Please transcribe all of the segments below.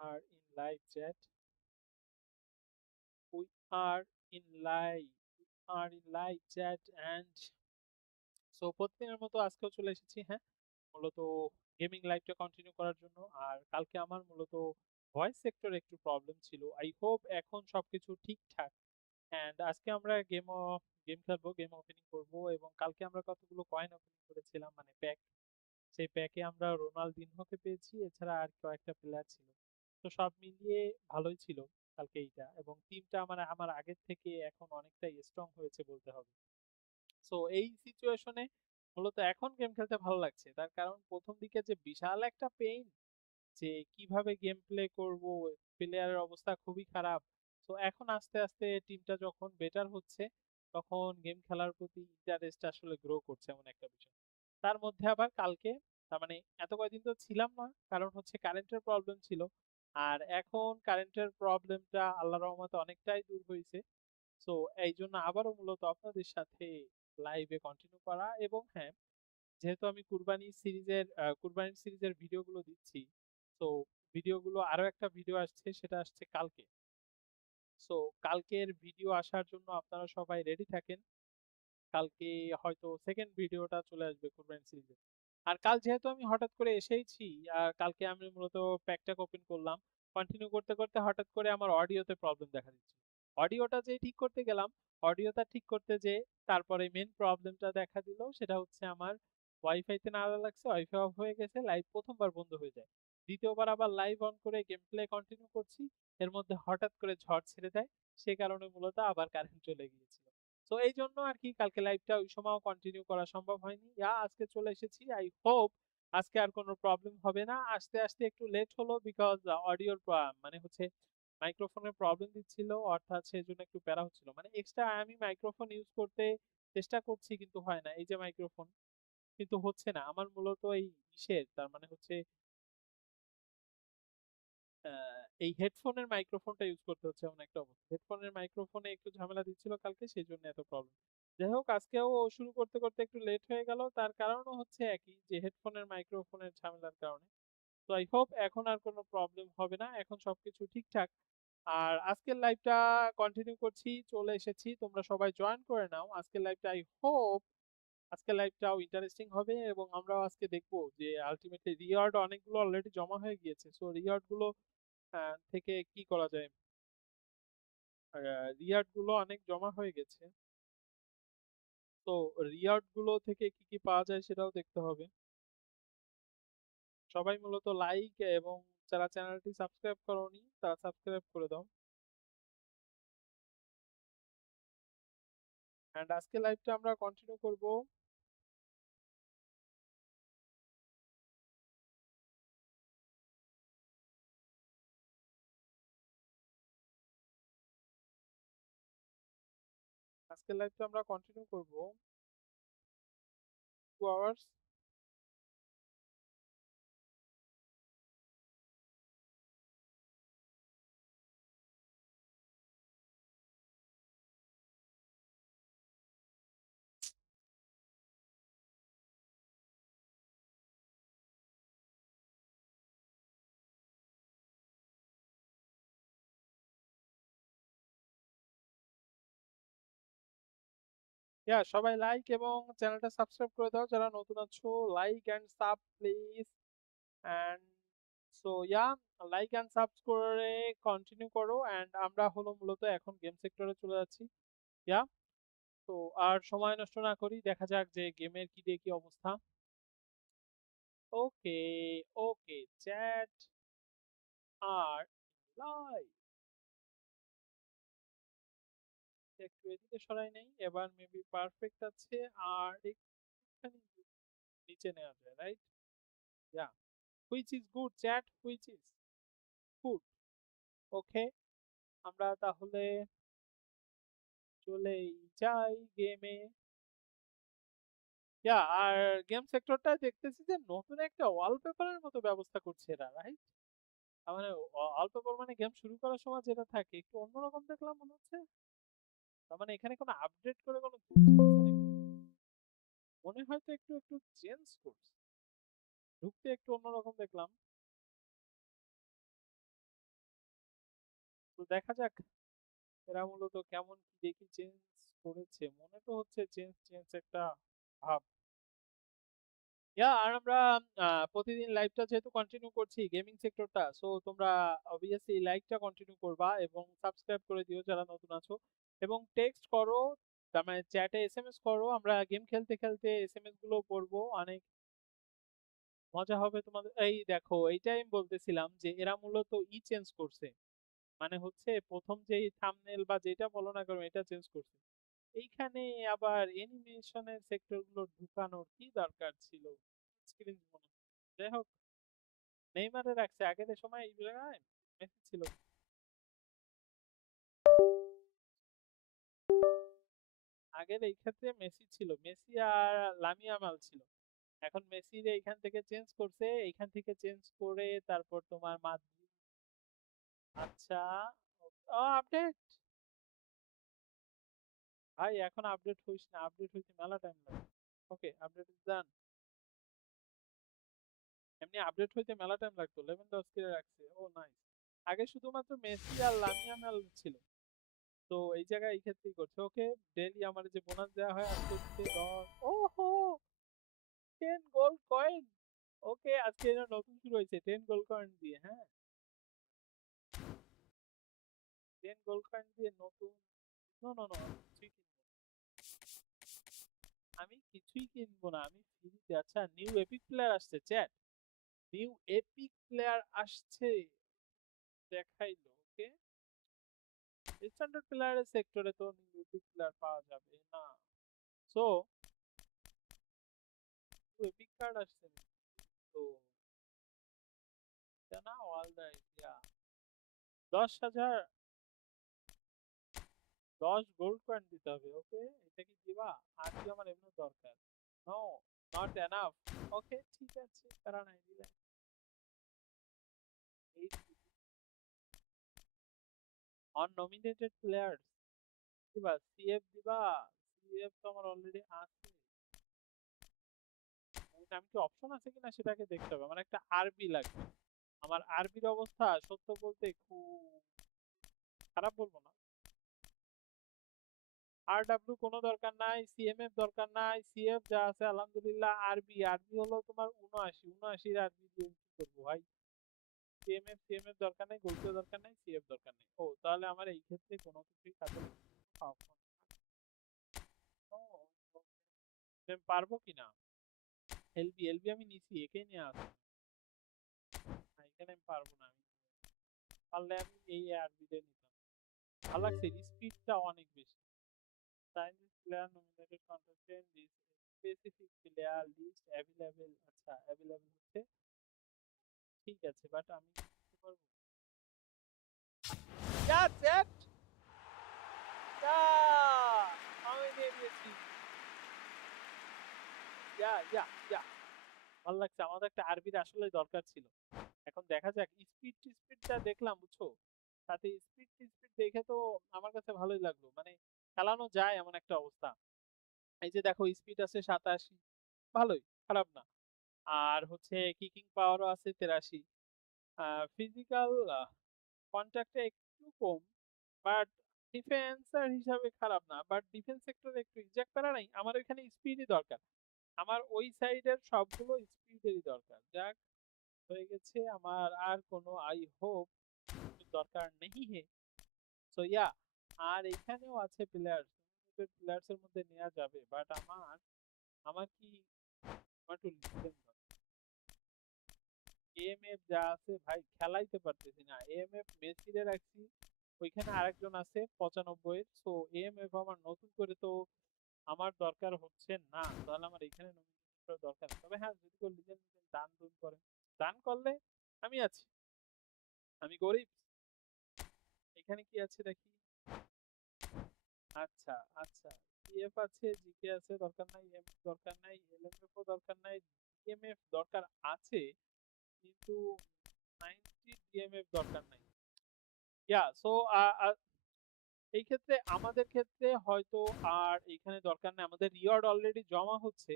are in live chat. We are in live. We are in live chat and so প্রতিদিনের মতো আজকেও চলে এসেছি, হ্যাঁ, মূলত গেমিং লাইভটা কন্টিনিউ করার জন্য। আর কালকে আমার মূলত ভয়েস সেক্টর একটু প্রবলেম ছিল। আই হোপ এখন সবকিছু ঠিকঠাক। এন্ড আজকে আমরা গেম খেলবো, গেম ওপেনিং করব। এবং কালকে আমরা কতগুলো কয়েন ওপেনিং করেছিলাম, মানে প্যাক। সেই প্যাকে আমরা রোনালদিনহোকে পেয়েছি, এছাড়া আর কয়েকটা প্লেয়ার ছিল। তো সব মিলিয়ে ভালোই ছিল কালকে এইটা। এবং টিমটা আমার আমার আগের থেকে এখন অনেকটাই স্ট্রং হয়েছে বলতে হবে। সো এই সিচুয়েশনে মূলত এখন গেম খেলতে ভালো লাগছে। তার কারণ প্রথম দিকে যে বিশাল একটা পেইন, যে কিভাবে গেম প্লে করব, প্লেয়ারের অবস্থা খুবই খারাপ। তো এখন আস্তে আস্তে টিমটা যখন বেটার হচ্ছে, তখন গেম খেলার প্রতি ইন্টারেস্ট আসলে গ্রো করছে, এমন একটা বিষয়। তার মধ্যে আবার কালকে, তার মানে এত কয়দিন তো ছিলাম না, কারণ হচ্ছে কারেন্টের প্রবলেম ছিল। আর এখন কারেন্টের প্রবলেমটা আল্লাহর রহমতে অনেকটাই দূর হয়েছে। সো এই জন্য আবারও মূলত আপনাদের সাথে লাইভে কন্টিনিউ করা। এবং হ্যাঁ, যেহেতু আমি কুরবানির সিরিজের ভিডিওগুলো দিচ্ছি, তো ভিডিওগুলো আরো একটা ভিডিও আসছে, সেটা আসছে কালকে। সো কালকের ভিডিও আসার জন্য আপনারা সবাই রেডি থাকেন। কালকে হয়তো সেকেন্ড ভিডিওটা চলে আসবে কুরবানি সিরিজে। আর কাল যেহেতু আমি হঠাৎ করে এসেইছি, আর কালকে আমি মূলত প্যাকটা ওপেন করলাম, কন্টিনিউ করতে করতে হঠাৎ করে আমার অডিওতে প্রবলেম দেখা দিচ্ছে। অডিওটা যে ঠিক করতে গেলাম, অডিওটা ঠিক করতে যে তারপরে মেন প্রবলেমটা দেখা দিল, সেটা হচ্ছে আমার ওয়াইফাইতে না লাগছে, ওয়াইফাই অফ হয়ে গেছে, লাইভ প্রথমবার বন্ধ হয়ে যায়। দ্বিতীয়বার আবার লাইভ অন করে গেম প্লে কন্টিনিউ করছি, এর মধ্যে হঠাৎ করে ঝড় ছেড়ে দেয়। সে কারণে মূলত আবার কারেন্ট চলে গিয়েছিল। তো এই জন্য আর কি কালকে লাইভটা ওই সময় কন্টিনিউ করা সম্ভব হয়নি। আজকে চলে এসেছি। আই হোপ আজকে আর কোনো প্রবলেম হবে না। আস্তে আস্তে একটু লেট হলো, বিকজ অডিওর মানে হচ্ছে মাইক্রোফোনের প্রবলেম দিচ্ছিল, অর্থাৎ সেই জন্য একটু প্যারা হচ্ছিল। মানে এক্সট্রা আমি মাইক্রোফোন ইউজ করতে চেষ্টা করছি, কিন্তু হয় না। এই যে মাইক্রোফোন, কিন্তু হচ্ছে না আমার মূলত এই ইসের, তার মানে হচ্ছে এই হেডফোনের মাইক্রোফোনটা ইউজ করতে হচ্ছে এমন একটা অবস্থা। হেডফোনের মাইক্রোফোনে একটু ঝামেলা দিচ্ছিল কালকে, সেই জন্য এত প্রবলেম। যাই হোক, আজকেও শুরু করতে করতে একটু লেট হয়ে গেল, তার কারণও হচ্ছে একই, যে হেডফোনের মাইক্রোফোনের ঝামেলার কারণে। তো আই হোপ এখন আর কোনো প্রবলেম হবে না, এখন সবকিছু ঠিকঠাক। আর আজকের লাইভটা কন্টিনিউ করছি, চলে এসেছি, তোমরা সবাই জয়েন করে নাও আজকের লাইভটা। আই হোপ আজকের লাইভটাও ইন্টারেস্টিং হবে, এবং আমরাও আজকে দেখবো যে আলটিমেটলি রিওয়ার্ড অনেকগুলো অলরেডি জমা হয়ে গিয়েছে। সো রিওয়ার্ড গুলো থেকে কি করা যায়। রিওয়ার্ড গুলো অনেক জমা হয়ে গেছে, তো রিওয়ার্ড গুলো থেকে কি কি পাওয়া যায় সেটাও দেখতে হবে। সবাই মূলত লাইক এবং যারা চ্যানেলটি সাবস্ক্রাইব করোনি তারা সাবস্ক্রাইব করে দাও। এন্ড আজকে লাইভটা আমরা কন্টিনিউ করব। আজকে লাইভটা আমরা কন্টিনিউ করব 2 আওয়ার্স। সবাই লাইক এবং চ্যানেলটা সাবস্ক্রাইব করে দাও যারা নতুন আছো। Like and sub please. And so like and subs করে কন্টিনিউ করো। এন্ড আমরা হলো মূলত এখন গেম সেক্টরে চলে যাচ্ছি। ইয়া তো আর সময় নষ্ট না করি, দেখা যাক যে গেমের কি দিয়ে কি অবস্থা। ওকে, ওকে চ্যাট আর লাইভ একটু এদিকে সরাই নেই, এবার মেবি পারফেক্ট আছে। আর একটুখানি নিচে নেওয়া যায়, right? Yeah, which is good chat, which is good. Okay, আমরা তাহলে চলেই যাই গেমে। আর গেম সেক্টরটা দেখতেছি যে নতুন একটা ওয়ালপেপারের মতো ব্যবস্থা করছে এরা, রাইট? মানে অল্প পরিমাণে গেম শুরু করার সময় যেটা থাকে একটু অন্যরকম দেখলাম মনে হচ্ছে। তার মানে এখানে কোনো আপডেট করে কোনো মনে হয়তো একটু একটু চেঞ্জ করছে, ঢুকতে একটু অন্যরকম দেখলাম। তো দেখা যাক এরা মূলত কেমন কি দেখি চেঞ্জ করেছে, মনে তো হচ্ছে চেঞ্জ চেঞ্জ একটা ভাব। আর আমরা প্রতিদিন লাইভটা যেহেতু কন্টিনিউ করছি গেমিং সেক্টরটা, সো তোমরা অবভিয়াসলি লাইকটা কন্টিনিউ করবা এবং সাবস্ক্রাইব করে দিও যারা নতুন আছো, এবং টেক্সট করো, তার মানে চ্যাটে এসএমএস করো, আমরা গেম খেলতে খেলতে এসএমএস গুলো পড়বো, অনেক মজা হবে তোমাদের। এই দেখো এইটাই আমি বলতেছিলাম যে এরা মূলত চেঞ্জ করছে, মানে হচ্ছে প্রথম যেই থাম্বনেল বা যেটা বলো না কেন এটা চেঞ্জ করছে। এইখানে আবার অ্যানিমেশনের সেক্টর গুলো ঢুকানোর কি দরকার ছিল? স্ক্রিন মনে হয়। যাই হোক, নেইমারে রাখছে, আগের সময় এই জায়গায় মেসি ছিল। আগের এই ক্ষেত্রে মেসি ছিল, মেসি আর লামি ইয়ামাল ছিল। এখন মেসির এইখান থেকে চেঞ্জ করছে, এইখান থেকে চেঞ্জ করে তারপর তোমার মাদ্রিদ। আচ্ছা, আপডেট ভাই, এখন আপডেট হইস না, আপডেট হইতে মেলা টাইম লাগে। ওকে, আপডেট ইজ ডান। এমনি আপডেট হইতে মেলা টাইম লাগতো, লেভেনডস্কি রাখছে, ও নাইস। আগে শুধুমাত্র মেসি আর লামি ইয়ামাল ছিল, তো এই জায়গায় এই ক্ষেত্রেই করছে। ওকে, ডেইলি আমার যে বোনাস দেওয়া হয় আজকে হচ্ছে 10, ওহো 10 গোল্ড কয়েন। ওকে, আজকে এটা নতুন শুরু হয়েছে 10 গোল্ড কয়েন দিয়ে। হ্যাঁ, 10 গোল্ড কয়েন দিয়ে নতুন। নো নো নো, আমি কিছুই কিনবো না, আমি ফ্রিতে। আচ্ছা, নিউ এপিক প্লেয়ার আসছে চ্যাট, নিউ এপিক প্লেয়ার আসছে, দেখাইলো। ওকে, স্ট্যান্ডার্ড প্লেয়ারের সেক্টরে তো নিউ এপিক প্লেয়ার পাওয়া যাবে না, সো এপিক কার্ড আসছে না। তো না, অল রাইট, 10,000, 10 গোল্ড কয়েন দিতে হবে। ওকে, এটা কি দিবা? আর কি আমার এমনি দরকার? No, not enough. ওকে, ঠিক আছে, তারা নাই দিলে অননমিনেটেড প্লেয়ার্স দিবা, সিএফ দিবা। সিএফ তো আমার অলরেডি আছে, আমি কি অপশন আছে কিনা সেটাকে দেখতে হবে। আমার একটা আরবি লাগবে, আমার আরবির অবস্থা সত্য বলতে খুব খারাপ, বলবো না। আর ডাব্লিউ কোনো দরকার নাই, সিএমএফ দরকার নাই, সিএফ যা আছে আলহামদুলিল্লাহ। আরবি, আরবি হলো তোমার 79 আরবি দিয়ে কি করবো ভাই? সিএমএফ দরকার নাই, গোলকিও দরকার নাই, সিএফ দরকার নাই। ও, তাহলে আমার এই ক্ষেত্রে কোনো কিছুই কাজে পারবো কিনা? এলবি, এলবি আমি নিছি, একে নিয়ে আসবো না, এখানে আমি পারবো না। আমি পারলে আমি এই আরবি দিয়ে নিতাম। ভালো লাগছে, স্পিডটা অনেক বেশি। Chinese player nominated contestant this specific player list available। আচ্ছা, available হচ্ছে, ঠিক আছে, বাট আমি করতে পারবো? That's it! আমি নিয়ে নিয়েছি। ভালো লাগছে, আমাদের একটা আরবির আসলে দরকার ছিল। এখন দেখা যাক, স্পিডটা দেখলাম বুঝছো, সাথে স্পিড দেখে তো আমার কাছে ভালোই লাগলো, মানে চালানো যায় এমন একটা অবস্থা। এই যে দেখো, স্পিড আছে 87, ভালোই, খারাপ না। আর হচ্ছে কিকিং পাওয়ারও আছে 83, ফিজিক্যাল কন্ট্যাক্টে একটু কম, বাট ডিফেন্সার হিসাবে খারাপ না, বাট ডিফেন্স সেক্টরে একটু এক্সাক্ট করা নাই। আমার এখানে স্পিডই দরকার, আমার ওই সাইডের সবগুলো স্পিডেরই দরকার। যাক, হয়ে গেছে আমার, আর কোনো আই হোপ দরকার নেই হে। সো আর এখানেও আছে প্লেয়ার্স, প্লেয়ার্স এর মধ্যে নেওয়া যাবে, বাট আমার আমার কি আমার একটু লিজেন্ড এএমএফ যা আছে ভাই, খেলাইতে পারতেছি না। এএমএফ মেসিরে রাখছি, ওইখানে আরেকজন আছে 95 এর, সো এএমএফ আমার নতুন করে তো আমার দরকার হচ্ছে না, তাহলে আমার এখানে নমিনেশন করার দরকার নেই। তবে হ্যাঁ, যদি কেউ লিজেন্ড দান দুন করে, দান করলে আমি আছি, আমি গরিব। এখানে কি আছে দেখি। আচ্ছা আচ্ছা, সিএফ আছে, জিকে আছে, দরকার নাই। এম দরকার নাই, এলএমএফ ও দরকার নাই, ডিএমএফ দরকার আছে, কিন্তু 90 ডিএমএফ দরকার নাই। সো এই ক্ষেত্রে আমাদের ক্ষেত্রে হয়তো আর এখানে দরকার নেই, আমাদের রিওয়ার্ড অলরেডি জমা হচ্ছে,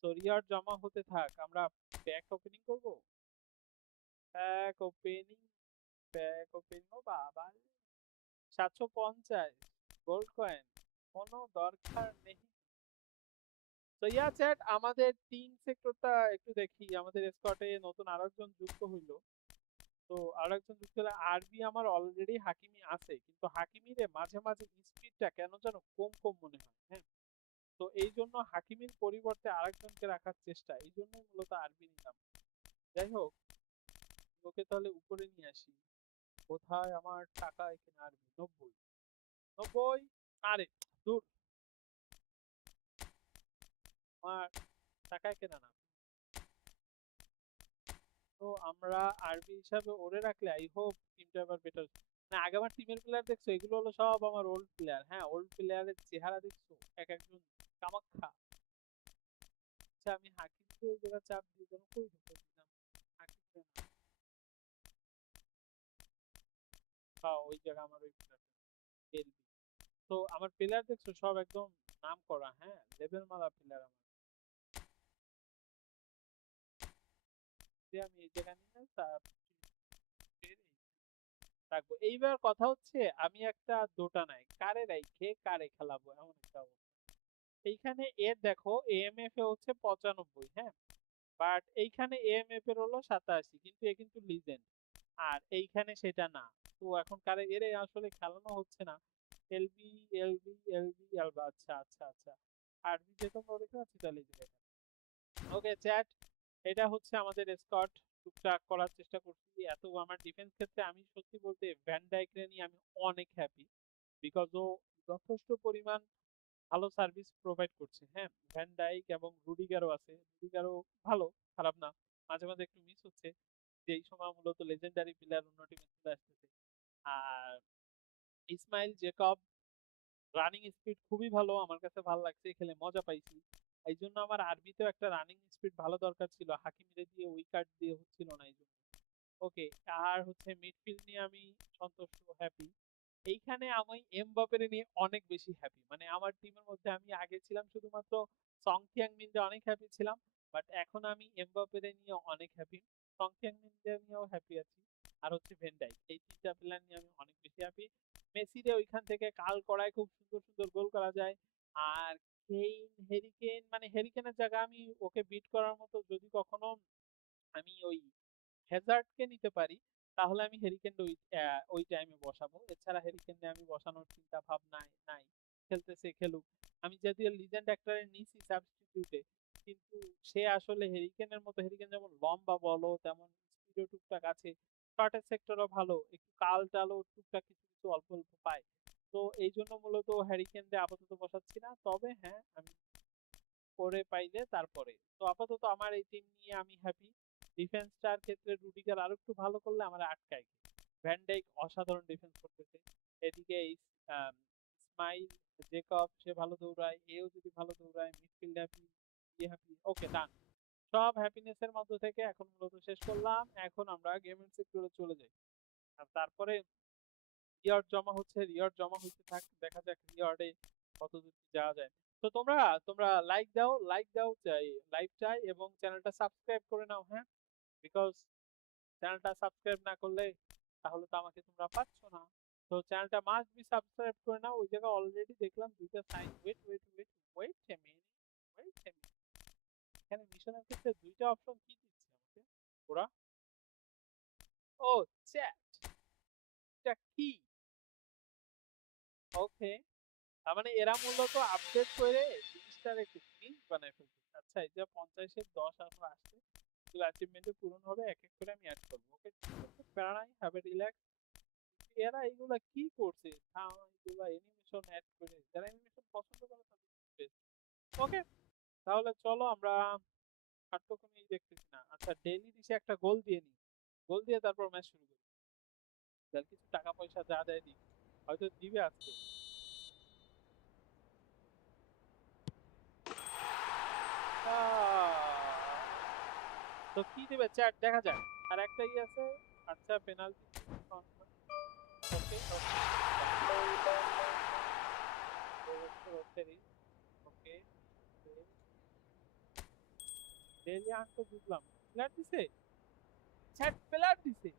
তো রিওয়ার্ড জমা হতে থাক। আমরা প্যাক ওপেনিং করব, প্যাক ওপেনিং, প্যাক ওপেনিং। ও বাবা, 750 গোল্ড কয়েন, কোনো দরকার নেই। তো ইয়া চ্যাট, আমাদের টিম সেক্টরটা একটু দেখি। আমাদের স্কোয়াডে নতুন আরেকজন যুক্ত হইলো। তো আরেকজন যুক্ত হলে আরবি আমার অলরেডি হাকিমি আছে, কিন্তু হাকিমিরে মাঝে মাঝে স্পিডটা কেন যেন কম কম মনে হয়। হ্যাঁ, তো এই জন্য হাকিমির পরিবর্তে আরেকজনকে রাখার চেষ্টা, এই জন্যই মূলত আরবি নিলাম। যাই হোক, ওকে তাহলে উপরে নিয়ে আসি। কোথায় আমার টাকা? এখানে আরবি 90 90। আরে দূর, আমার টাকায় কেনা না। তো আমরা আরবি হিসাবে ওরে রাখলে আই হোপ টিমটা এবার বেটার। না, আগে আমার টিমের প্লেয়ার দেখছো, এগুলো হলো সব আমার ওল্ড প্লেয়ার। হ্যাঁ, ওল্ড প্লেয়ারের চেহারা দেখছো, এক একজন কামাখ্যা। আচ্ছা, আমি হাকিমকে এই জায়গা চাপ দিয়ে যেন কই ঢুকে দিলাম। হাকিমকে না, ওই জায়গা আমার ওই প্লেয়ার। তো আমার প্লেয়ার দেখছো সব একদম নাম করা, হ্যাঁ, লেভেল মারা প্লেয়ার আমার। আমি এই জায়গা নিয়ে তার রাখবো। এইবার কথা হচ্ছে, আমি একটা দোটা নাই, কারে রাইখে কারে খেলাবো এমন একটা অবস্থা। এইখানে এর দেখো এএমএফ এ হচ্ছে 95, হ্যাঁ, বাট এইখানে এএমএফ এর হলো 87, কিন্তু এ কিন্তু লিজেন্ড। আর এইখানে সেটা না। তো এখন কারে এর আসলে খেলানো হচ্ছে না। এলবি এলবি এলবি এলবা, আচ্ছা আচ্ছা আচ্ছা। আরবি যে তোমরা দেখতে পাচ্ছি তাহলে ওকে চ্যাট, এটা হচ্ছে আমাদের স্কট। টুকটাক করার চেষ্টা করছি। এত আমার ডিফেন্স ক্ষেত্রে আমি সত্যি বলতে ভ্যান ডাইকরে নিয়ে আমি অনেক হ্যাপি, বিকজ ও যথেষ্ট পরিমাণ ভালো সার্ভিস প্রোভাইড করছে। হ্যাঁ, ভ্যান ডাইক এবং রুডিগারও আছে। রুডিগারও ভালো, খারাপ না। মাঝে মাঝে একটু মিস হচ্ছে, যে এই সময় মূলত লেজেন্ডারি প্লেয়ার অন্য টিমে চলে আসতেছে। আর ইসমাইল জেকব রানিং স্পিড খুবই ভালো, আমার কাছে ভালো লাগছে, খেলে মজা পাইছি। এই জন্য আমার আরবিতেও একটা রানিং স্পিড ভালো দরকার ছিল, হাকিমিরে দিয়ে ওই কার্ড দিয়ে হচ্ছিল না, এই জন্য। ওকে, আর হচ্ছে মিডফিল্ড নিয়ে আমি সন্তুষ্ট, হ্যাপি। এইখানে আমি এমবাপেরে নিয়ে অনেক বেশি হ্যাপি। মানে আমার টিমের মধ্যে আমি আগে ছিলাম শুধুমাত্র সং হিয়াং মিনরে অনেক হ্যাপি ছিলাম, বাট এখন আমি এমবাপেরে নিয়ে অনেক হ্যাপি। সং হিয়াং মিনরে নিয়েও হ্যাপি আছি। আর হচ্ছে ভেন ডাইক, এই তিনটা প্লেয়ার নিয়ে আমি অনেক বেশি হ্যাপি। মেসিরে ওইখান থেকে কাল করায় খুব সুন্দর সুন্দর গোল করা যায়। আর কেইন, হেরিকেন, মানে হেরিকেনের জায়গা আমি ওকে বিট করার মতো যদি কখনো আমি ওই হ্যাজার্ডকে নিতে পারি, তাহলে আমি হেরিকেনকে ওই টাইমে বসাবো। এছাড়া হেরিকেনকে আমি বসানোর চিন্তা ভাবনা নাই। খেলতেছে খেলুক। আমি যদিও লিজেন্ড অ্যাক্টরে নিছি সাবস্টিটিউটে, কিন্তু সে আসলে হেরিকেনের মতো, হেরিকেন যেমন লম্বা বলো তেমন স্পিডও টুকটাক আছে, শর্টের সেক্টরও ভালো, একটু কাল টালও টুকটাক কিছু কিছু অল্প অল্প পায়। তো এই জন্য মূলত হ্যারিকেনকে আপাতত বসাচ্ছি না, তবে হ্যাঁ আমি করে পাইলে তারপরে। তো আপাতত আমার এই টিম নিয়ে আমি হ্যাপি। ডিফেন্সটার ক্ষেত্রে রুডিগার আরো একটু ভালো করলে আমার আটকায়। ভ্যান ডাইক অসাধারণ ডিফেন্স করতেছে। এদিকে ইসমাইল জেকব সে ভালো দৌড়ায়, এও যদি ভালো দৌড়ায়, মিডফিল্ড হ্যাপি, ইয়ে হ্যাপি। ওকে ডান, সব হ্যাপিনেস এর মধ্য থেকে এখন মূলত শেষ করলাম। এখন আমরা গেমের সেক্টরে চলে যাই। আর তারপরে রিওয়ার্ড জমা হচ্ছে, রিওয়ার্ড জমা হইতে থাক, দেখা যাক রিওয়ার্ডে কত দূর কি যাওয়া যায়। তো তোমরা তোমরা লাইক দাও, লাইক দাও চাই, লাইক চাই, এবং চ্যানেলটা সাবস্ক্রাইব করে নাও। হ্যাঁ, বিকজ চ্যানেলটা সাবস্ক্রাইব না করলে তাহলে তো আমাকে তোমরা পাচ্ছ না। তো চ্যানেলটা মাস্ট বি সাবস্ক্রাইব করে নাও। ওই জায়গায় অলরেডি দেখলাম দুইটা sign. Wait wait wait wait a minute, wait a minute. এখানে মিশনের ক্ষেত্রে দুইটা অপশন কি দিচ্ছে আমাকে ওরা? ও চ্যাট, এটা কি? ওকে, তার মানে এরা মূলত আপডেট করে জিনিসটার একটু ক্লিন বানায় ফেলছে। আচ্ছা, এই যে 50-এর 10 এখন আসছে, এগুলো অ্যাচিভমেন্টে পূরণ হবে, এক এক করে আমি অ্যাড করবো। ওকে, প্যারা নাই, হ্যাভ এ রিল্যাক্স। এরা এগুলা কি করছে? এগুলা অ্যানিমেশন অ্যাড করে, যারা অ্যানিমেশন পছন্দ করে তাদের। ওকে, তাহলে চলো আমরা পাঠ্যক্রমেই দেখতেছি না। আচ্ছা, ডেইলি দিছে একটা গোল দিয়ে নি, গোল দিয়ে তারপর ম্যাচ শুরু করি। যার কিছু টাকা পয়সা যা দেয় দিই, হয়তো দিবে আজকে। তো কি দেবে চ্যাট, দেখা যাক। আর একটাই আছে। আচ্ছা, পেনাল্টি। ওকে ওকে ওকে, ডেইলি আন তো বুঝলাম, প্লেয়ার দিছে, চ্যাট প্লেয়ার দিছে।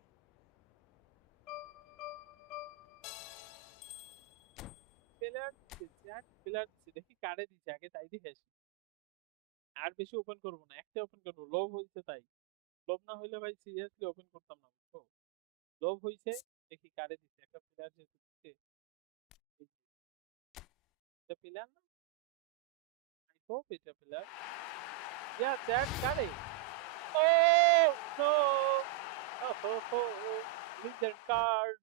প্লেয়ার দিচ্ছে চ্যাট, প্লেয়ার দিচ্ছে, দেখি কারে দিচ্ছে আগে তাই দেখে আসি। আর বেশি ওপেন করবো না, একটা ওপেন করবো, লোভ হইছে তাই। লোভ না হইলে ভাই সিরিয়াসলি ওপেন করতাম না, বুঝছো? লোভ হইছে, দেখি কারে দিচ্ছে, একটা প্লেয়ার যেহেতু দিচ্ছে, এটা প্লেয়ার না, আই হোপ এটা প্লেয়ার। ইয়া চ্যাট কারে? ও নো, ওহো, লিজেন্ড কার্ড,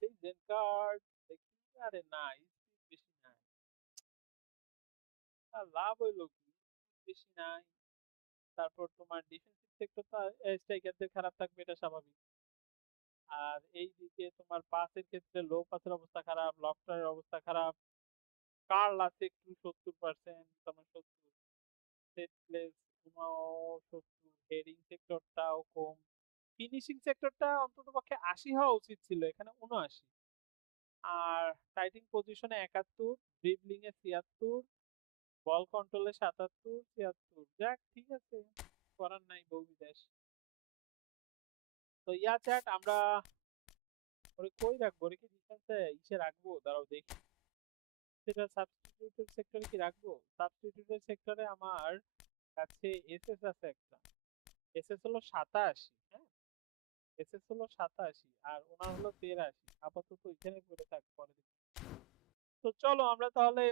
লিজেন্ড কার্ড, দেখি। আরে নাই, বেশি নাই, আর লাভ হইলো কি, বেশি নাই। তারপর তোমার ডিফেন্সিভ সেক্টরটা স্ট্রাইকারদের খারাপ থাকবে, এটা স্বাভাবিক। আর এইদিকে তোমার পাসের ক্ষেত্রে লো পাসের অবস্থা খারাপ, লফটারের অবস্থা খারাপ, কার্ল আছে একটু 70%, তোমার 70, সেট প্লেস 70, হেডিং সেক্টরটাও কম, ফিনিশিং সেক্টরটা অন্তত পক্ষে 80 হওয়া উচিত ছিল, এখানে 79। আর টাইটিং পজিশনে 71, ড্রিবলিং এ 76, বল কন্ট্রোলে 77, 76, যাক ঠিক আছে, করার নাই, বউ বিদেশ। তো ইয়া চ্যাট, আমরা ওরে কই রাখবো, ওরে কি ডিফেন্সে ইসে রাখবো, দাঁড়াও দেখি। সেটা সাবস্টিটিউটেড সেক্টরে কি রাখবো? সাবস্টিটিউটেড সেক্টরে আমার কাছে এসএস আছে একটা, এসএস হলো 87, হ্যাঁ, এসএস হলো 87 আর ওনার হলো 83, আপাতত ওইখানে পড়ে থাক, পরে দেখি। তো চলো আমরা তাহলে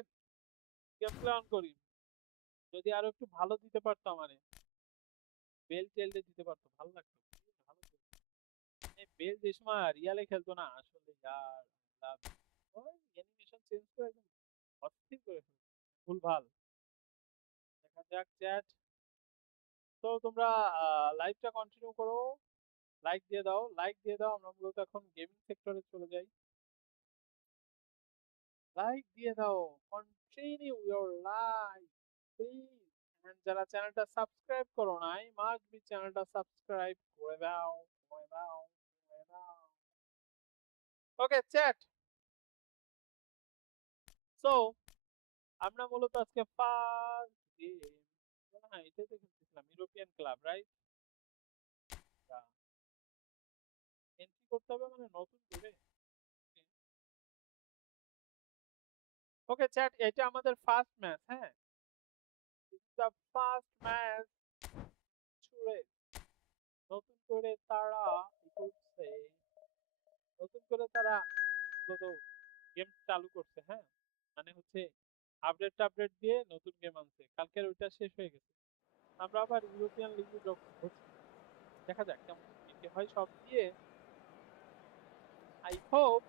গেম প্লে অন করি। যদি আরো একটু ভালো দিতে পারতো, আমারে বেল টেলতে দিতে পারতো, ভালো লাগতো, ভালো খেলতো। বেল যে সময় রিয়ালে খেলতো না আসলে, ইয়ার লাভ, ওই অ্যানিমেশন চেঞ্জ করে একদম অস্থির করে ফেলতো, ভুলভাল। দেখা যাক চ্যাট। তো তোমরা লাইভটা কন্টিনিউ করো, লাইক দিয়ে দাও, লাইক দিয়ে দাও। আমরা মূলত এখন গেমিং সেক্টরে চলে যাই, লাইক দিয়ে দাও, continue your like please. And যারা চ্যানেলটা সাবস্ক্রাইব করো নাই, মাস্ট বি চ্যানেলটা সাবস্ক্রাইব করে দাও, করে দাও, করে দাও। ওকে চ্যাট, সো আমরা মূলত আজকে ফার্স্ট গেম, হ্যাঁ এটাই তো খেলতেছিলাম, ইউরোপিয়ান ক্লাব রাইট, এন্ট্রি করতে হবে মানে নতুন করে। ওকে চ্যাট, এটা আমাদের ফার্স্ট ম্যাচ, হ্যাঁ, দ্য ফার্স্ট ম্যাচ ছুড়ে। নতুন করে তারা কি করছে, নতুন করে তারা মূলত গেম চালু করছে, হ্যাঁ, মানে হচ্ছে আপডেট টাপডেট দিয়ে নতুন গেম আনছে, কালকের ওইটা শেষ হয়ে গেছে। আমরা আবার ইউরোপিয়ান লিগে যখন হচ্ছে, দেখা যাক কেমন কি হয় সব দিয়ে। আই হোপ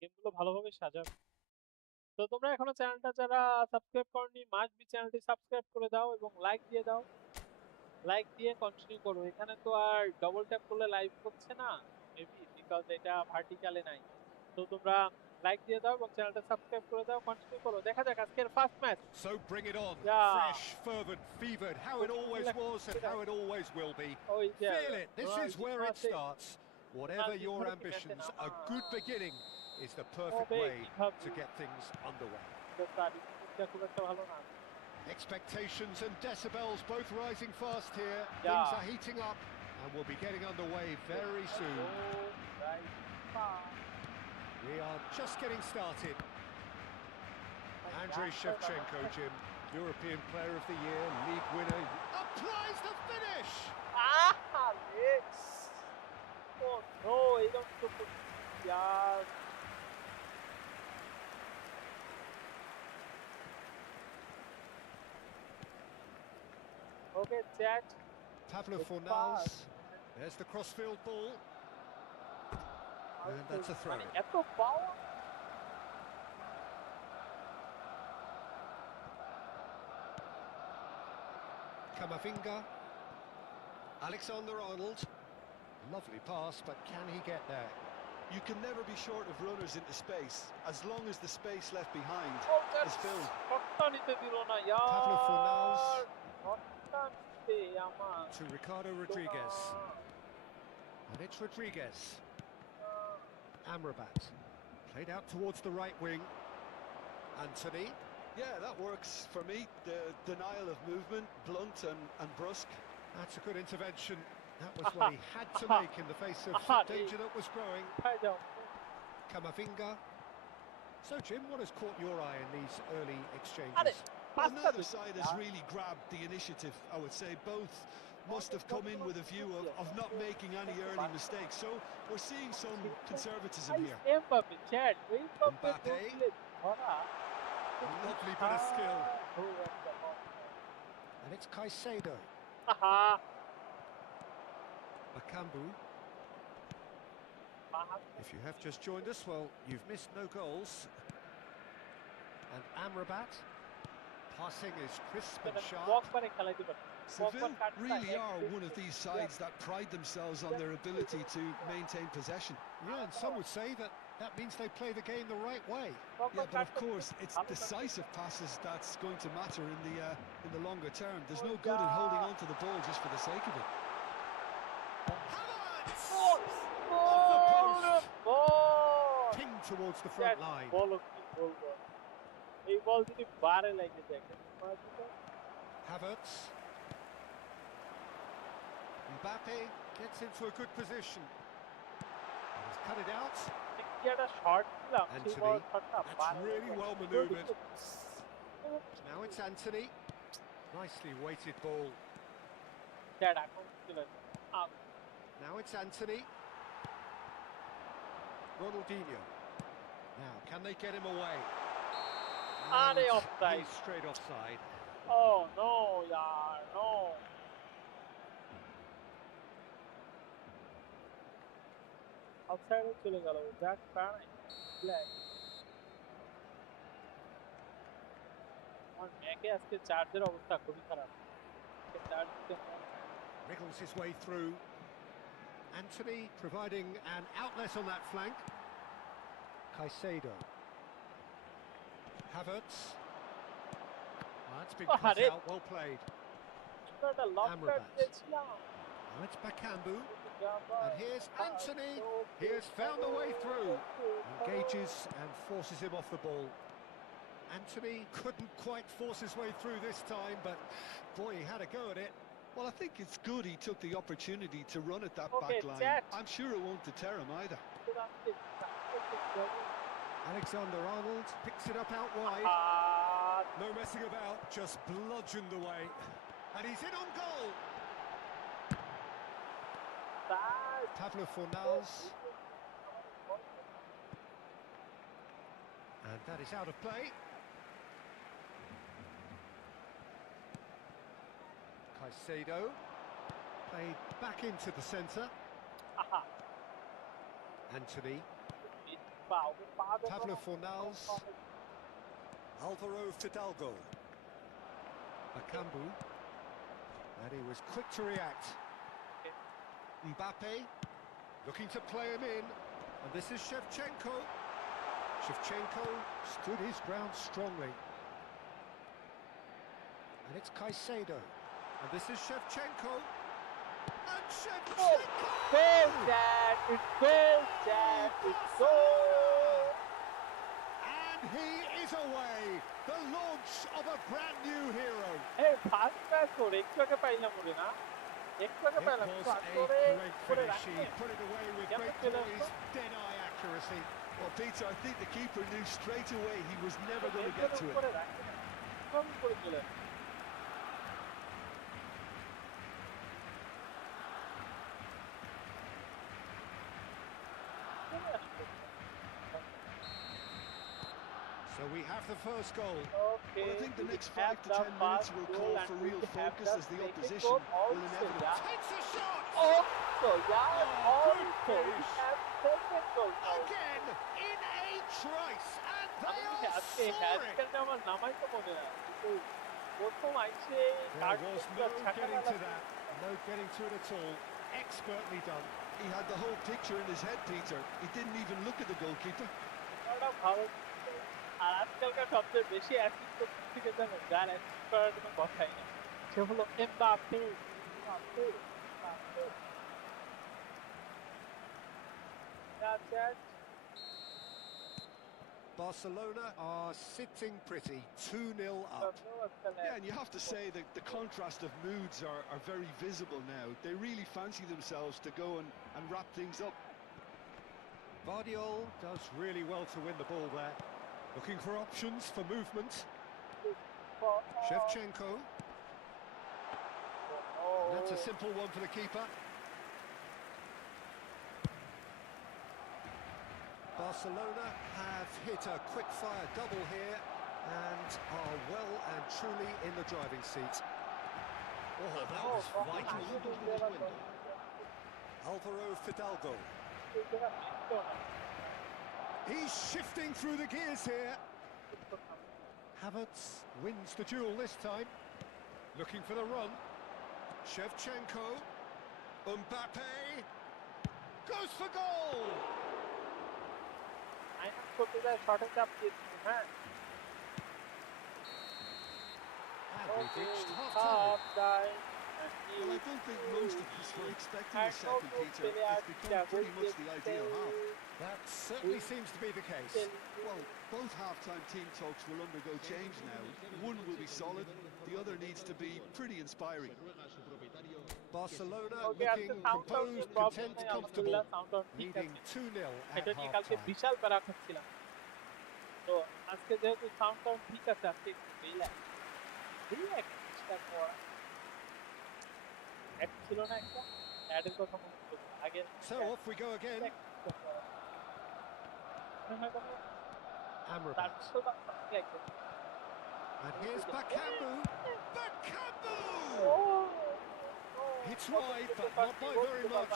গেমগুলো ভালোভাবে সাজাবে। তো তোমরা এখনো চ্যানেলটা যারা সাবস্ক্রাইব করনি, মাস্ট বি চ্যানেলটি সাবস্ক্রাইব করে দাও এবং লাইক দিয়ে দাও, লাইক দিয়ে কন্টিনিউ করো। এখানে তো আর ডবল ট্যাপ করলে লাইভ হচ্ছে না মেবি, বিকজ এটা ভার্টিক্যালে নাই। তো তোমরা লাইক দিয়ে দাও এবং চ্যানেলটা সাবস্ক্রাইব করে দাও, কন্টিনিউ করো। দেখা যাক আজকের first match. So bring it on, যা fresh, fervent, fevered, how it always was and how it always will be. ওই যে Feel it, this is where it আছে, starts. Whatever your রোনালদিনহোর কি ম্যাচে ambitions, নামা a good beginning is the perfect হবে way কিভাবে, to get things underway. তার ডিফেন্সটা খুব একটা ভালো না। Expectations and decibels both rising fast here. যা Things are heating up and we'll be getting underway very soon. We are just getting started. Andrei Shevchenko, Jim, European Player of the Year, League winner, applies the finish! Alex! Oh no, he don't put yaar. Okay, chat. Pablo Fornals, there's the crossfield ball. And that's a throw. এত পাওয়ার, Camavinga, Alexander-Arnold, lovely pass, but can he get there? You can never be short of runners into space, as long as the space left behind is filled. শটটা নিতে দিল না ইয়ার। Pablo Fornals শটটা নিতে আমার to Ricardo Rodriguez. And it's Rodriguez. Amrabat, played out towards the right wing. Anthony. Yeah, that works for me. The denial of movement, blunt and brusque. That's a good intervention. That was what he had to make in the face of danger that was growing. Camavinga. So, Jim, what has caught your eye in these early আরে exchanges? Well, পাঁচটা neither দিচ্ছে side has really grabbed the initiative, I would say. Both must have come in with a view of not making any early mistakes. So we're seeing some conservatism here. Mbappe chat Mbappe Mbappe. গোল দিলে ধরা A lovely bit of skill. And it's Caicedo. আহা Bakambu. If you have just joined us, well, you've missed no goals. And Amrabat. Passing is crisp and sharp. বকবারে খেলাইতে পারে Seville really are one of these sides that pride themselves on their ability to maintain possession. Yeah, and some would say that that means they play the game the right way. Yeah, but of course, it's decisive passes that's going to matter in the longer term. There's no good in holding on to the ball just for the sake of it. Pinged towards the front line. বলো কি বলবো এই বল যদি বারে লাগে যায় Havertz. Mbappe gets into a good position. And he's cut it out. কি একটা শর্ট দিলাম সেই Anthony. বল শটটা That's really well manoeuvred. Now it's Anthony. Nicely weighted ball. Chat এখন চলে Now it's Anthony. Ronaldinho. Now, can they get him away? Are And offside? he's straight offside. Oh no, yaar, no. Offside চলে গেল ব্যাক প্যারাই ব্ল্যাক আর ম্যাকে আজকে চার্জের অবস্থা খুবই খারাপ চার্জ দিতে Wriggles his way through. Anthony providing an outlet on that flank. Caicedo. Havertz. That's been cut Harit. out, well played. একটা লক Amrabat. কাট দিয়েছিলাম Now it's Bakambu. And here's Anthony. He has found the way through. Engages and forces him off the ball. Anthony couldn't quite force his way through this time, but boy, he had a go at it. Well, I think it's good he took the opportunity to run at that Okay, back line. Jack. I'm sure it won't deter him either. Alexander-Arnold picks it up out wide. No messing about, just bludgeoned away. And he's in on goal. Pablo Fornals. And that is out of play. Caicedo. Played back into the centre. Anthony. Pablo Fornals. Alvaro Fidalgo. Bakambu. And he was quick to react. Mbappe. Looking to play him in. And this is Shevchenko. Shevchenko stood his ground strongly. And it's Caicedo. And this is Shevchenko. And Shevchenko! Goal, Dad! It's goal, Dad! It's goal! And he is away. The launch of a brand new hero. Hey, first match করে একটু আগে পাইলাম ওরে না একটু আগে It পাইলাম was pass a করে great করে finish. He রাখে put it away with Yeah, great but poise, dead-eye accuracy. Well, Peter, I think the keeper knew straight away he was never going to get to it. করে রাখে কম করে চলে So we have the first goal. Okay. Well, I think the next we have 5 to the 10 minutes first will goal call and for we real have focus the as the second opposition goal will also, inevitably. yeah. Takes a shot! Also, yeah, Oh, good also, we finish. have second goal now. Again, in a trice, and they আমি are আজকে soaring. হ্যারিকেনটা আমার নামাই তো মনে না কিন্তু প্রথম আইসে There was no getting to that, no getting to it at all. Expertly done. He had the whole picture in his head, Peter. He didn't even look at the goalkeeper. ওটা ভালো আর আজকালকার সবচেয়ে বেশি অ্যাসিস্ট করতে থেকে জানো যার অ্যাসিস্ট করার কোনো কথাই নেই সে হলো Mbappe Mbappe Mbappe Barcelona are sitting pretty, 2-0 up. Yeah, and you have to say that the contrast of moods are very visible now. They really fancy themselves to go and wrap things up. Vardiol does really well to win the ball there. Looking for options for movement. Shevchenko. And that's a simple one for the keeper. Barcelona have hit a quick-fire double here and are well and truly in the driving seat. Oh, that was vital. Alvaro Fidalgo. He's shifting through the gears here. Havertz wins the duel this time. Looking for the run. Shevchenko. Mbappe. Goes for goal! And we've reached half-time. Well, I don't think most of us were expecting a second, Peter. It's become pretty much the ideal half. That certainly seems to be the case. Well, both half-time team talks will undergo change now. One will be solid, the other needs to be pretty inspiring. Barcelona looking composed, content, comfortable, leading 2-0 at half-time. তো আজকে যেহেতু sound town ঠিক আছে, আজকে একটু রিল্যাক্স করা এক ছিল না, একটা অ্যাডের কথা মনে করছি আগে। So off we go again. Amrabat. And here's Bakambu. Bakambu! It's wide, but not by very much.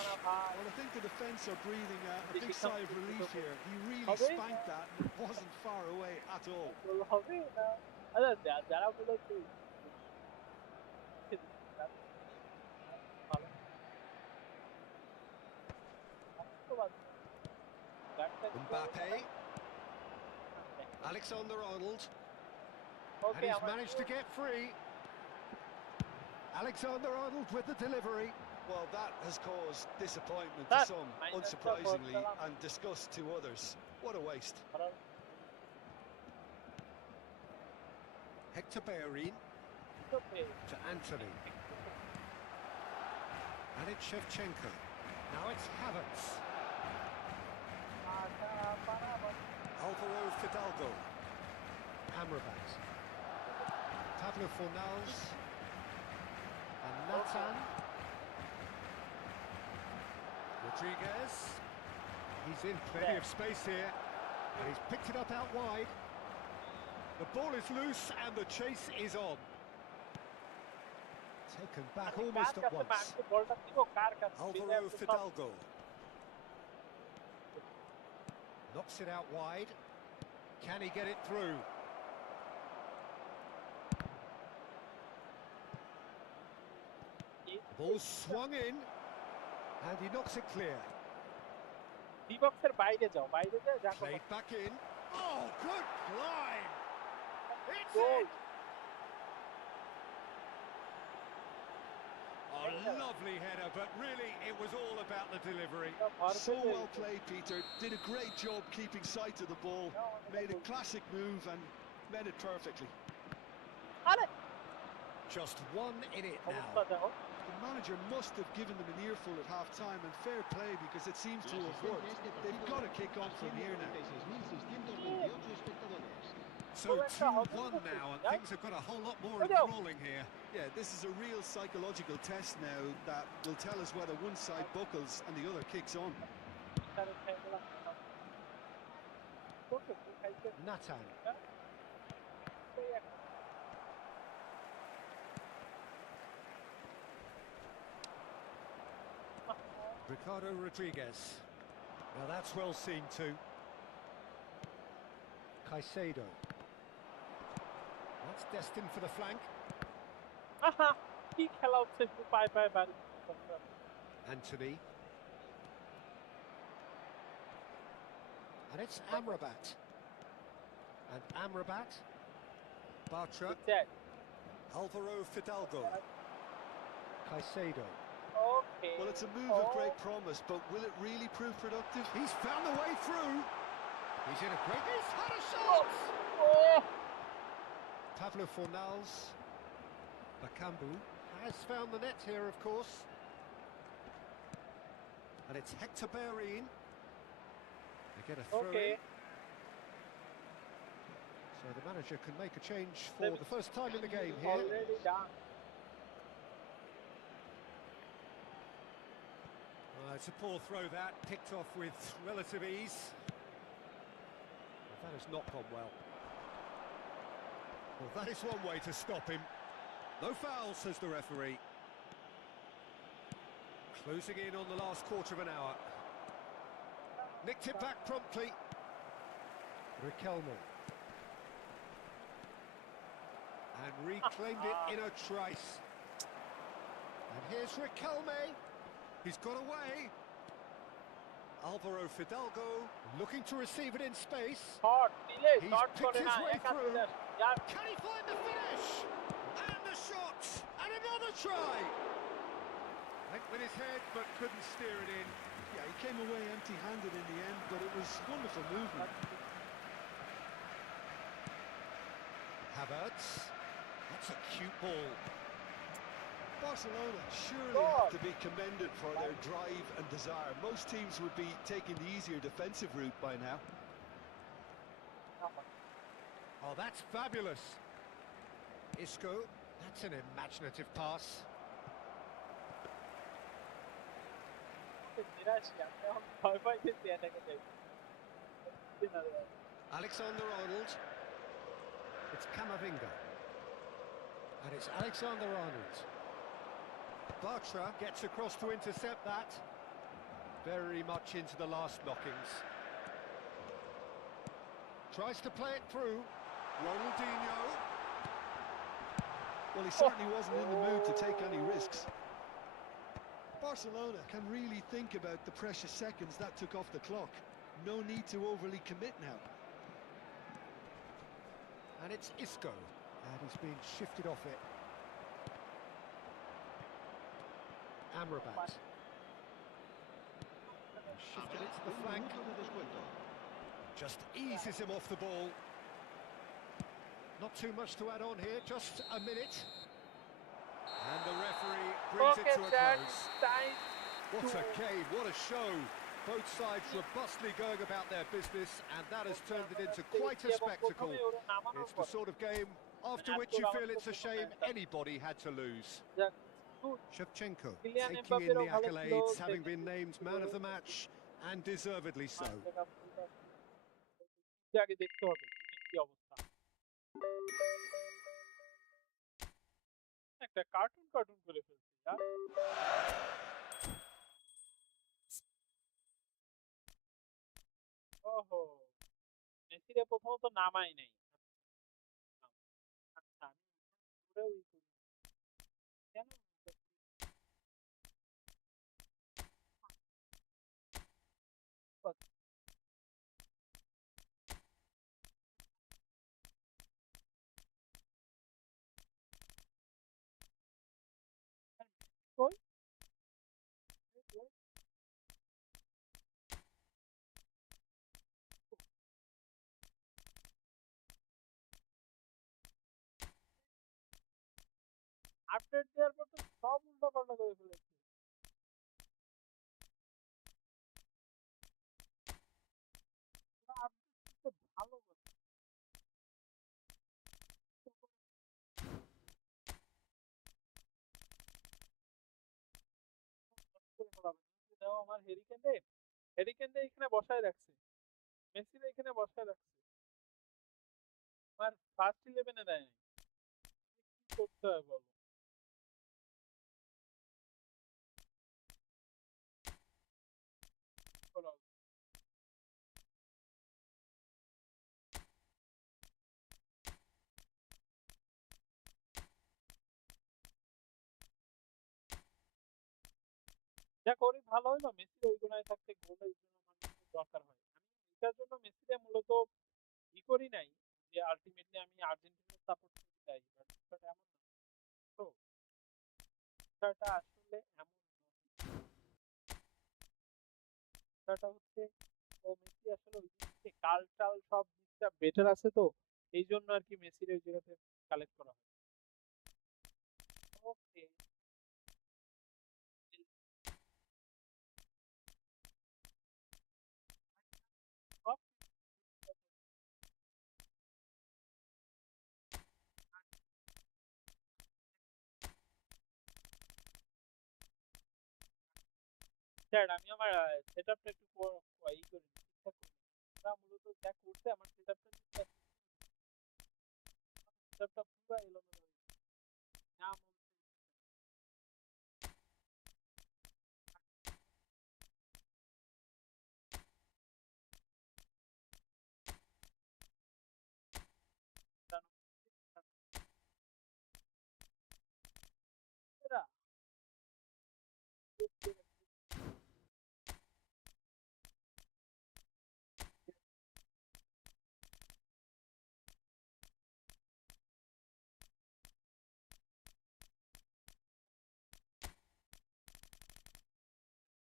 Well, I think the defence are breathing a big sigh of relief here. He really spanked that, and it wasn't far away at all. Mbappe. Alexander-Arnold. And he's managed to get free. Alexander-Arnold with the delivery. Well, that has caused disappointment to some, unsurprisingly, and disgust to others. What a waste. Hector Bellerin to Anthony. And it's Shevchenko. Now it's Havertz. Alvaro Fidalgo. Amrabat. Pablo Fornals. And Nathan. Rodriguez. He's in plenty of space here. And he's picked it up out wide. The ball is loose and the chase is on. Taken back almost at once. Alvaro Fidalgo. Knocks it out wide. Can he get it through? The ball swung in. And he knocks it clear. Played back in. Oh, good climb! It's it! A lovely header, but really it was all about the delivery. So well played, Peter. Did a great job keeping sight of the ball. Made a classic move and met it perfectly. Just one in it now. The manager must have given them an earful at half-time, and fair play because it seems to have worked. They've got to kick on from here now. So 2-1 now, and things have got a whole lot more enthralling here. Yeah, this is a real psychological test now that will tell us whether one side buckles and the other kicks on. Nathan. Ricardo Rodriguez. Now that's well seen too. Caicedo. That's destined for the flank. Anthony. And it's Amrabat. And Amrabat. Bartra. Alvaro Fidalgo. Caicedo. Well, it's a move of great promise, but will it really prove productive? He's found the way through. He's in a great... He's had a shot! Pablo Fornals. Bakambu has found the net here, of course. And it's Hector Bellerin. get a throw Okay. in. So the manager can make a change for the first time in the game here. Already done. It's a poor throw that, picked off with relative ease. Well, that has not gone well. Well, that is one way to stop him. No foul, says the referee. Closing in on the last quarter of an hour. Nicked it back promptly. Riquelme. And reclaimed it in a trice. And here's Riquelme. He's got away. Alvaro Fidalgo looking to receive it in space. Shot, delay, He's shot picked করে his না, way এক হাত through. দিলে, यार, Can he find the finish? And the shot! And another try! Went with his head, but couldn't steer it in. Yeah, he came away empty-handed in the end, but it was wonderful movement. Havertz. That's a cute ball. Barcelona surely have to be commended for their drive and desire. Most teams would be taking the easier defensive route by now. Oh, that's fabulous. Isco, that's an imaginative pass. নিরাশই, আমি এখন ভয় পাইতেছি এটাকে দেখে। Alexander-Arnold. It's Camavinga. And it's Alexander-Arnold. Bartra gets across to intercept that. Very much into the last knockings. Tries to play it through. Ronaldinho. Well, he certainly wasn't in the mood to take any risks. Barcelona can really think about the precious seconds that took off the clock. No need to overly commit now. And it's Isco. And he's been shifted off it. Amrabat. Shifted it to the flank. Just eases him off the ball. Not too much to add on here, just a minute. And the referee brings it to a close. What a game, what a show. Both sides robustly going about their business, and that has turned it into quite a spectacle. It's the sort of game after which you feel it's a shame anybody had to lose. Shevchenko taking in the accolades, having been named man of the match, and deservedly so. আগে দেখতে হবে কি অবস্থা। একটা cartoon cartoon করে ফেলছি, यार। ওহো, মেসিরে প্রথমত নামাই নাই। আচ্ছা, আমি পুরো কেন কই আপডেট দেওয়ার পর তো সব উল্টো পাল্টা করে ফেলেছি। আপডেট তো ভালো কথা। দাও আমার হেরিকেন দে এখানে বসায় রাখছে, মেসিরে এখানে বসায় রাখছে, আমার ফার্স্ট 11-এ দেয় নাই। কি করতে হয় বলো? বলো। যা করি ভালো হইলো, মেসি ওই গুণায় থাকতে গোলের জন্য মানুষের দরকার হয়। আমি এটার জন্য মেসিরে মূলত ই করি নাই যে আলটিমেটলি আমি আর্জেন্টিনার সাপোর্ট করতে চাই, বাট বিষয়টা এমন না। তো বিষয়টা আসলে এমন না। বিষয়টা হচ্ছে ও মেসি আসলে ওই দিক থেকে কাল টাল সব দিকটা বেটার আছে, তো এই জন্য আর কি মেসির ওই জায়গাতে কালেক্ট করা হয়। ওকে, স্যার আমি আমার সেটআপটা একটু ই করি ঠিকঠাক করি। আমরা মূলত যা করতে আমার সেটআপটা পুরো এলোমেলো না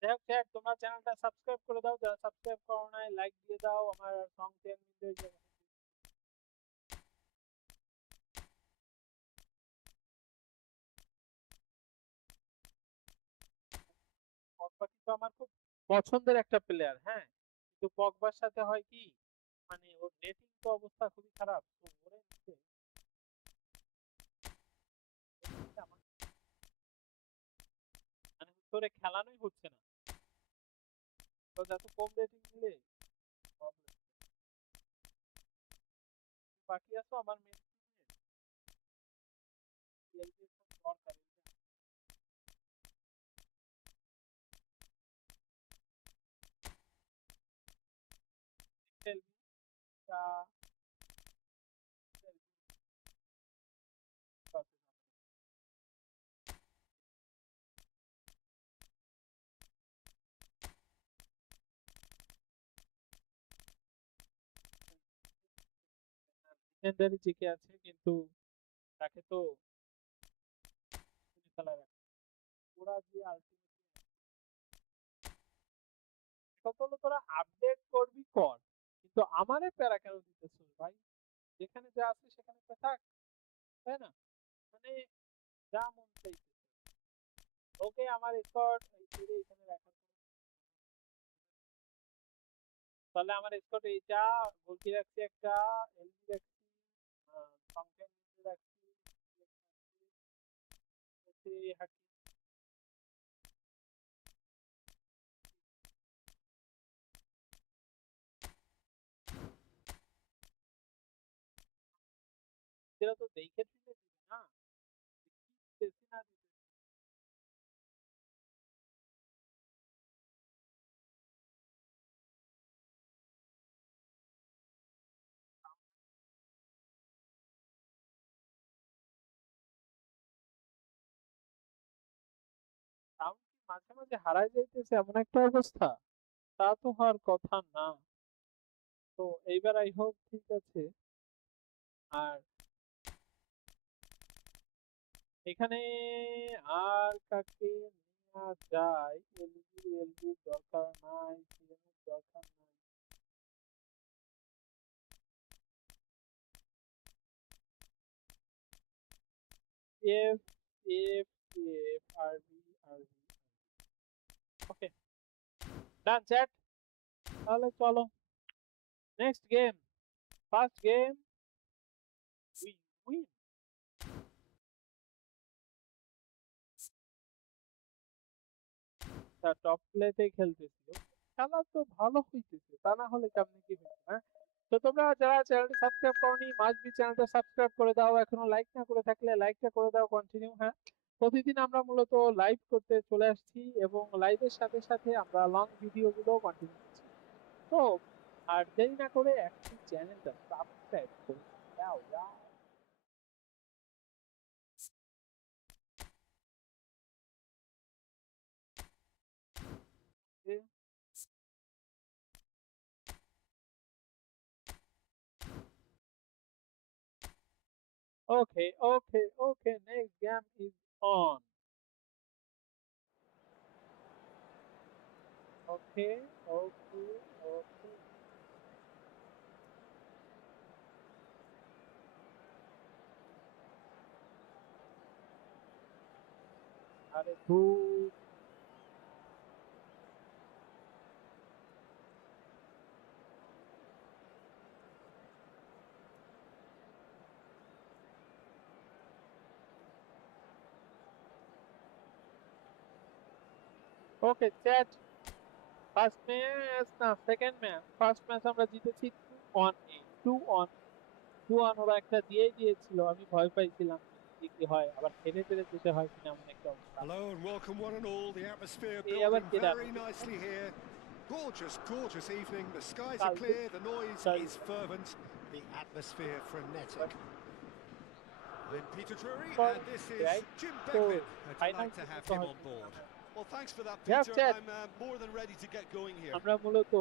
যাই হোক স্যার তোমরা চ্যানেলটা সাবস্ক্রাইব করে দাও, যারা সাবস্ক্রাইব করো নাই লাইক দিয়ে দাও, আমার সং চ্যানেল পগবা কিন্তু আমার খুব পছন্দের একটা প্লেয়ার, হ্যাঁ, কিন্তু পগবার সাথে হয় কি মানে ওর নেটিং তো অবস্থা খুবই খারাপ, তো ওরে নিচে আমার মানে তোরে খেলানোই হচ্ছে না, তো এত কম রেটিং দিলে প্রবলেম। বাকি আছো আমার মেন দরকার ডিফেন্ডারই জিকে আছে, কিন্তু তাকে তো খেলা রাখে ওরা দিয়ে আলটিমেটলি কত হলো তোরা আপডেট করবি কর, কিন্তু আমারে প্যারা কেন দিতেছিস ভাই, যেখানে যা আছে সেখানে তো থাক, তাই না? মানে যা মন চাইছে ওকে আমার স্কট এখানে রাখার তাহলে আমার স্কট এইটা গোলকি রাখছি, একটা এলবি রাখছি, ফাংশন রাখছি, হাঁটছি যেটা তো দেখে দিলে না দিতেছি না সাউন্ড কি মাঝে মাঝে হারাই যাইতেছে এমন একটা অবস্থা, তা তো হওয়ার কথা না। তো এইবার আই হোপ ঠিক আছে। আর এখানে আর কাকে নেওয়া যায়, এলবি দরকার নাই, সিএমের দরকার নাই। এফ এফ এফ আরবি আরবি ওকে ডান চ্যাট, তাহলে চলো next game, first game win win. তা টপ প্লেতেই খেলতেছিল, খেলা তো ভালো হইতেছে, তা না হলে কেমনে কি হইতো, হ্যাঁ? তো তোমরা যারা চ্যানেলটি সাবস্ক্রাইব করনি মাস্ট বি চ্যানেলটা সাবস্ক্রাইব করে দাও, এখনো লাইক না করে থাকলে লাইকটা করে দাও কন্টিনিউ, হ্যাঁ? প্রতিদিন আমরা মূলত লাইভ করতে চলে আসছি এবং লাইভের সাথে সাথে আমরা লং ভিডিওগুলো কন্টিনিউ করছি। তো আর দেরি না করে এখন চ্যানেলটা সাবস্ক্রাইব করে দাও দাও। Okay, okay, okay. Next game is on. Okay, okay, okay. আরে ধুর। Okay, chat. ফার্স্ট ম্যাচ না সেকেন্ড ম্যাচ, ফার্স্ট ম্যাচ আমরা জিতেছি 2-1 ওরা একটা দিয়েই দিয়েছিল, আমি ভয় পাইছিলাম যে কি হয়, আবার হেরে ফেরে যেতে হয় কিনা এমন একটা অবস্থা। Hello and welcome one and all. The atmosphere এই আবার building কে very রাখবে? nicely here. Gorgeous, gorgeous evening. The skies are কালকে clear, the noise চাই is fervent, the atmosphere frenetic. I'm Peter Drury পর and this is right. Jim তো Beglin. Final Delight to have পর্যন্ত him on হয়তো board. Well, thanks for that, হ্যাঁ Peter. Chat, I'm more than ready to get going here. আমরা মূলত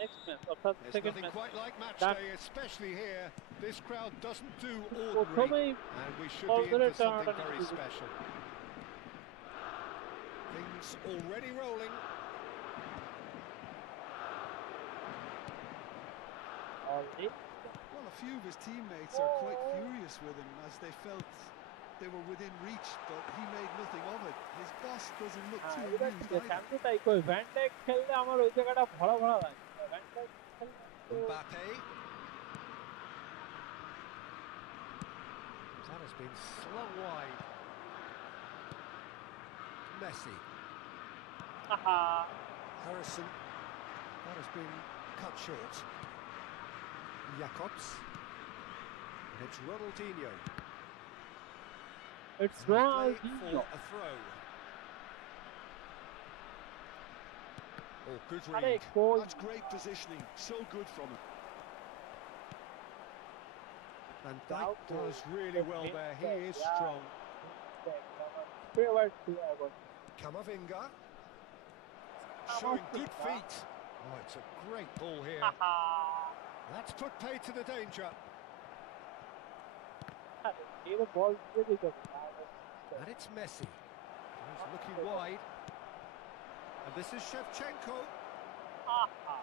next match অর্থাৎ There's second nothing match quite like match done day, especially here. This crowd doesn't do ordinary, প্রথমেই and we should ball be in ধরে for something টানাটানি very শুরু করছে। special. Things already rolling. Already Well, a few of his teammates are quite furious with him as they felt they were within reach, but he made nothing of it. His boss doesn't look too এবার amused ঠিক আছে, either. আমি তো তাই কই, van Dijk খেললে আমার ওই জায়গাটা ভরা ভরা লাগে, ভ্যান ডাইক খেললে তো Mbappe. That has been slung wide. Messi. আহা Harrison. That has been cut short. Jacobs. And it's Ronaldinho. It's And play Ronaldinho. for a throw. Oh, good আরে read. কই That's great positioning. So good from him. And Dijk does really well there. He is strong. favorite player was Camavinga. Showing good feet. Oh, it's a great ball here. আহা That's put pay to the danger. আরে এর বল দিয়ে দিতে হবে। And it's Messi. He's looking wide. And this is Shevchenko. আহা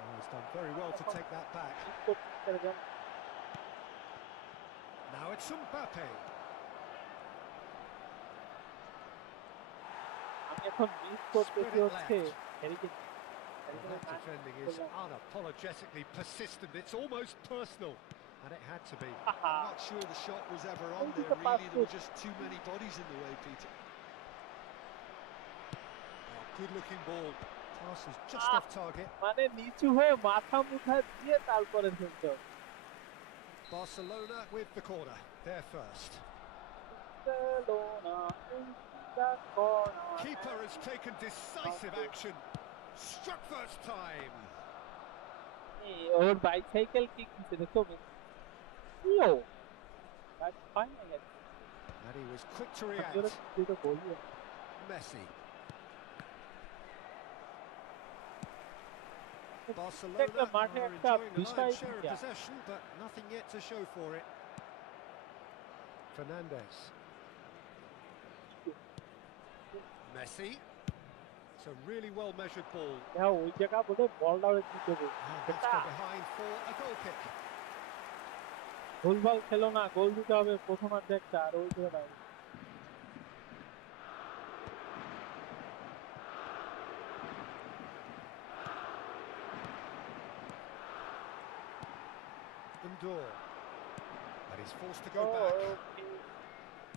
Oh, he's done very well to take that back. Now it's Mbappe. আমি এখন মিস করতেছি হচ্ছে hurricane. Well, that defending is unapologetically persistent. It's almost personal. And it had to be. আহা I'm not sure the shot was ever on Thank you there, for really. There were passing. just too many bodies in the way, Peter. Oh, good looking ball. Pass is just off target. মানে নিচু হয়ে মাথা মুঠা দিয়ে তারপরে ফেলতে হবে। Barcelona with the corner. They're first. Barcelona in the corner. Keeper has taken decisive action. Struck first time. ওর বাইসাইকেল কিক দিতে দেখো ও but fine I guess And he was quick to আমি react. ওরা যেটা বলি Messi. একটা Barcelona মাঠে are একটা enjoying a বিষয় lion's share of থাকে। possession, but nothing yet to show for it. Fernandes. Messi. It's a really well measured ball. হ্যাঁ ওই জায়গা বলে বলটা দিতে হবে। And that's gone behind for a goal kick. ভুলভাল খেলো না, গোল দিতে হবে প্রথমার্ধে আর ওই জায়গায় Ndor. But he's forced to go back.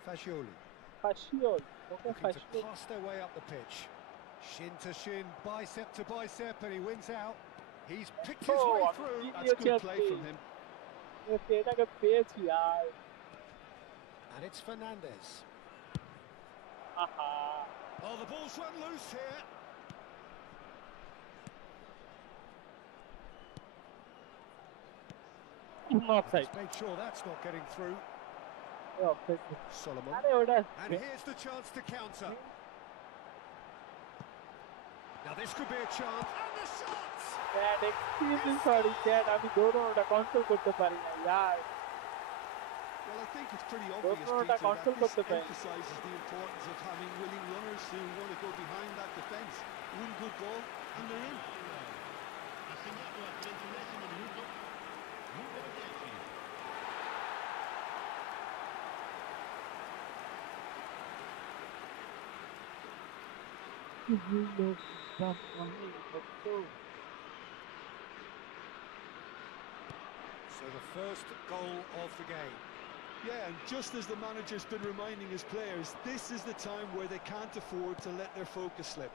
Fagioli. ফাশিওল ওকে Looking to ফাশিওল pass their way up the pitch. Shin to shin, bicep to bicep, and he wins out. He's picked his way through. That's good play from him. এটাকে পেয়েছি আর And it's Fernandes. আহা Oh, the ball's run loose here. Offside He's made sure that's not getting through. Offside Solomon. আরে ওটা And here's the chance to counter. Now this could be a chance. And the shots! Dad, extremely sorry, Dad. আমি দৌড়ানোটা কন্ট্রোল করতে পারি না ইয়ার। Well, I think it's pretty obvious, no, Peter, that control this করতে পারি। emphasises the importance of having willing runners who want to go behind that defence. One good ball and they're in. So the first goal of the game. Yeah, and just as the manager's been reminding his players, this is the time where they can't afford to let their focus slip.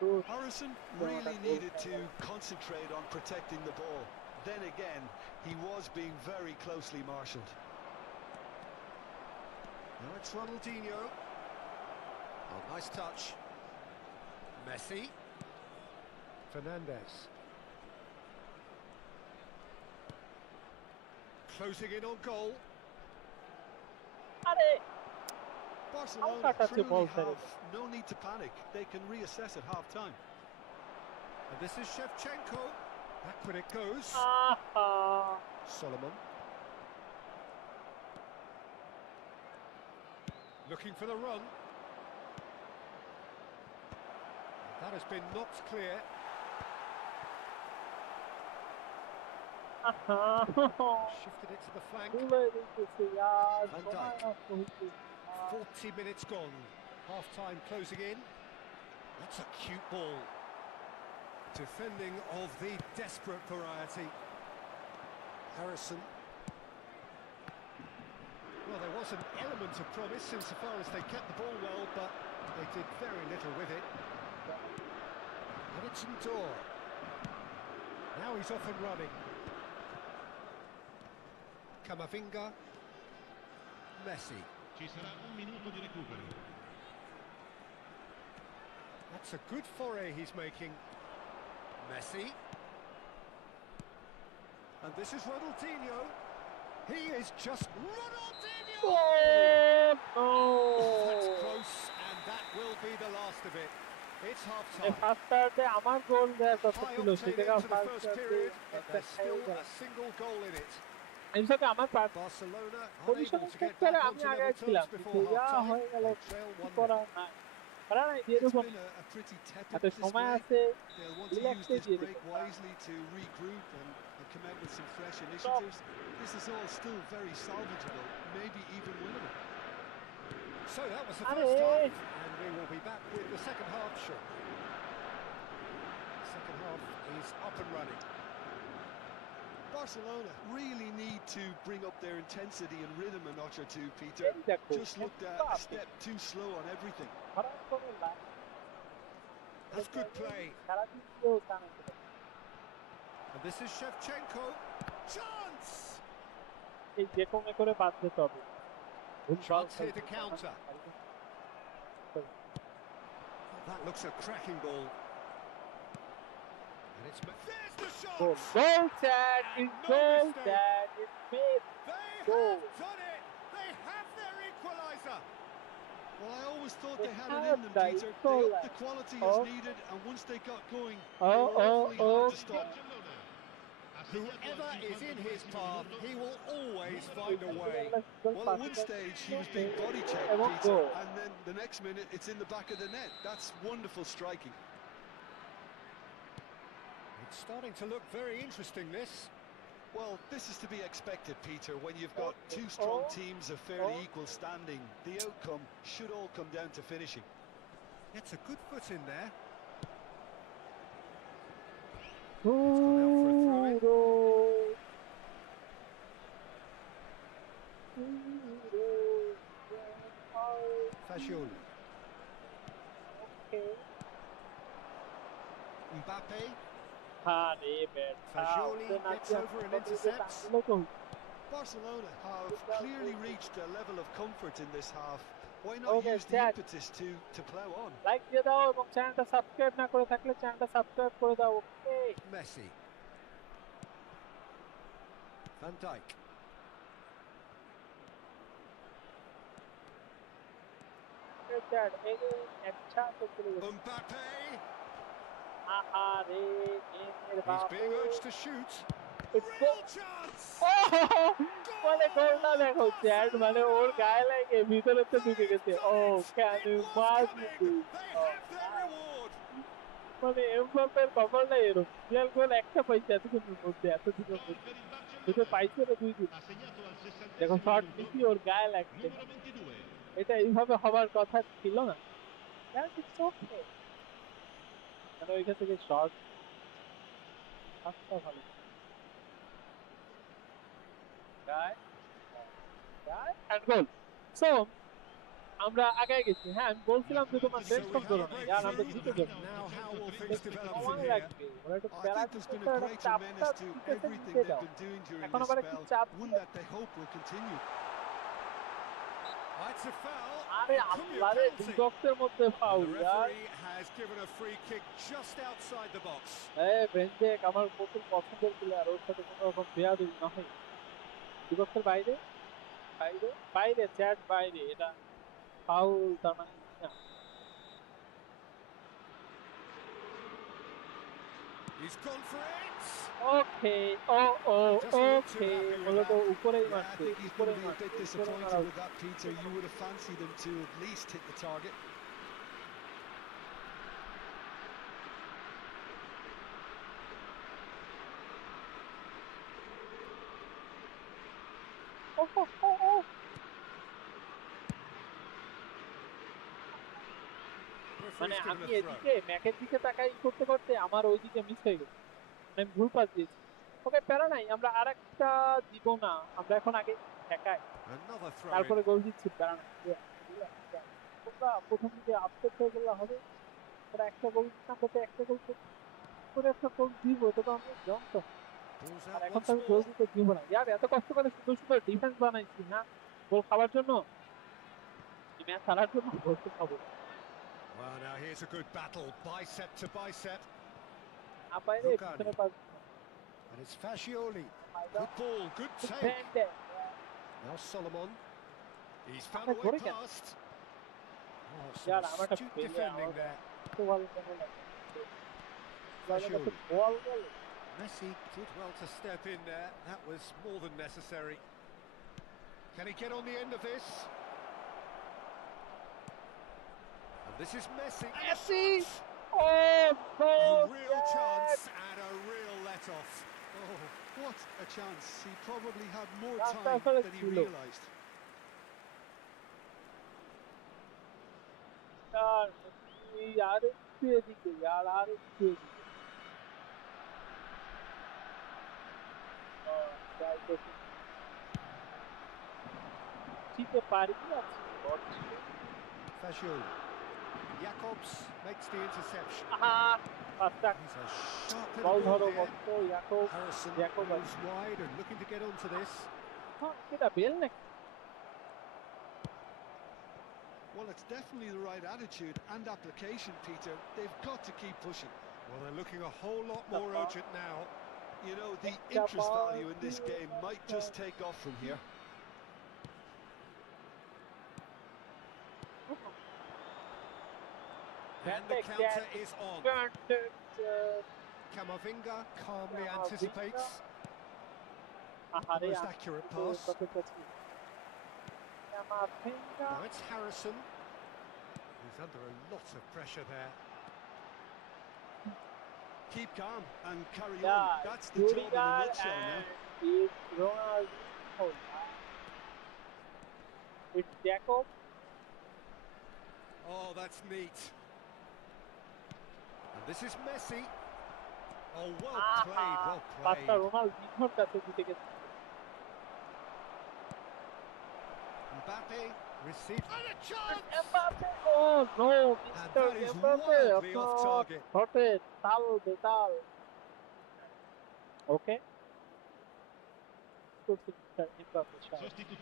Harrison really needed to concentrate on protecting the ball. Then again, he was being very closely marshalled. Now it's Ronaldinho. Oh, nice touch. Messi. Fernandez. Closing in on goal. Barcelona truly have no need to panic. They can reassess at half-time. And this is Shevchenko. Back when it goes. Solomon. Looking for the run. That has been knocked clear. Shifted it to the flank. Van Dijk. 40 minutes gone. Half-time closing in. That's a cute ball. Defending of the desperate variety. Harrison. Well, there was an element of promise insofar as they kept the ball well, but they did very little with it. And it's Endor. Now he's off and running. Camavinga. Messi. Ci sarà un minuto di recupero. That's a good foray he's making. Messi. And this is Ronaldinho. He is just Ronaldinho! That's close, and that will be the last of it. It's half-time. High octane into the first period, but there's still a single goal in it. Barcelona unable to get back onto level terms before half-time. They trail 1-0. It's been a pretty tepid display. They'll want to use this break wisely to regroup and come out with some fresh initiatives. This is all still very salvageable, maybe even winnable. So that was the first half, and we will be back with the second half shortly. The second half is up and running. Barcelona really need to bring up their intensity and rhythm a notch or two, Peter. Just looked a step too slow on everything. That's good play. And this is Shevchenko. Chance! Chance here to counter. That looks a cracking ball. And it's... There's the shot! Goal, Chad! It's goal, Chad! It's made! They have done it! They have their equaliser! Well, I always thought they had it in them, Peter. They upped the quality as needed, and once they got going, they were awfully hard to stop. Whoever is in his path, he will always find a way. Well, at one stage, he was being body checked, Peter, and then the next minute, it's in the back of the net. That's wonderful striking. It's starting to look very interesting, this. Well, this is to be expected, Peter. When you've got two strong teams of fairly equal standing, the outcome should all come down to finishing. Gets a good foot in there. It's gone out for a throw-in. Fagioli. Mbappe. Fagioli gets over and intercepts. Barcelona have clearly reached a level of comfort in this half. Why not use the impetus to plough on? Like দিয়ে দাও এবং চ্যানেলটা সাবস্ক্রাইব না করে থাকলে চ্যানেলটা সাবস্ক্রাইব করে দাও। ওকে। Messi. Van Dijk. চ্যাট এগে अच्छा তো চলে গেছে। Mbappe. আহারে গেমের He's বাপ। being urged to shoot. Real chance. মানে গোলটা দেখো চ্যাট মানে ওর গায়ে লাগে ভিতরে তো ঢুকে গেছে। ও ক্যান ইউ ইমাজিন? মানে এমবাপ্পের কপালটা এরকম রিয়াল গোল একটা পাইছে এতক্ষণের মধ্যে এতদিনের মধ্যে দুটো পাইছে না 2 দিন দেখো শর্ট নিচি ওর গায়ে লাগছে এটা এইভাবে হবার কথা ছিল না দ্যাট ইজ ওকে মানে ওইখান থেকে শর্ট পাঁচটা ভালো গায় গায় অ্যান্ড গোল সো আমরা আগায় গেছি। হ্যাঁ, আমি বলছিলাম যে তোমার So টেনশন we have করো a না। ইয়ার আমরা breakthrough, জিতে and যাবো। now how will things একটু develop from সময় here? লাগবে। ওরা একটু I প্যারা think there's been দিতেছে, a ওরা greater চাপটা menace to দিতেছে, everything নিতে they've দাও। been doing during এখন this আবার একটু spell, চাপ one দিলে that they hope will continue. It's a foul. আরে It could be a আল্লাহ রে, দুই penalty. বক্সের মধ্যে And foul the year. referee has given a free kick just outside the box. বেনজেক আমার প্রচুর পছন্দের প্লেয়ার, ওর সাথে কোনো রকম বেয়াদবি নয়। দুই বক্সের বাইরে, বাইরে, বাইরে, চ্যাট বাইরে, এটা ফাউল, তার মানে না। He's gone for it. Okay, O O Doesn't look too okay, happy with মূলত that. উপরেই Yeah, I মারছে, think he's going to উপরেই be a মারছে, bit উপরেই disappointed মারা with উচিত। that, Peter. You would have fancied him to at least hit the target. ও ও ও ও। মানে Referee's given আমি a throw. এদিকে ম্যাকের দিকে তাকাই করতে করতে আমার ওইদিকে মিস হয়ে গেছে, মানে আমি ভুল পাস দিয়েছি। ওকে, প্যারা নাই, আমরা আরেকটা দিব না, আমরা এখন আগে ঠেকাই, Another throw in. তারপরে গোল দিচ্ছি, প্যারা নাই। তোমরা প্রথম দিকে আপসেট হয়ে গেলে হবে, ওরা একটা গোল দিচ্ছে, আমরা তো একটা গোল করে একটা গোল দিব, এটা তো আমি জানতাম। Pulls আর out এখন তো once আমি গোল more. দিতে দিব না। ইয়ার এত কষ্ট করে সুন্দর সুন্দর ডিফেন্স বানাইছি, হ্যাঁ, গোল খাওয়ার জন্য, ম্যাচ হারার জন্য গোল তো খাবো। Well, now here's a good battle, bicep to bicep. না পাইলে Rugani. পিছনে পাস And it's Fascioli. ফায়দা Good ball, good take. ব্যান্ডে। Now Solomon. He's found আপনি a way ধরে কেন? past. Oh, ইয়ার some আমার একটা astute পেলে defending আমার there. তো ভালো কেন লাগে? Fascioli. বল গেল। Messi did well to step in there. That was more than necessary. Can he get on the end of this? And this is Messi. And a Messi! shot! Oh, A no! real chance and a real let-off. Oh, what a chance. He probably had more That's time definitely than he true. realised. यार यार একটু এদিকে, यार আর একটু এদিকে। যাইতে জিতে পারি আছি বলছিল। Fascioli. Jakobs makes the interception. আহা, পাঁচটা He's a sharp বল little ধরো ball here. বক্ত, ইয়াকব, Harrison ইয়াকব moves wide and looking to get onto this. হ্যাঁ, এটা বেল নাকি? Well, it's definitely the right attitude and application, Peter. They've got to keep pushing. Well, they're looking a whole lot more urgent now. You know, the interest value in this game might just take off from here. And the counter is on. Camavinga calmly anticipates. আহারে, Most accurate pass. Now it's Harrison. He's under a lot of pressure there. Keep calm and carry Yeah, on. That's the job in a nutshell now. It's Ronaldo. It's Jacob. Oh, that's neat. And this is Messi. Oh, well played, well পাঁচটা played. রোনালদিনোর কাছে জিতে গেছে। Mbappe received and a chance. Mbappe, oh no, And Mr. that is Mbappe, wildly off target. হটে তাল বেতাল। ওকে,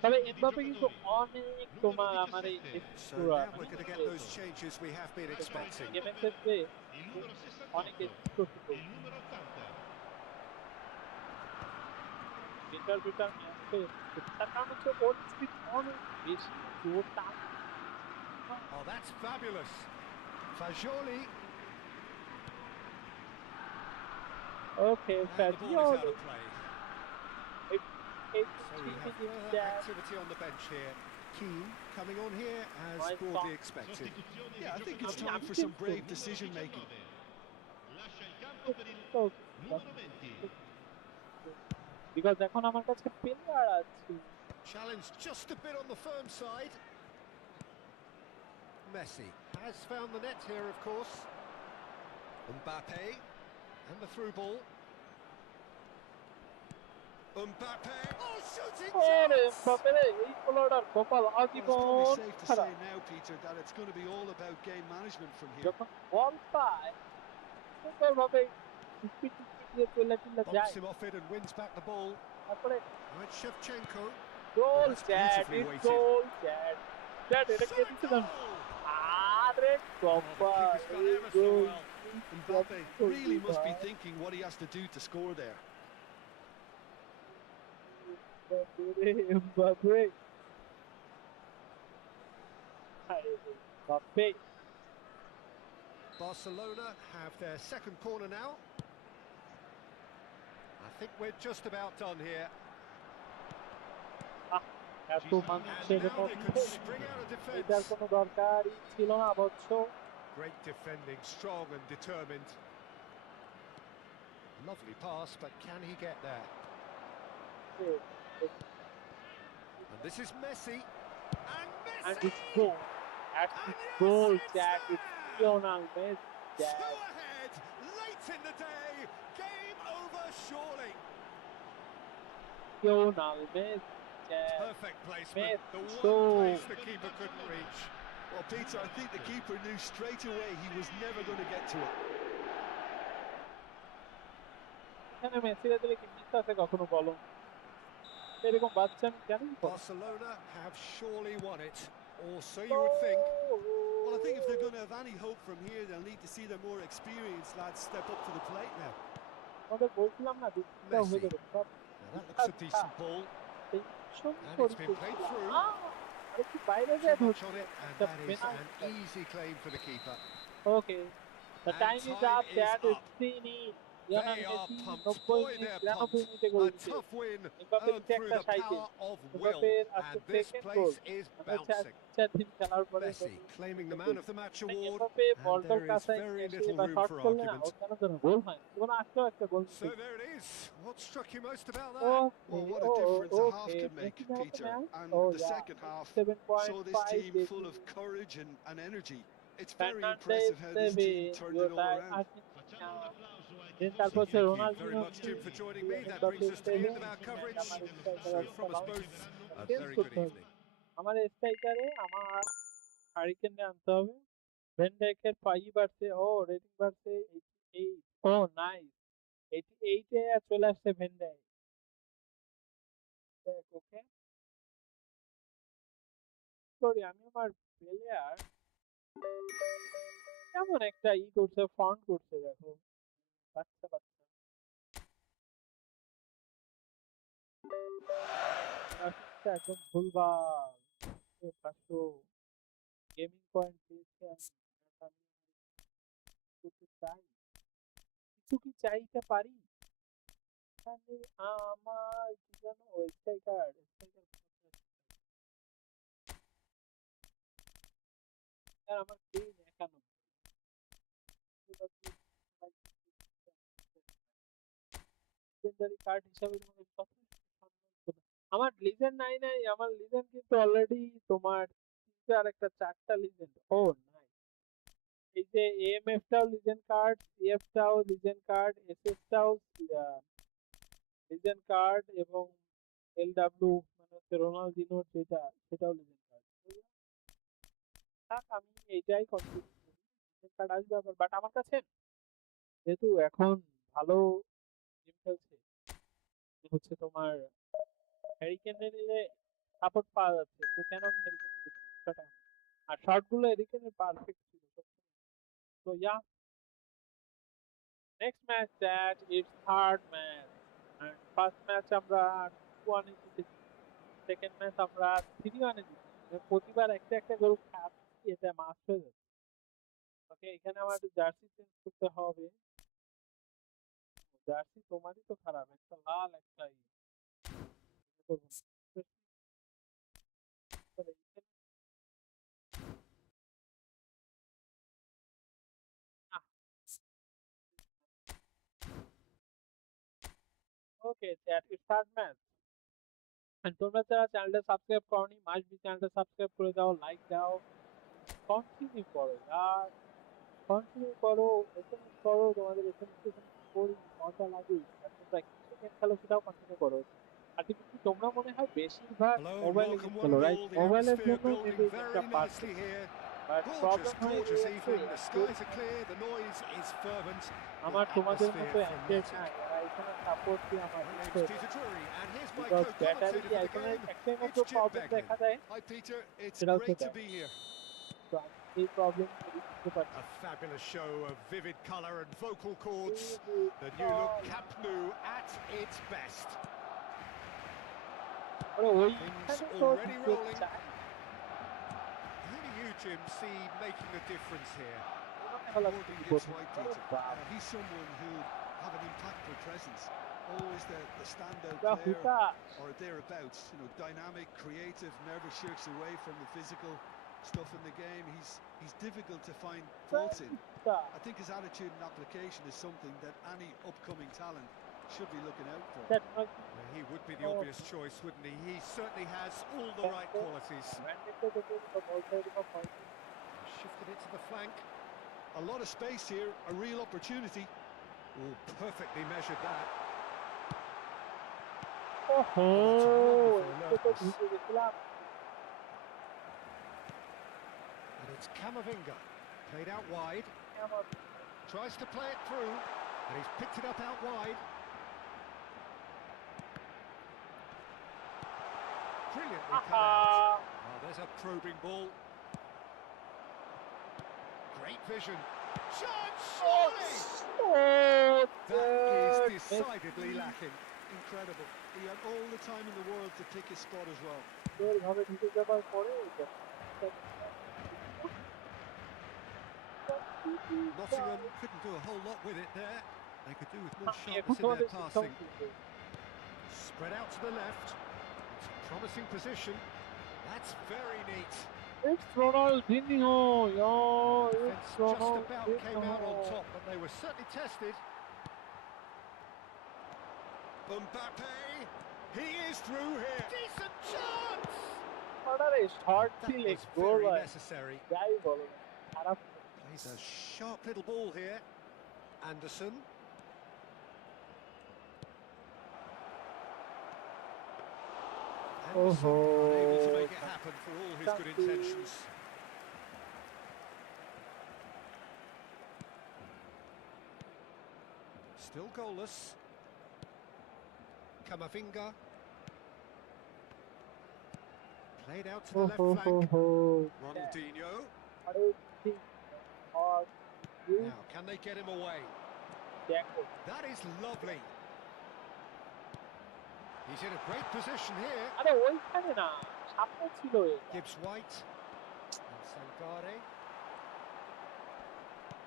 তবে এমবাপ্পে কিন্তু অনেক তোমার আমার এই So now we're going to get those changes we have been expecting. গেমের ক্ষেত্রে অনেক বেটার বেটার ম্যাচে, তার কারণ হচ্ছে ওর স্পিড অনেক বেশি, ওর টান। Oh, that's fabulous. Fascioli. Okay, And the ball is out of play. So we have further activity on the bench here. Keane coming on here as broadly expected. Yeah, I think it's time for some brave decision making. Because এখন আমার কাছে প্লেয়ার আছে। Challenge just a bit on the firm side. Messi has found the net here, of course. Mbappe and the through ball. Mbappe. Oh, shooting ওরে chance! বাপরে এই পোলাটার কপাল Well, it's probably আজীবন safe to খারাপ say now, Peter, that it's going to be all about game management from here. যখন বল পায় সুন্দরভাবে স্পিড দিয়ে চলে Bumps যায় him off it and wins back the ball. তারপরে Now it's Shevchenko. Goal that's chat beautifully it's weighted. Goal chat chat এটা কে Shot দিচ্ছে goal! আরে কপাল keeper's done ever so goal well. Mbappe really must be thinking what he has to do to score there. Mbappe আরে Mbappe Barcelona have their second corner now. I think we're just about done here. এত And মানুষের now they মধ্যে can spring out of এটার defence. কোনো দরকারই ছিল না বৎস Great defending, strong and determined. Lovely pass, but can he get there? And this is Messi. And and Messi! it's goal at And its yes, goal it's Jack it's there! Lionel Messi Two Jack ahead, late in the day. Game over, surely. Lionel Messi Jack Perfect placement. The Messi one goal place the keeper couldn't reach. Well, Peter, I think the keeper knew straight away he was never going to get to it. এখানে মেসিরা দিলে কি মিস আছে কখনো বলো এরকম বাচ্চা আমি জানি Barcelona have surely won it, or so you would think. Well, I think if they're going to have any hope from here, they'll need to see their more experienced lads step up to the plate now. আমাদের বলছিলাম না দুঃখটা হয়ে যাবে সব Now that looks a decent ball, tension and করে it's been played through. আরে কি বাইরে Too যায় much ধরছে on it, and একটা that is penalty. an easy claim for the keeper. Okay. The And time is time up. is That is up. seen. They Lionel are Messi pumped. 90 Boy, minute they're 93 pumped. মিনিটে গোল A দিচ্ছে tough win Mbappe earned দিচ্ছে through একটা the cycle power of will. এমবাপ্পের আজকে And this second goal place is আমরা bouncing. 4 দিন খেলার পরে Messi claiming the man of the match award, Mbappe ball and tall there is কাছায় very নিয়ে এসে little বা room শর্ট for করলে না argument. ওর কেন যেন গোল হয় জীবনে আসলেও একটা গোল So দিতে there it is. What struck you most about okay that? Well, what a difference a half okay could make, Messi man Peter. And ও the yeah second half saw this 7.5 team full of courage and energy. It's very Fernandez impressive how this team 7 turned it all ইউরোটায় around. Argentina Facciamo un applauso ai then tifosi তারপর হচ্ছে Thank you very Ronaldinho much, Jim, for joining me. That Mbappe brings us to the end of our coverage. আমার So striker from us both, a change very good করতে হবে evening. আমার স্ট্রাইকারে আমার হারিকেনে আনতে হবে ভেন ডাইকের পাই বাড়ছে ও রেটিং বাড়ছে 88 ও নাইস 88 এ চলে আসছে ভেন ডাইক দেখ ওকে সরি আমি আমার প্লেয়ার কেমন একটা করছে ফন্ট করছে দেখো বাচ্চা বাচ্চা গ্রাফিক্সটা একদম ভুলভাল 500 গেমিং পয়েন্ট দিয়েছে আমি করতে চাই কিছু কি চাইতে পারি এখানে আমার কি জানো স্ট্রাইকার আমার গেম 91 লেজেন্ডারি কার্ড হিসাবে তোমাকে কত আমার লিজেন্ড নাই আমার লিজেন্ড কিন্তু অলরেডি তোমার তিনটা আর একটা চারটা লিজেন্ড ও নাই এই যে এএমএফ টাও লিজেন্ড কার্ড এফ টাও লিজেন্ড কার্ড এসএস টাও লিজেন্ড কার্ড এবং এলডব্লিউ মানে হচ্ছে রোনালদিনোর যেটা সেটাও লিজেন্ড কার্ড থাক আমি এইটাই কন্টিনিউ করি লিজেন্ড কার্ড আসবে আবার বাট আমার কাছে যেহেতু এখন ভালো গেম খেলছে হচ্ছে তোমার হ্যারিকেনে নিলে সাপোর্ট পাওয়া যাচ্ছে তো কেন আমি হ্যারিকেনে দিব না বিষয়টা এমন। আর শট গুলো হ্যারিকেনের পারফেক্ট ছিল তো yeah next match that it's third match and first match আমরা 2-1 জিতেছি সেকেন্ড ম্যাচ আমরা 3-1 জিতেছি প্রতিবার একটা একটা গোল খাচ্ছি এটা মাস্ট হয়ে যাচ্ছে ওকে এখানে আমার জার্সি চেঞ্জ করতে হবে জার্সি তোমারই তো খারাপ একটা লাল একটা করবো না okay that is first match and তোমরা যারা চ্যানেলটা সাবস্ক্রাইব করনি মাস্ট বি চ্যানেলটা সাবস্ক্রাইব করে দাও লাইক দাও কন্টিনিউ করো আর কন্টিনিউ করো এসএমএস করো তোমাদের এসএমএস করি মজা লাগে আর তোমরা কি গেম খেলো সেটাও কন্টিনিউ করো আলটিমেটলি তোমরা মনে হয় বেশিরভাগ Hello and মোবাইলে গেম welcome one খেলো, and রাইট? all. The মোবাইলের atmosphere জন্যই মেবি building এই গেমটা very nicely perfect. here. But Gorgeous, problem হয়ে gorgeous গিয়েছে evening. The skies are clear. The noise is fervent. The আমার তোমাদের atmosphere মতো অ্যান্ড্রয়েড না, frenetic. যারা এখানে সাপোর্ট দিয়ে আমার My বুঝতে name's হবে। Peter Drury, and here's my because battery co-commentator for the এখানে game. একটাই মাত্র It's Jim প্রবলেম Beglin. দেখা দেয়, Hi Peter, it's সেটা হচ্ছে great to be battery. here. তো আমি এই প্রবলেম বুঝতে পারছি। A fabulous show of vivid colour and vocal cords. The new look Camp Nou at its best. আরে Things ওইখানে তো already ঢুকে rolling. যায়। Who do you, Jim, see making a difference here? ওখানে হলো Morgan কি Gibbs বলবো? White, আরে Peter. বাপ, He's someone who'll have an impactful presence. Always the standout পুরা player হুতাশ। or thereabouts. You know, dynamic, creative, never shirks away from the physical stuff in the game. He's difficult to find faults in. হুতাশ। I think his attitude and application is something that any upcoming talent should be looking out for. That might be Well, he would be the obvious choice, wouldn't he? He certainly has all the right qualities. Brandon to the ball side of a point. Shifted it to the flank. A lot of space here, a real opportunity. Oh, perfectly measured that. Oh, that's wonderful এটা তো alertness. ঢুকে গেছিলাম। And it's Camavinga. Played out wide. আমার Tries to play it through. And he's picked it up out wide. Brilliantly cut out. Oh, there's a probing ball. Great vision. Chance, surely! That is decidedly lacking. Incredible. He had all the time in the world to pick his spot as well. ভাবে ঢুকে যাবার পরে Nottingham couldn't do a whole lot with it there. They could do with more এখন sharpness in তোমাদের their শিক্ষা passing. Spread out to the left. It's a promising position. That's very neat. It's Ronaldinho, yo, The it's defence just about came out on Ronaldinho. top, but they were certainly tested. Mbappe, he is through here. Decent chance! অর্ডারে short That দিলে was গোল very হয়, necessary. যাই বলো খারাপ। Plays a sharp little ball here. Anderson. Anderson unable to make it happen for all his good intentions. Still goalless. Camavinga. Played out to the left flank. Ronaldinho. আরে ঠিক আর Now, can they get him away? দেখো That is lovely. He's in a great position here. আরে ওইখানে না, সামনে ছিল Gibbs White. And Sankare.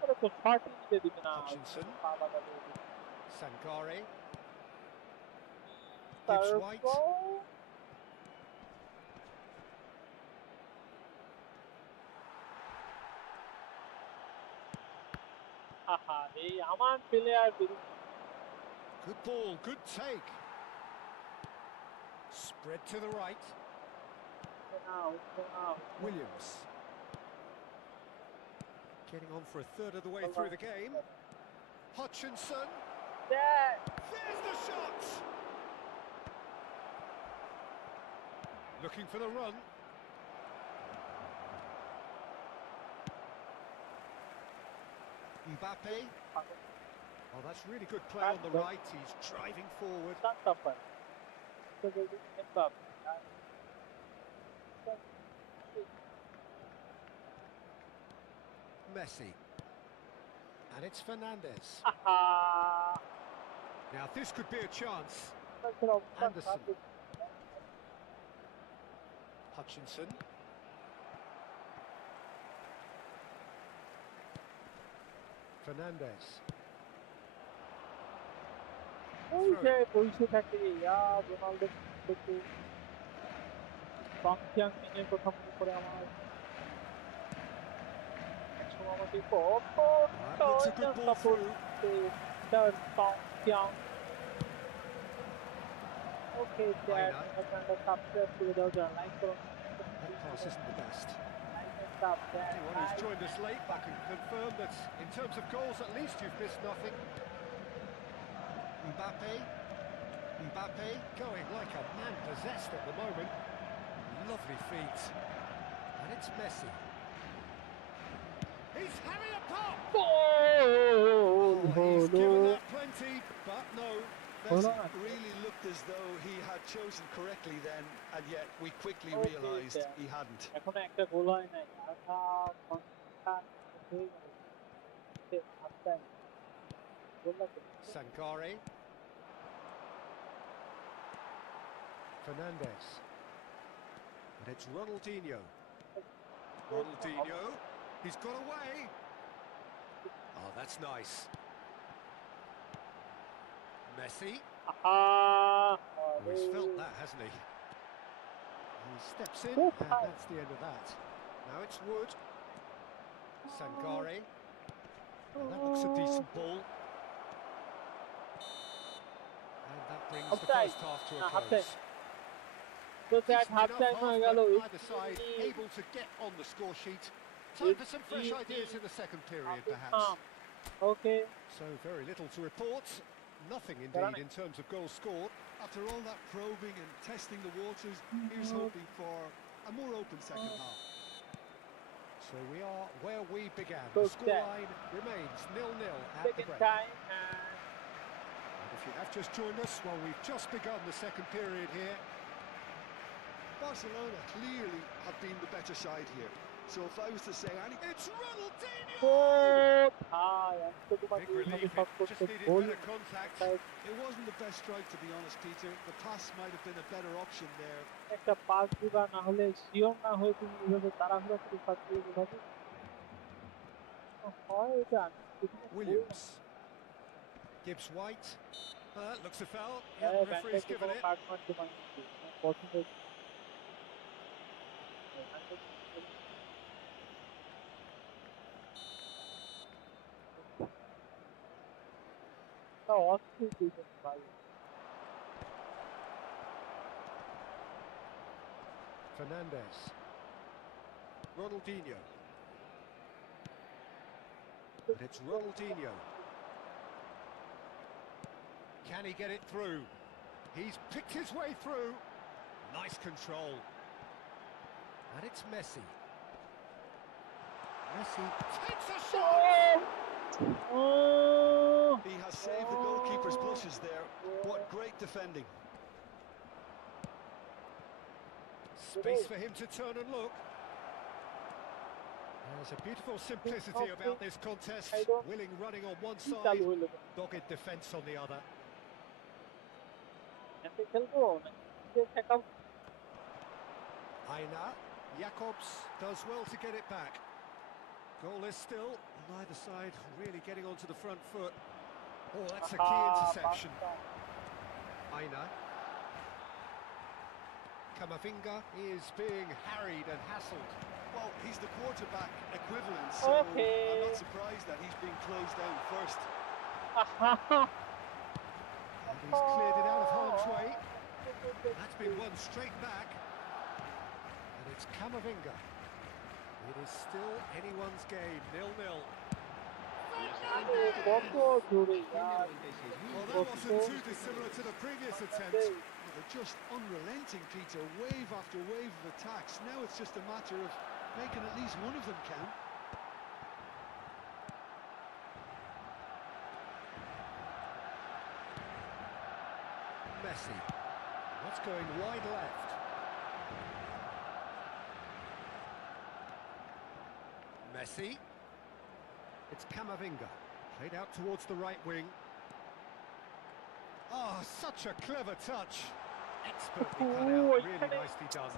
আরে তো শর্ট দিতে দিবে না। Hutchinson. পা বাঁধাবে। Sankare. Gibbs White. তারপর আহা, এই আমার প্লেয়ার বেরিয়ে Good ball, good take. Spread to the right. উঠছে না। Williams. Getting on for a third of the way through the game. Hutchinson. দেখ, There's the shot. Looking for the run. Mbappe. Oh, that's really good play on the right. He's driving forward. টানটা পায়। তো যদি Mbappe, Messi. And it's Fernandez. আহা, Now, this could be a chance. তাদের অবস্থান Anderson. খারাপ। Hutchinson. Fernandez. ওই যে বসে থাকে রোনাল্ডো থেকে সংখ্যাং মিনের কথা মনে করে আমার একসময় আমাকে কত looks a good ball through. সংখ্যাং। ওকে চ্যাট আপনারা সাবস্ক্রাইব করে দাও, যারা লাইক করো That pass isn't the best. Subscribe. Anyone who's joined us late, I can confirm that in terms of goals, at least you've missed nothing. Mbappe. Mbappe going like a man possessed at the moment. Lovely feet. And it's Messi. He's having a pop! Oh, he's given that plenty, but no. Messi really looked as though he had chosen correctly then, and yet we quickly realised he hadn't. এখনো একটা গোল হয় নাই, আধা ঘন্টা হয়ে গেল, half time গোল লাগবে। Sankare. Fernandez. And it's Ronaldinho. Ronaldinho. He's got away. Oh, that's nice. Messi. Oh, he's felt that, hasn't he? He steps in, and that's the end of that. Now it's Wood. Sankare. And that looks a decent ball. And that brings the first half to a close. Either side able to get on the score sheet. Time for some fresh ideas in the second period, perhaps. Okay. So very little to report. Nothing indeed in terms of goals scored. After all that probing and testing the waters, here's hoping for a more open second half. So we are where we began. The scoreline remains 0-0 at the break. And if you have just joined us, well, we've just begun the second period here. Barcelona clearly have been the better side here. So if I was to say anything, it's Ronaldinho! Big relief, it just needed better contact. It wasn't the best strike, to be honest, Peter. The pass might have been a better option there. একটা পাস দিবা, না হলে শিওর না হয়ে তুমি এভাবে তাড়াহুড়া করে পাস দিয়ে যেভাবে হয় এটা Williams. Gibbs White. Looks a foul. Yeah, referee's given it. Card মারতে পারে পছন্দ অস্থির দিয়েছেন ভাই। Fernandez. Ronaldinho. And it's Ronaldinho. Can he get it through? He's picked his way through. Nice control. And it's Messi. Messi takes a shot! He has saved the goalkeeper's blushes there. What great defending. Space for him to turn and look. There's a beautiful simplicity about this contest. Willing running on one side, dogged defence on the other. Aina. Jakobs does well to get it back. Goalless still. Neither side really getting onto the front foot. Oh, that's a key interception. Aina. Camavinga is being harried and hassled. Well, he's the quarterback equivalent, so I'm not surprised that he's being closed down first. And he's cleared it out of harm's way. That's been won straight back. And it's Camavinga. It is still anyone's game, 0-0. Well, that wasn't too dissimilar to the previous attempt. They're just unrelenting, Peter. Wave after wave of attacks. Now it's just a matter of making at least one of them count. Messi. That's going wide left. Messi. It's Camavinga. Played out towards the right wing. Oh, such a clever touch. Expertly cut out, really nicely done.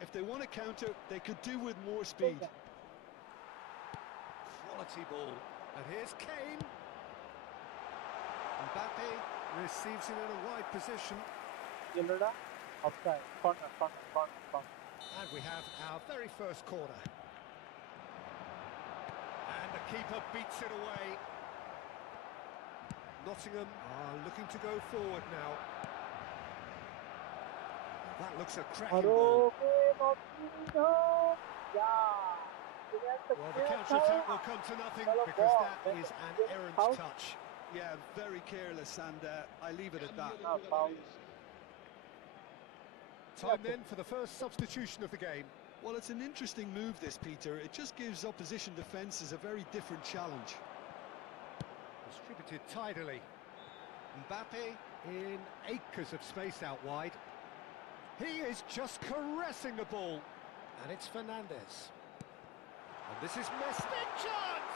If they want to counter, they could do with more speed. Quality ball. And here's Kane. Mbappe receives it in a wide position. Offside. Corner. And we have our very first corner. And the keeper beats it away. Nottingham are looking to go forward now. That looks a cracking ball. Well, the counter-attack will come to nothing because that is an errant touch. Yeah, very careless, and I leave it at that. Time then for the first substitution of the game. Well, it's an interesting move, this, Peter. It just gives opposition defences a very different challenge. Distributed tidily. Mbappe in acres of space out wide. He is just caressing the ball. And it's Fernandez. And this is Messi. Big chance!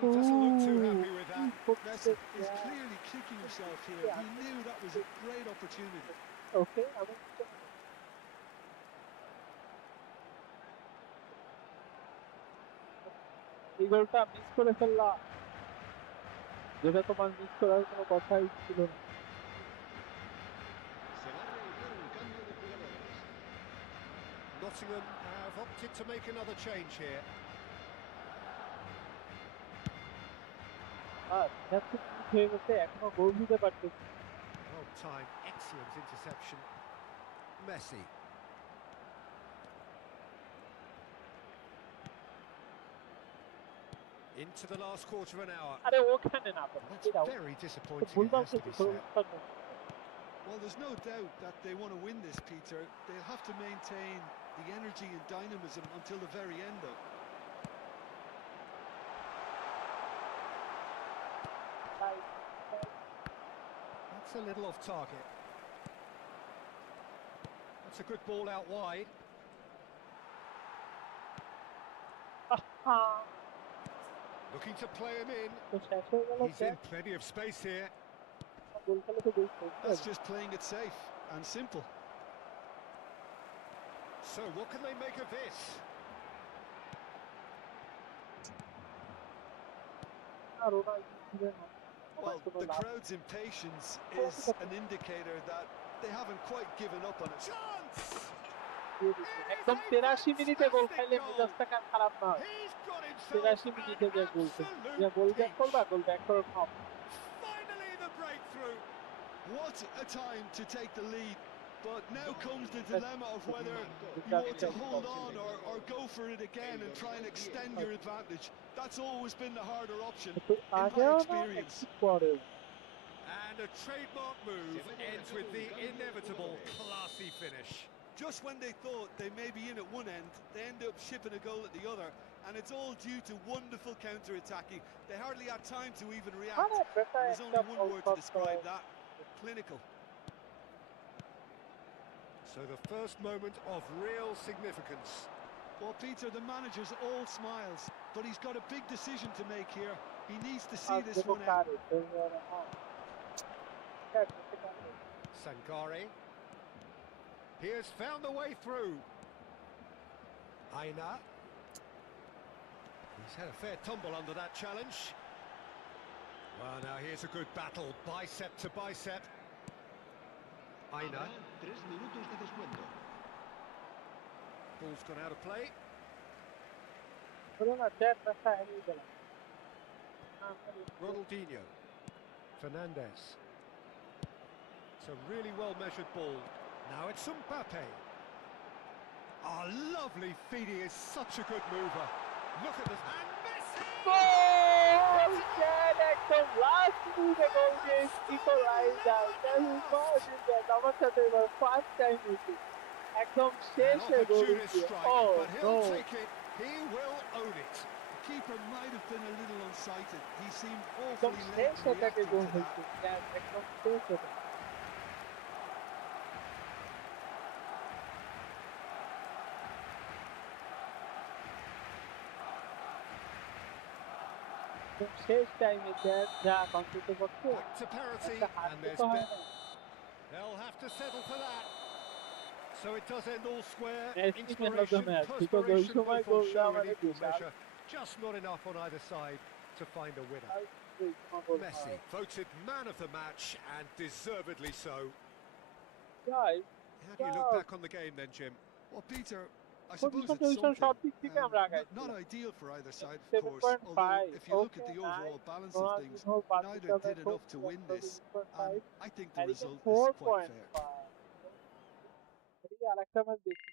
He doesn't look too happy with that. Messi is clearly kicking himself here. He knew that was a great opportunity. Okay, এই গোলটা মিস করে ফেললাম, যেটা তোমার মিস করার কোনো কথাই ছিল না। Nottingham have opted to make another change here. হয়ে গেছে, এখনো গোল দিতে পারতেছি। Well timed, excellent interception. Messi. Into the last quarter of an hour. আরে ওখানে না, That's very disappointing, it has to be said. Well, there's no doubt that they want to win this, Peter. They'll have to maintain the energy and dynamism until the very end, though. That's a little off target. That's a good ball out wide. Looking to play him in. He's in plenty of space here. That's just playing it safe and simple. So what can they make of this? Well, the crowd's impatience is an indicator that they haven't quite given up on it. Chance! একদম 83 মিনিটে গোল খাইলে মেজাজটা কার খারাপ না হয়। 83 মিনিটে যে গোল যে গোল ব্যাক করবা, গোল ব্যাক করার কম। Finally the breakthrough. What a time to take the lead. But now comes the dilemma of whether you want to hold on or go for it again and try and extend your advantage. That's always been the harder option in my experience. And a trademark move ends with the inevitable classy finish. Just when they thought they may be in at one end, they end up shipping a goal at the other, and it's all due to wonderful counter-attacking. They hardly had time to even react. There's only one word to describe that: clinical. So the first moment of real significance. Well, Peter, the manager's all smiles, but he's got a big decision to make here. He needs to see this one out. Sangare. He has found a way through. Aina. He's had a fair tumble under that challenge. Well, now here's a good battle, bicep to bicep. Aina. 3 minutos de descuento. Ball's gone out of play. Ronaldinho. Fernandez. It's a really well-measured ball. Now it's Mbappe. Oh, lovely feet. He is such a good mover. Look at this. And Messi! একদম লাস্ট মিনিটে গোল দিয়ে ইকুয়ালাইজার। আমার সাথে এবার first time হয়েছে, একদম শেষে গোল দিয়ে। Oh no! He will own it. The keeper might have been a little unsighted. He seemed একদম awfully late শেষে তাকে reacting গোল to হয়েছে, that. একদম শেষে। শেষ টাইমে যা কন্ট্রোল করতে Back to parity, and there's they'll have to settle for that. So it does end all square. Inspiration, perspiration, both will show in equal measure. Just not enough on either side to find a winner. Messi voted man of the match, and deservedly so. How do you look back on the game then, Jim? Well, Peter, I suppose it's something. Not ideal for either side, of course. Although, if you look at the overall balance of things, neither did enough to win this. And I think the result is quite fair. আরেকটা ম্যাচ দেখি,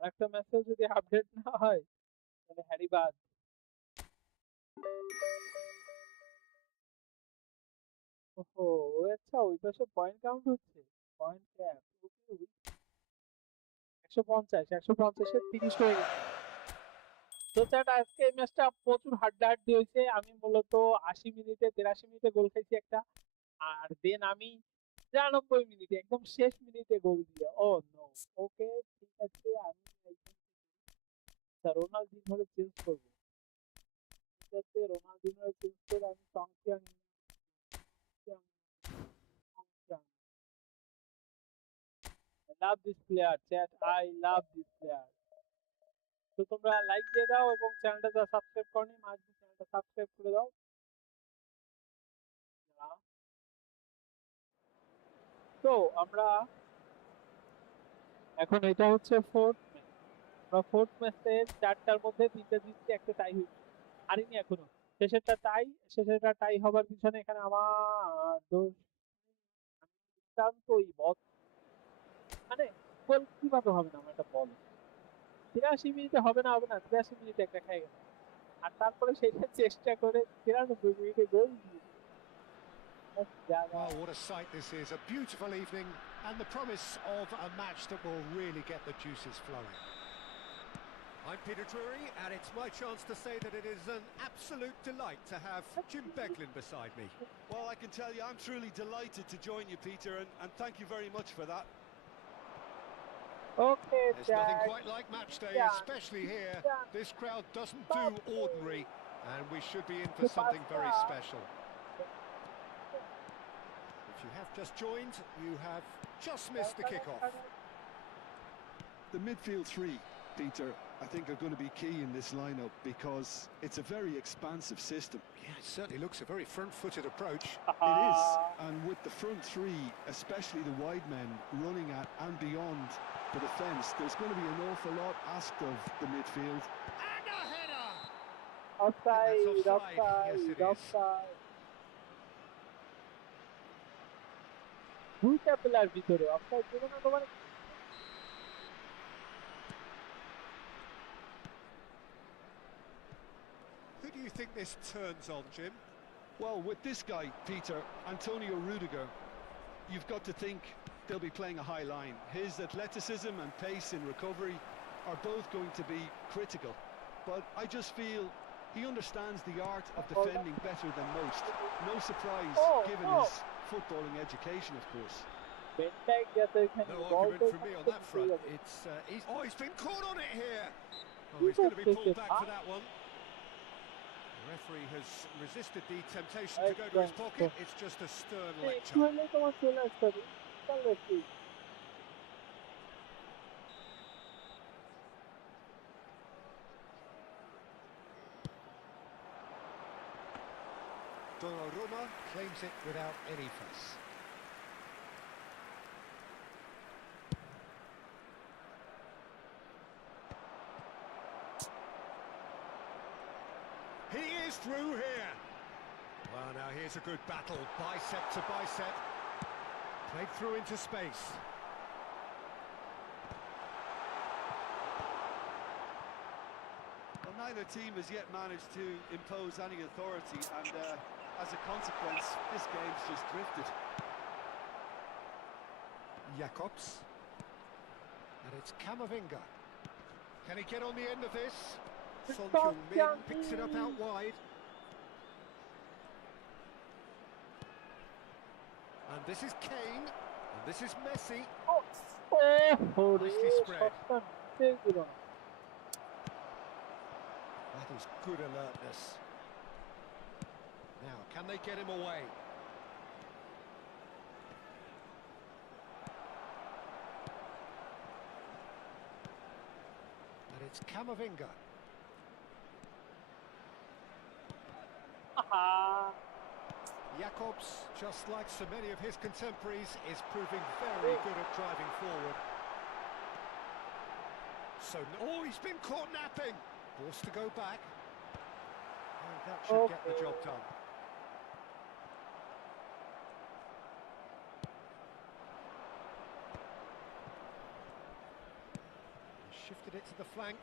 আরেকটা ম্যাচে যদি আপডেট না হয় তাহলে হ্যারি বাদ। ওহো! আচ্ছা ওই পাশে পয়েন্ট কাউন্ট হচ্ছে। Point cap. ওকে, ১৫০, ১৫০ এ ৩০ হয়ে গেছে। তো চ্যাট আজকে এই ম্যাচটা প্রচুর হাড্ডাহাড্ডি হয়েছে। আমি মূলত ৮০ মিনিটে ৮৩ মিনিটে গোল খাইছি একটা। আর দেন আমি ৯৩ মিনিটে একদম শেষ মিনিটে গোল দিয়ে। ও নো! ওকে, ঠিক আছে, আমি একদম রোনালদিনহোরে চেঞ্জ করব। ঠিক আছে, রোনালদিনহোরে চেঞ্জ করে আমি সংখ্যাং সংখ্যাং I love this player, chat. I love this player. তো তোমরা লাইক দিয়ে দাও এবং চ্যানেলটা যারা সাবস্ক্রাইব করনি মাঝে চ্যানেলটা সাবস্ক্রাইব করে দাও। তো আমরা এখন এটা হচ্ছে ফোর্থ ম্যাচ। আমরা ফোর্থ ম্যাচের ৪টার মধ্যে ৩টা জিতছি, একটা টাই হয়েছে। হারিনি এখনো। শেষেরটা টাই হবার পিছনে এখানে আমার দোষ। আমি নিতান্তই বদ। মানে গোল কিভাবে হবে না, আমার একটা বল ৮৩ মিনিটে হবে না, ৮৩ মিনিটে একটা খেয়ে গেল। আর তারপরে সেটা চেষ্টা করে ৯৩ মিনিটে গোল দিয়ে দিল। Well, what a sight this is. A beautiful evening and the promise of a match that will really get the juices flowing. I'm Peter Drury, and it's my chance to say that it is an absolute delight to have Jim Beglin beside me. Well, I can tell you, I'm truly delighted to join you, Peter, and thank you very much for that. Okay, There's Jack. nothing quite like match day, especially here. This crowd doesn't do ordinary, and we should be in for something very special. If you have just joined, you have just missed the kickoff. The midfield three, Peter, I think are going to be key in this lineup because it's a very expansive system. Yeah, it certainly looks a very front-footed approach. It is, and with the front three, especially the wide men running at and beyond the defence, there's going to be an awful lot asked of the midfield. And a header! Offside, That's offside. Yes, it is. offside. দুইটা প্লেয়ার ভিতরে অফসাইড দেবে না তোমার? Who do you think this turns on, Jim? Well, with this guy, Peter, Antonio Rudiger, you've got to think they'll be playing a high line. His athleticism and pace in recovery are both going to be critical. But I just feel he understands the art of defending better than most. No surprise, given his footballing education, of course. No argument from me on that front. He's been caught on it here. Oh, he's going to be pulled back for that one. The referee has resisted the temptation to go to his pocket. It's just a stern lecture. Donnarumma claims it without any fuss. He is through here. Well, now here's a good battle, bicep to bicep. Played through into space. Well, neither team has yet managed to impose any authority, and as a consequence, this game's just drifted. Jakobs. And it's Camavinga. Can he get on the end of this? Son Heung-min picks it up out wide. And this is Kane. And this is Messi. Nicely spread. That is good alertness. Now, can they get him away? And it's Camavinga. Jakobs, just like so many of his contemporaries, is proving very good at driving forward. So, oh, he's been caught napping. Forced to go back. And that should get the job done. Shifted it to the flank.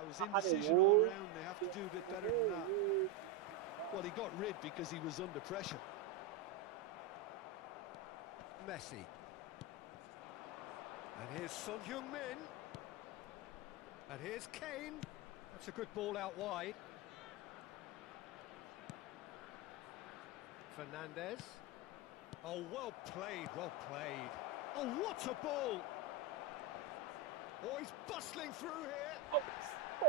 it was আরে indecision ও all round. They have to do a bit better than that. Well, he got rid because he was under pressure. Messi. And here's Son Heung-min. And here's Kane. That's a good ball out wide. Fernandez. Oh, well played, well played. Oh, what a ball! Oh, he's bustling through here.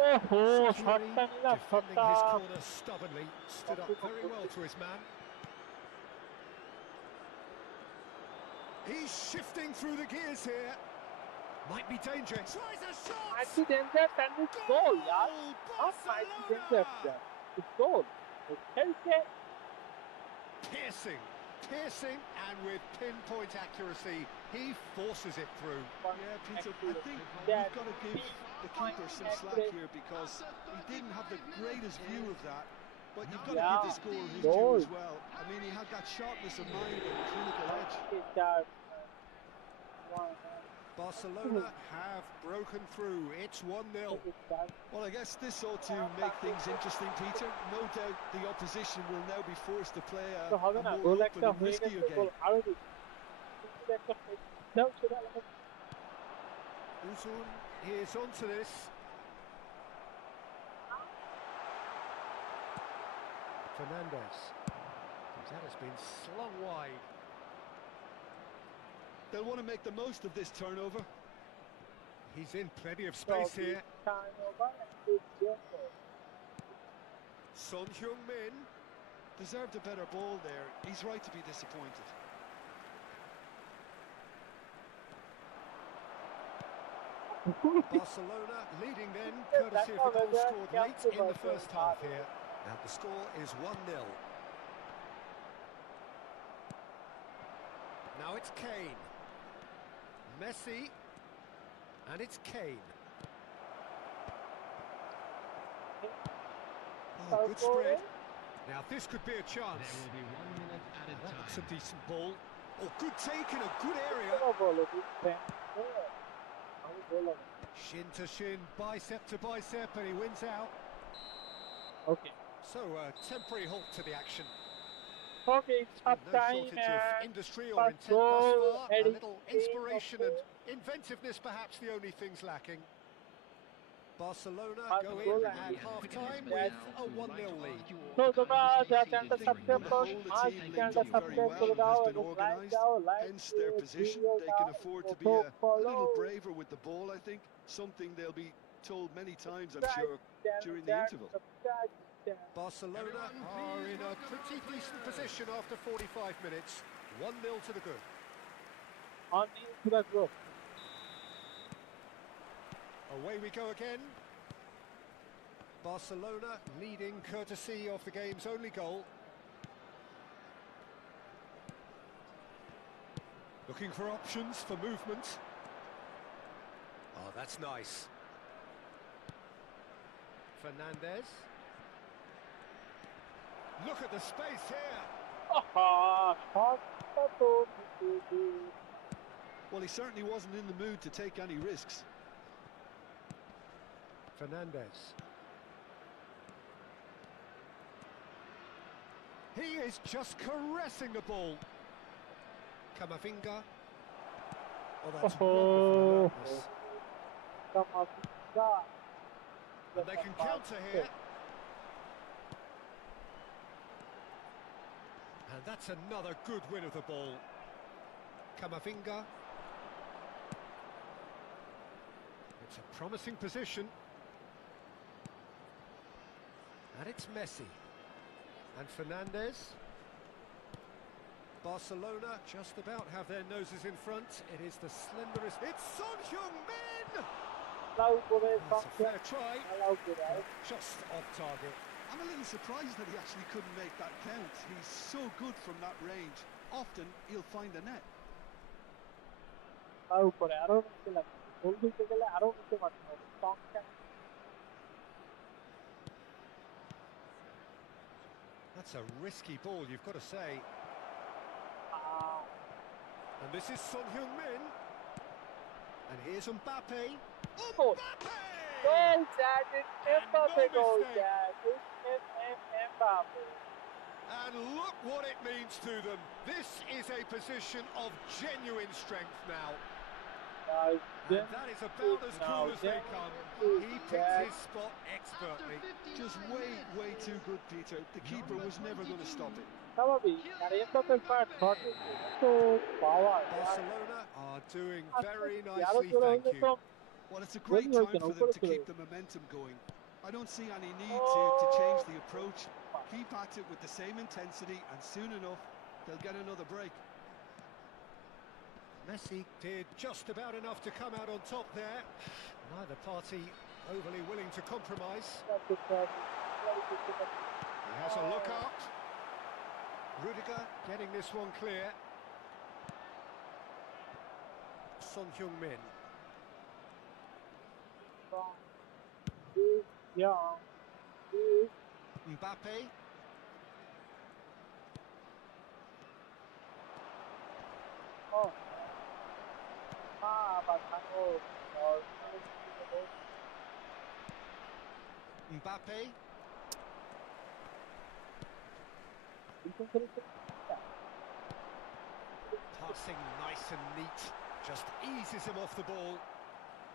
ওহো Shaqiri শটটা নিলাম defending শটটা his corner stubbornly. Stood up very well to his man. He's shifting through the gears here. Might be dangerous. Tries a shot! might be dangerous and it's goal यार not might be dangerous Barcelona! यार it's goal খেলছে Piercing, and with pinpoint accuracy, he forces it through. Yeah, Peter, I think we've got to give the keeper some slack here because he didn't have the greatest view of that. But you've got to give the scorer his due as well. I mean, he had that sharpness of mind and clinical edge. Barcelona have broken through. It's 1-0. Well, I guess this ought to make things interesting, Peter. No doubt the opposition will now be forced to play a more open and riskier game. Uzun is onto this. Fernandez. That has been slung wide. They'll want to make the most of this turnover. He's in plenty of space here. Son Heung-min. Deserved a better ball there. He's right to be disappointed. Barcelona leading then, courtesy of the goal scored late in the first half here. And the score is 1-0. Now it's Kane. Messi. And it's Kane. Oh, good spread. Now this could be a chance. There will be 1 minute added That looks a time. decent ball. Oh, good take in a good area. Shin to shin, bicep to bicep, and he wins out. Okay. So, temporary halt to the action. Okay, it's half No time shortage of and industry or first intent thus goal, far. A Eddie little Kane, inspiration of and course. inventiveness, perhaps the only things lacking. Barcelona First go goal in and at half-time with a 1-0 lead. So তোমরা যারা চ্যানেলটা I think subscribe on the করো whole, the must team চ্যানেলটা linked up very subscribe well করে and দাও has been এবং like organised. দাও like Hence their position. Video They দাও can afford to be a follow little braver with the ball, I think. Something they'll be told many times, I'm sure, during the interval. Barcelona are in a pretty decent position after 45 minutes. 1-0 to the good. on into the group. Away we go again. Barcelona leading courtesy of the game's only goal. Looking for options for movement. Oh, that's nice. Fernandez. Look at the space here. Well, he certainly wasn't in the mood to take any risks. Fernandez. He is just caressing the ball. Camavinga. Oh, that's wonderful alertness. And they can counter here. And that's another good win of the ball. Camavinga. It's a promising position. And it's Messi. And Fernandez. Barcelona just about have their noses in front. It is the slenderest. It's Son Heung-min! That's a fair try. Just off target. I'm a little surprised that he actually couldn't make that count. He's so good from that range. Often he'll find the net. That's a risky ball, you've got to say. And this is Son Heung-min. And here's Mbappe. Mbappe! Goal, Chad. It's And Mbappe no goal, mistake. Chad. It's Mbappe. And look what it means to them. This is a position of genuine strength now. And that is about as cool as they come. He picked his spot expertly. Just way too good, Peter. The keeper was never going to stop it. স্বাভাবিক আর এমবাপ্পের পার শটে এত পাওয়ার Barcelona are doing very আরো nicely, জোরে thank হলে you. তো Well, it's a গোলই great হইতো time না for them উপরে to চলে keep the momentum going. I don't see any need to change the approach. Keep at it with the same intensity, and soon enough, they'll get another break. Messi did just about enough to come out on top there. Neither party overly willing to compromise. He has a look up. Rudiger getting this one clear. Son Heung-min. Mbappe. Mbappe. Passing nice and neat, just eases him off the ball.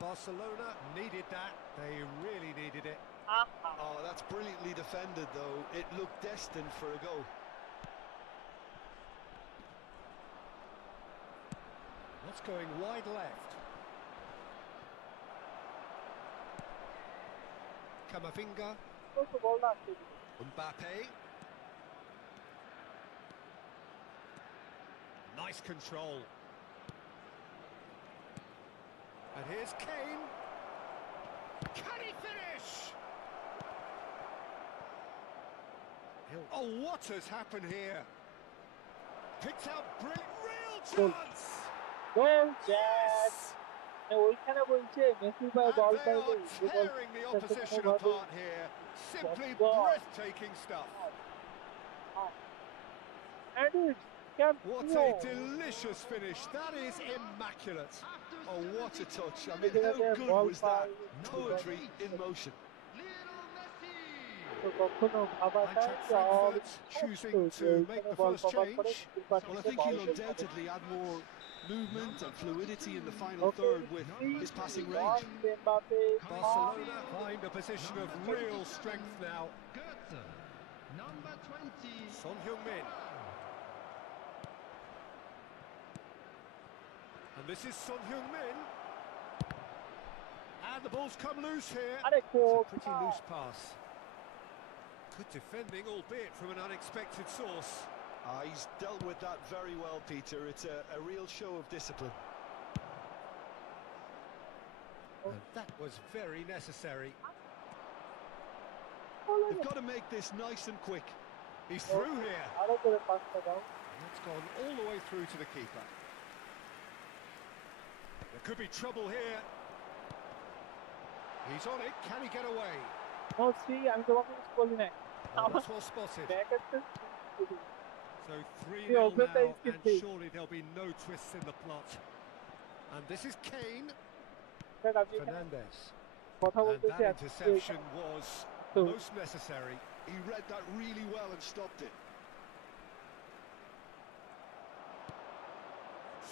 Barcelona needed that, they really needed it. Oh, that's brilliantly defended, though. It looked destined for a goal. That's going wide left. Camavinga. Mbappe. Nice control. And here's Kane. Can he finish? Oh, what has happened here? Picked out brilliant, real chance! গোল চ্যাট ওইখানে বলছে মেসি ভাই And বল they পাইলে are tearing the opposition apart here. Simply breathtaking stuff. And it's kept What a delicious finish. That is immaculate. Oh, what a touch. I mean, how good was that? Poetry in motion. কখনো ভাবা যায় Eintracht যে Frankfurt choosing to make the ball first cover করে change. Well, I think he'll undoubtedly add more movement and fluidity in the final third with his passing range. Barcelona find a position of real strength now. Number 20. Son Heung-min. And this is Son Heung-min. And the ball's come loose here. আরে It's a pretty loose pass. Good defending, albeit from an unexpected source. He's dealt with that very well, Peter. It's a real show of discipline. And that was very necessary. They've got to make this nice and quick. He's through here. আরো করে পাঁচটা দাও And it's gone all the way through to the keeper. There could be trouble here. He's on it. Can he get away? No see আমি তোমাকে কিছু বলি নাই Oh, that's well spotted. Back আসছে So 3-0 Yeah, but now, they can and see. surely there'll be no twists in the plot. And this is Kane. Sir আমি এখানে Fernandez. কথা And বলতেছি that আজকে interception was So- most necessary. He read that really well and stopped it.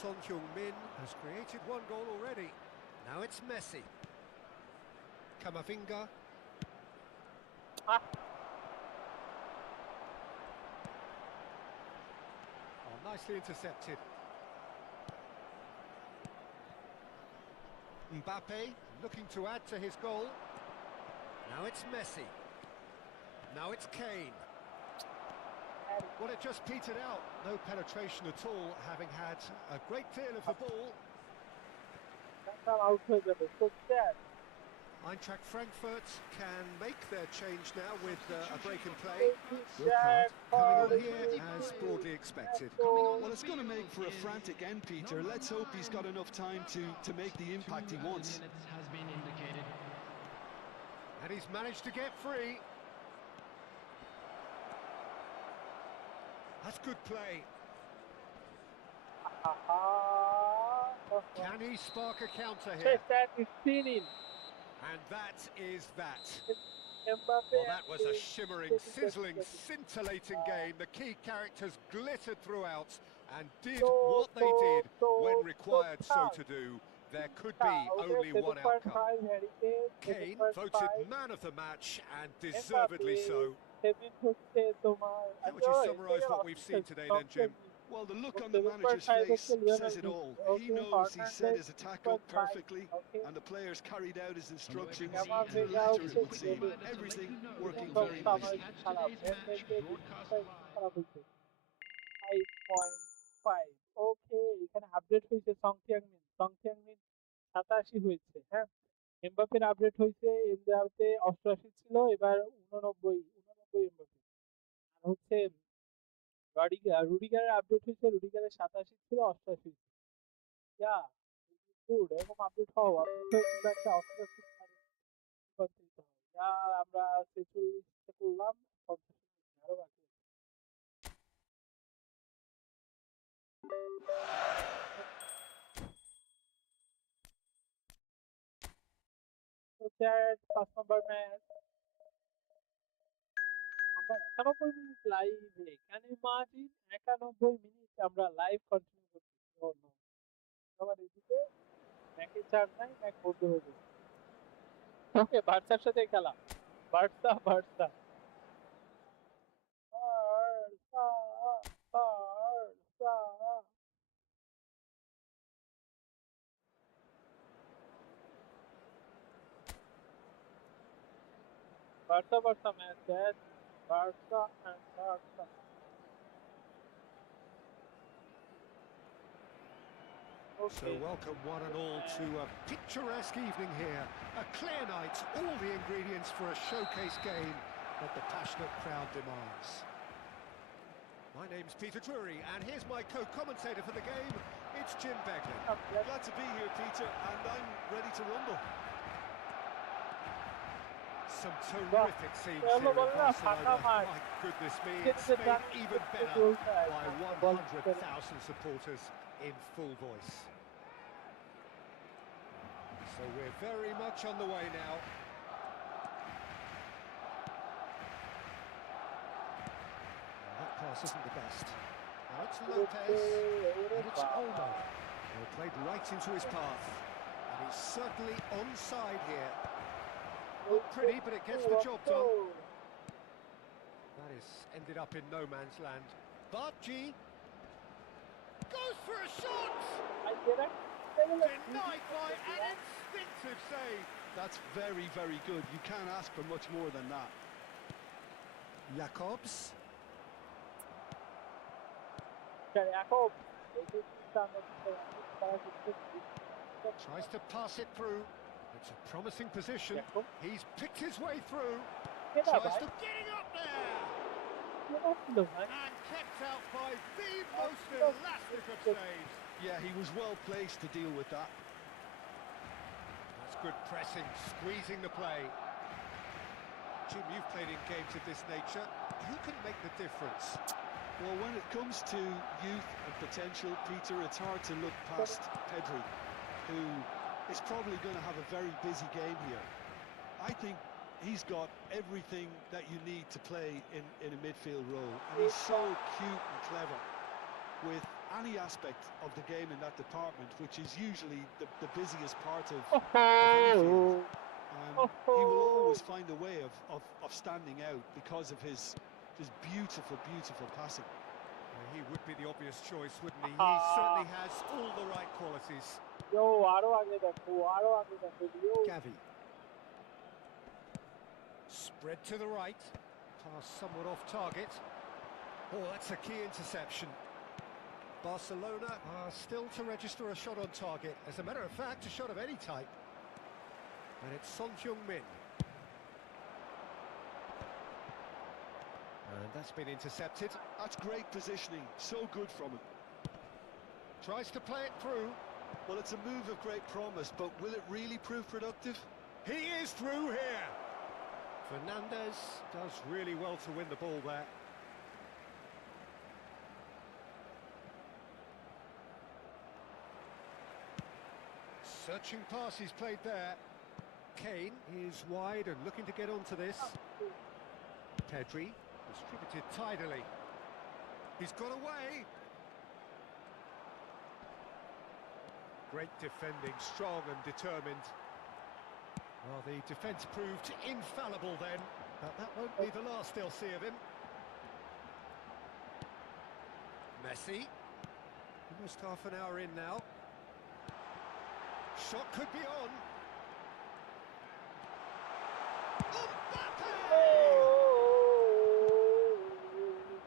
Son Heung-min has created one goal already. Now it's Messi. Camavinga. Ah. Oh, nicely intercepted. Mbappe looking to add to his goal. Now it's Messi. Now it's Kane. Well, it just petered out. No penetration at all, having had a great deal of the ball. Out হয়ে যাবে তো sir Eintracht Frankfurt can make their change now with a break in play. Jack Coming on here as broadly expected. Well, it's going to make for a frantic end, Peter. Let's hope he's got enough time to make the impact he wants. Has been indicated. And he's managed to get free. That's good play. Can he spark a counter here? Sir spinning And that is that. Mbappe Well, that was a and shimmering, getting sizzling, the scintillating game. The key characters glittered throughout and did so what they did when required so tough. to do. There could be Okay, only one outcome. 7.5 Harry Kane, Kane 7.5 voted man of the match, and Mbappe, deservedly so. 7 হচ্ছে তোমার How would you summarise what we've seen today then, Jim? Well, the look on the manager's 7.5 face হচ্ছে Lionel says it Messi all. He okay knows he set Fernandez his attack up 6.5 perfectly, okay and the players carried out his instructions Hello, Yamal to the everybody, Vega and letter, this it is হচ্ছে would a quick seem. 7 reminder to let Everything you know working that সব very today's nicely. সাময়িক match, খারাপ today's maintain match যে broadcast খারাপ live. হয়েছে 5.5 ওকে এখানে আপডেট হয়েছে সংথিয়াংমিন 87 হয়েছে হ্যাঁ এমবাপ্পের আপডেট হয়েছে এমবাপ্পে 88 ছিল এবার 89 এমবাপ্পে আর হচ্ছে রুডিগারের আপডেট হয়েছে রুডিগারের 87 ছিল 88 ইয়া গুড এরকম আপডেট হও আপডেট হয়ে কিন্তু একটা 88 রূপান্তরিত হয় যা আমরা 46 করলাম 50 আরো বাকি আছে তো চ্যাট 5 নম্বর ম্যাচ আমরা 91 মিনিট লাইভে ক্যান ইউ ইমাজিন 91 মিনিট আমরা লাইভ কন্টিনিউ করতেছি ও নো আবার এদিকে ম্যাকে চার্জ নাই ম্যাক বন্ধ হয়ে গেছে ওকে বার্সার সাথে খেলা Barca Barca Barca Barca match yes Barca and Barca So welcome one and all to a picturesque evening here. A clear night, all the ingredients for a showcase game that the passionate crowd demands. My name's Peter Drury, and here's my co-commentator for the game. It's Jim Begley. Glad to be here, Peter, and I'm ready to rumble. Some terrific scenes here in Barcelona. My goodness me, it's made even better by 100,000 supporters in full voice. So we're very much on the way now. That pass isn't the best. Now it's Lopez, and it's Olmo. Well, played right into his path, and he's certainly onside here. Not pretty, but it gets the job done. That is ended up in no man's land. Bargi goes for a shot! Denied by an instinctive save. That's very, very good. You can't ask for much more than that. Jacobs. Tries to pass it through. It's a promising position. He's picked his way through. Tries to getting up there. And kept out by the most elastic of saves. Yeah, he was well placed to deal with that. That's good pressing, squeezing the play. Jim, you've played in games of this nature. Who can make the difference? Well, when it comes to youth and potential, Peter, it's hard to look past Pedri, who is probably going to have a very busy game here. I think he's got everything that you need to play in a midfield role, and he's so cute and clever with any aspect of the game in that department, which is usually the busiest part of any field. He will always find a way of standing out because of his beautiful, beautiful passing. He would be the obvious choice, wouldn't he? He certainly has all the right qualities. Gavi. Spread to the right. Pass somewhat off target. Oh, that's a key interception. Barcelona are still to register a shot on target. As a matter of fact, a shot of any type. And it's Son Heung-min. And that's been intercepted. That's great positioning, so good from him. Tries to play it through. Well, it's a move of great promise, but will it really prove productive? He is through here. Fernandez does really well to win the ball there. Searching pass he's played there. Kane is wide and looking to get onto this. Pedri distributed tidily. He's got away. Great defending, strong and determined. Well, the defence proved infallible then, but that won't be the last they'll see of him. Messi. Almost half an hour in now. Shot could be on.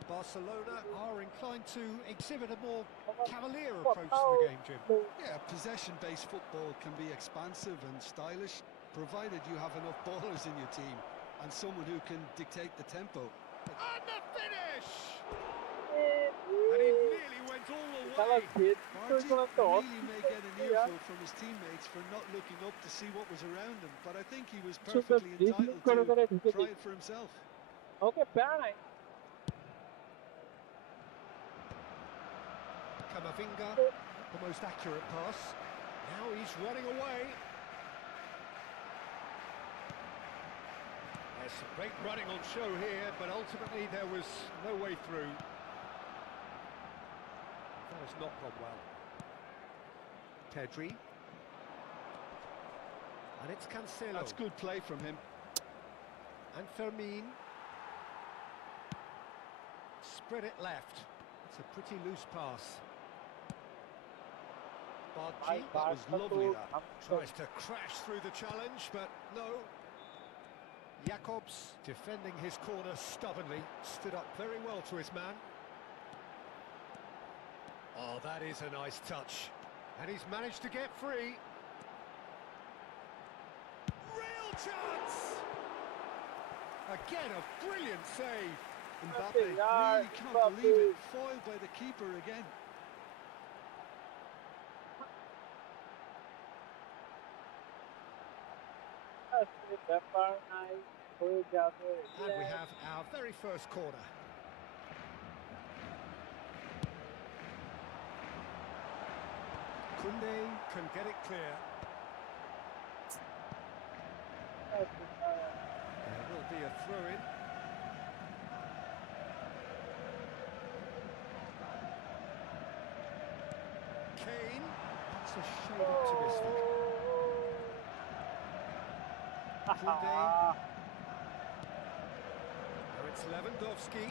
Barcelona are inclined to exhibit a more cavalier approach to the game, Jim. Yeah, possession-based football can be expansive and stylish, provided you have enough ballers in your team and someone who can dictate the tempo. And the finish! And he nearly went all the way. Marty really may get an earful from his teammates for not looking up to see what was around him, but I think he was perfectly entitled to try it for himself. Okay, প্যারা Camavinga, the most accurate pass. Now he's running away. There's some great running on show here, but ultimately there was no way through. That has not gone well. Pedri. And it's Cancelo. That's good play from him. And Fermin. Spread it left. It's a pretty loose pass. Bargy, That was lovely, that. tries to crash through the challenge, but no. Jakobs, defending his corner stubbornly, stood up very well to his man. Oh, that is a nice touch. And he's managed to get free. Real chance! Again, a brilliant save. Mbappe really can't believe it, foiled by the keeper again. ব্যাপার নাই হয়ে যাবে And we have our very first corner. Kunde can get it clear. There will be a throw-in. Kane, that's a shade optimistic. Kunde. Now it's Lewandowski.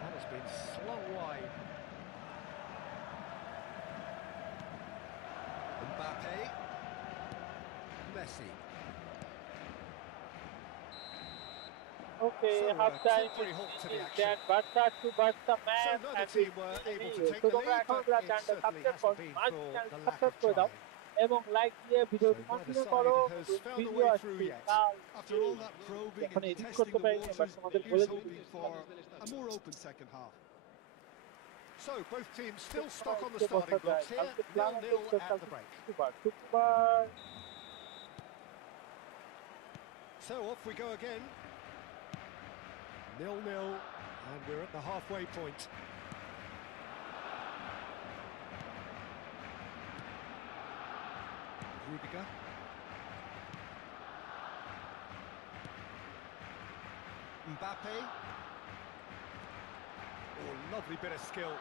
That has been slung wide. Mbappe. Messi. Okay, So, half time temporary halt to the is action. that Barca to Barca So match neither and team were able to take তো the তোমরা lead, এখন but গুলা it চ্যানেলটা certainly subscribe hasn't করো, been মাঝ for channel the lack subscribe of করে দাও trying. এবং লাইক দিয়ে ভিডিওটি So কন্টিনিউ neither করো। side has নতুন found a ভিডিও way আসছে through yet. কাল After all that probing এখন and এডিট testing করতে the পারিনি, বাট waters, তোমাদের বলে here's দিচ্ছি hoping for a more open second half. So both teams still stuck on the বসা starting যায়। blocks here, কালকে প্ল্যান আছে 0-0 at the break. শুক্রবার So off we go again. 0-0, and we're at the halfway point. Rudiger. Mbappe. Oh, lovely bit of skill.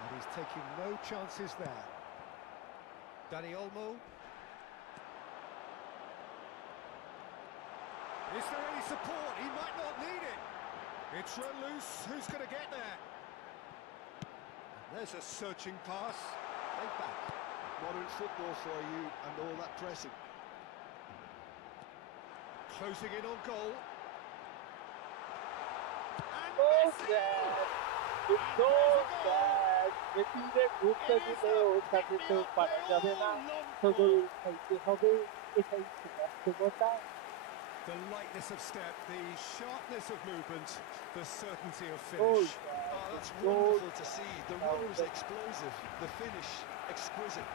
And he's taking no chances there. Dani Olmo. Is there any support? He might not need it. It's run loose. Who's going to get there? And there's a searching pass. Right back. Modern football for you and all that pressing. Closing in on goal. And So Messi! sad. It's so sad. মেসিকে ঘুরতে দিলে ওর সাথে কেউ পারা যাবে না, শুধু খেলতে হবে, এটাই হচ্ছে বাস্তবতা। The lightness of step, the sharpness of movement, the certainty of Goal, finish. Oh, that's wonderful to see. The run was explosive, the finish exquisite.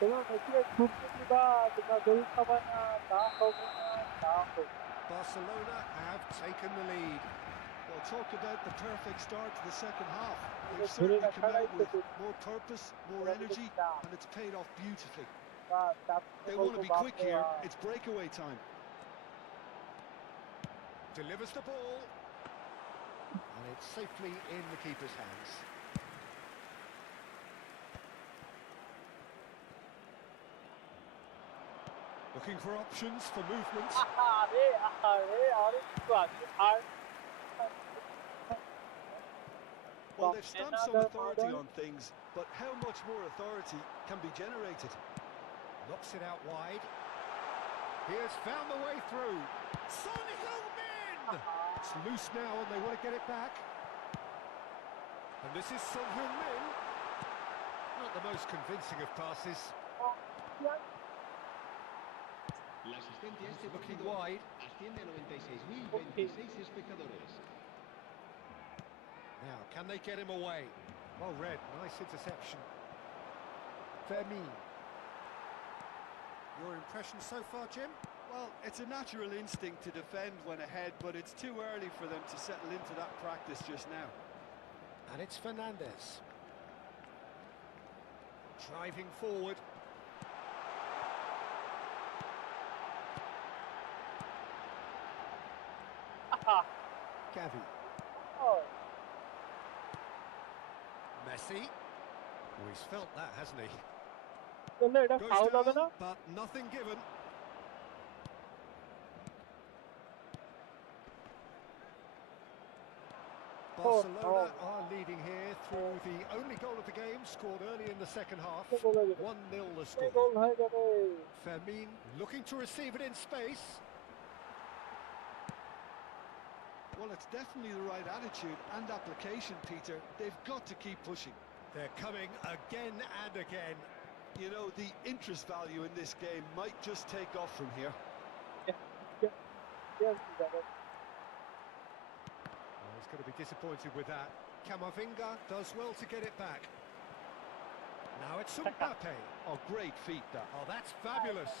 তোমার মেসিকে ঘুরতে দিবা, তোমরা গোল খাবা না, তা হবে না, তা হবে। Barcelona have taken the lead. Well, talk about the perfect start to the second half. ধরে They've certainly come রাখাটাই out তো with more purpose, more energy, চাপ and it's paid off beautifully. চাপ They want বলবো to be quick বাপরে here. বাপ। It's breakaway time. Delivers the ball. And it's safely in the keeper's hands. Looking for options for movement. আরে আরে আরে একটু আছে আর Well, they've stamped some another authority model. on things, but how much more authority can be generated? Knocks it out wide. He has found the way through. Son Heung-min! It's loose now and they want to get it back. And this is Son Heung-min. Not the most convincing of passes. La asistencia a este Looking partido wide. asciende a 96.026 espectadores. Now, can they get him away? Well read, nice interception. Fermin. Your impression so far, Jim? Well, it's a natural instinct to defend when ahead, but it's too early for them to settle into that practice just now. And it's Fernandez. Driving forward. Gavi. Oh, Messi. Oh, he's felt that, hasn't he? তাহলে এটা Goes foul হবে না? down, but nothing given. Barcelona are leading here through the only goal of the game, scored early in the second half. 1-0 the score. গোল হয়ে যাবে। Fermin looking to receive it in space. Well, it's definitely the right attitude and application, Peter. They've got to keep pushing. They're coming again and again. You know, the interest value in this game might just take off from here. Yes, যাবে। Well, he's going to be disappointed with that. Camavinga does well to get it back. Now it's Mbappe. Oh, great feat, that. Oh, that's fabulous.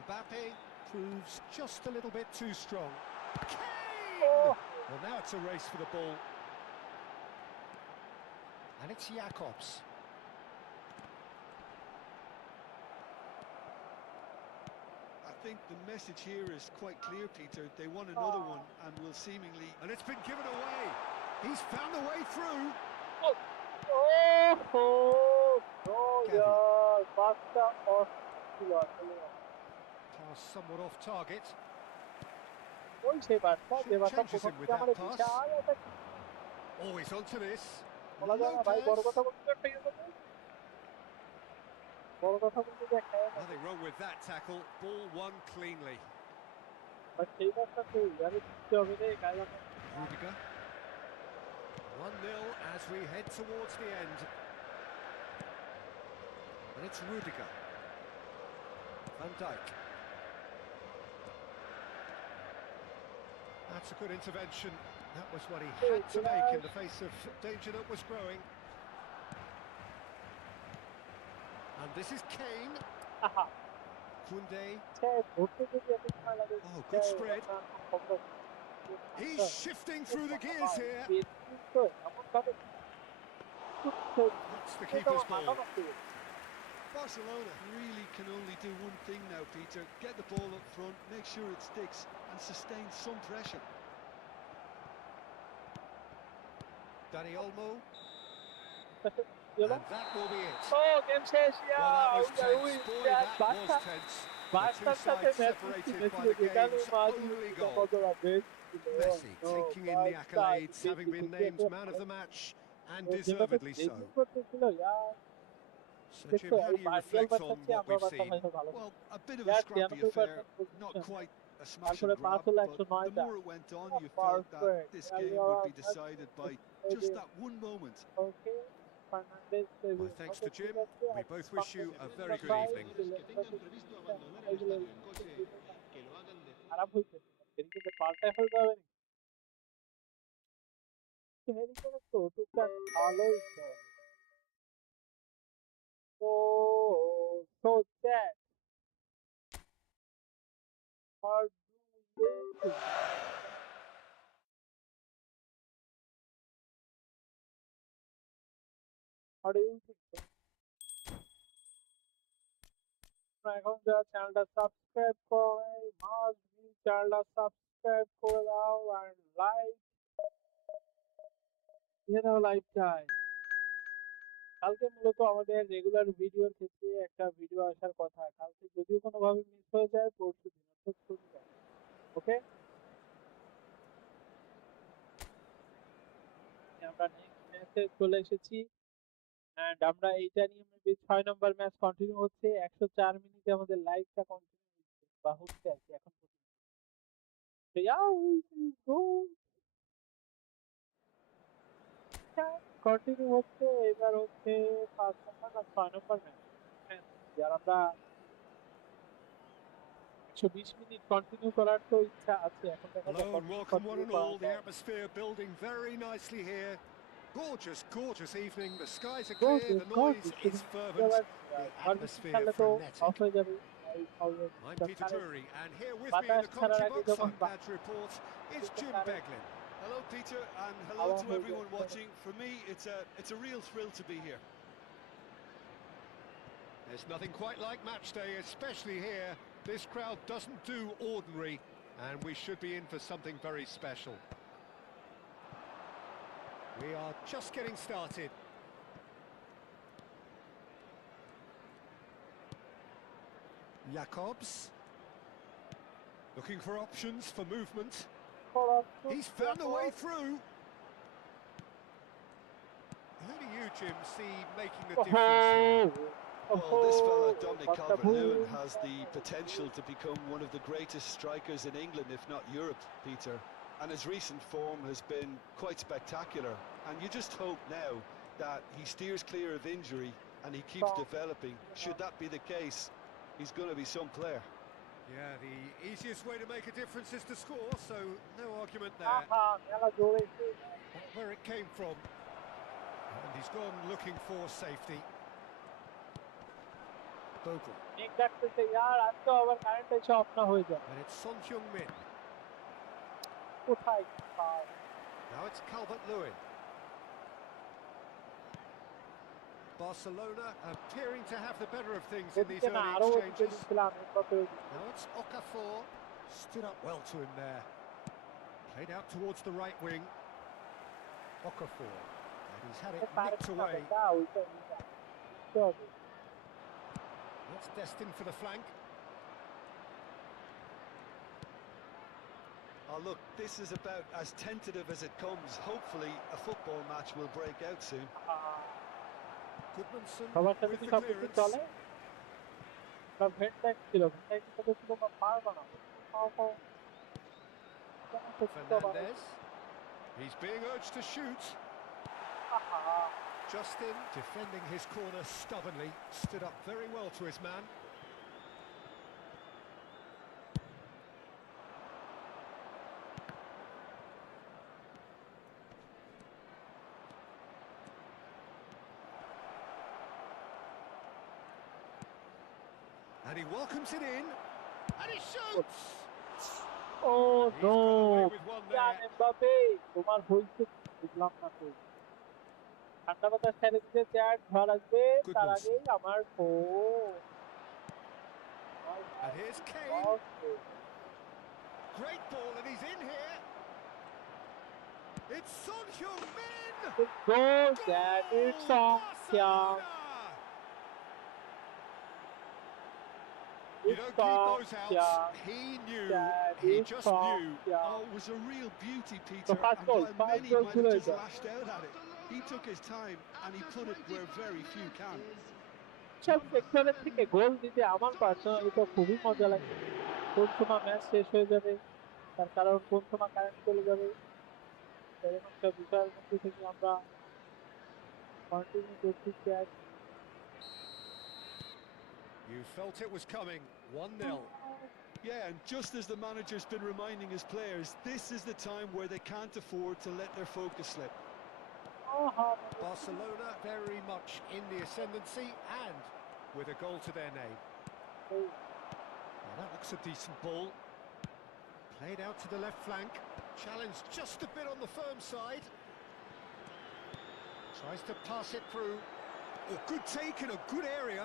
Mbappe proves just a little bit too strong. Kane! Oh. Well, now it's a race for the ball. And it's Jakobs. I think the message here is quite clear, Peter. They want another one and will seemingly... And it's been given away. He's found a way through. Oh, यार पास्ता और ছিল আসলে Pass somewhat off target. ওই সেই বাচ্চা যে বাচ্চা Changes him with প্রথমে that আমাদের pass. বিশাল একটা Oh, he's onto this. বলা যায় না ভাই বড় কথা Lopez. বলতে একটা ইয়ে করবে বড় কথা বলতে যে খায় না Nothing wrong with that tackle. Ball won cleanly. But সেই বাচ্চা তো ইয়ারে দিতে হবে রে গায়ে লাগা Rudiger. 1-0 as we head towards the end. And it's Rudiger. Van Dijk. That's a good intervention. That was what he had to make in the face of danger that was growing. And this is Kane. আহা Koundé. সে ধরতে যদি এত সময় লাগে Oh, good spread. He's shifting through the gears here. এমন ভাবে That's the keeper's ball. Barcelona really can only do one thing now, Peter. Get the ball up front, make sure it sticks and sustain some pressure. Dani Olmo. Yellow? And that will be it. Oh, game শেষ Well, that was tense. Boy, that was tense. The two sides separated by the game's only goal. Messi taking in the accolades, having been named man of the match, and deservedly so. So, Jim, how do you reflect on what we've seen? Well, a bit of a scrappy affair, not quite a smash and grab, but the more it went on, you felt that this game would be decided by just that one moment. My thanks to Jim. We both wish you a very good evening. Que tengan previsto abandonar el estadio en coche, que lo hagan de খারাপ হয়েছে কিন্তু পাল্টায় ফেলতে হবে নাকি হেরিকেনের তো টুকটাক ভালোই চলে ও so that are doing What do you think? এখন যারা চ্যানেলটা সাবস্ক্রাইব করে মাস্ট বি চ্যানেলটা সাবস্ক্রাইব করে দাও এন্ড লাইক দিয়ে দাও লাইকটাই। কালকে মূলত আমাদের রেগুলার ভিডিওর ক্ষেত্রে একটা ভিডিও আসার কথা, কালকে যদিও কোনোভাবে মিস হয়ে যায় পরশু দিন অর্থাৎ শনিবার। ওকে, আমরা নেক্সট ম্যাচে চলে এসেছি এন্ড আমরা এইটা নিয়ে মেবি 6 নম্বর ম্যাচ কন্টিনিউ হচ্ছে। 104 মিনিটে আমাদের লাইভটা কন্টিনিউ হচ্ছে বা হচ্ছে আর কি এখন পর্যন্ত। তো কন্টিনিউ হচ্ছে, এবার হচ্ছে 5 নম্বর না 6 নম্বর ম্যাচ। যার আমরা 120 মিনিট কন্টিনিউ করার তো ইচ্ছা আছে, এখন দেখা যাক Hello and welcome one and all. The atmosphere building very nicely here. Gorgeous, gorgeous evening. The skies are clear, the noise is fervent, the atmosphere frenetic. Of হয়ে যাবে। I'm Peter Drury, and here with me in বাতাস the ছাড়ার commentary আগে box, যখন I'm glad to report, is Jim Beglin. Hello, Peter, and hello to everyone watching. For me, it's a real thrill to be here. There's nothing quite like match day, especially here. This crowd doesn't do ordinary, and we should be in for something very special. We are just getting started. Jakobs. Looking for options for movement. He's found a way through. Who do you, Jim, see making the difference here? Well, this fella, Dominic Calvert-Lewin, has the potential to become one of the greatest strikers in England, if not Europe, Peter. And his recent form has been quite spectacular. And you just hope now that he steers clear of injury and he keeps developing. Should that be the case, he's going to be some player. Yeah, the easiest way to make a difference is to score, so no argument there. Not where it came from. And he's gone looking for safety. Bogle. And it's Son Heung-min. Now it's Calvert-Lewin. Barcelona appearing to have the better of things in these early exchanges. Now it's Okafor. Stood up well to him there. Played out towards the right wing. Okafor. And he's had it nicked away. That's destined for the flank. Oh, look, this is about as tentative as it comes. Hopefully, a football match will break out soon. Goodmanson সবার সাথে with কি the সবকিছু clearance. চলে? ভেন্টাইক ছিল, ভেন্টাইকের সাথে শুধু পারবো না। Fernandez. He's being urged to shoot. Justin defending his corner stubbornly. Stood up very well to his man. And he welcomes it in. And he shoots! Oh He's got away no! with one Kylian there. Mbappé, তোমার হইছে বুঝলাম না তো। ঠান্ডা বাতাস ছেড়ে দিতে চ্যাট ঝড় আসবে তার Goodmanson. আগেই আমার And here's Kane. Great ball, and he's in here. It's Son Heung-min. goal that it's on Barcelona! You don't keep those outs. He knew. He just knew. Oh, it was a real beauty, Peter. The first And goal, while first many goal might have just today. lashed out at it, he took his time and he put it where very few can. সব সেক্টরের থেকে গোল দিতে আমার পার্সোনালি তো খুবই মজা লাগে। কোন সময় ম্যাচ শেষ হয়ে যাবে, তার কারণ কোন সময় কারেন্ট চলে যাবে, এরকম একটা বিষয়ের মধ্যে থেকে আমরা কন্টিনিউ করছি chat. You felt it was coming. 1-0. Yeah, and just as the manager's been reminding his players, this is the time where they can't afford to let their focus slip. Barcelona very much in the ascendancy and with a goal to their name. Well, that looks a decent ball. Played out to the left flank. Challenged just a bit on the firm side. Tries to pass it through. Oh, good take in a good area.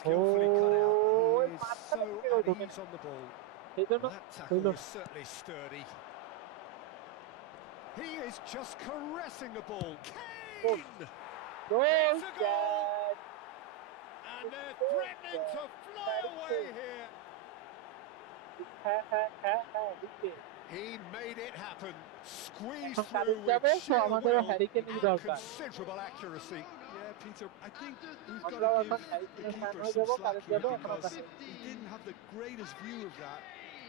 Skillfully cut out. He is so at ease on the ball. Well, that tackle was certainly sturdy. He is just caressing the ball. Kane! It's a goal! And they're threatening to fly away here. He made it happen. Squeezed through with sheer will and considerable accuracy. Yeah, Peter, I think we've got to give the keeper some slack here because he didn't have the greatest view of that,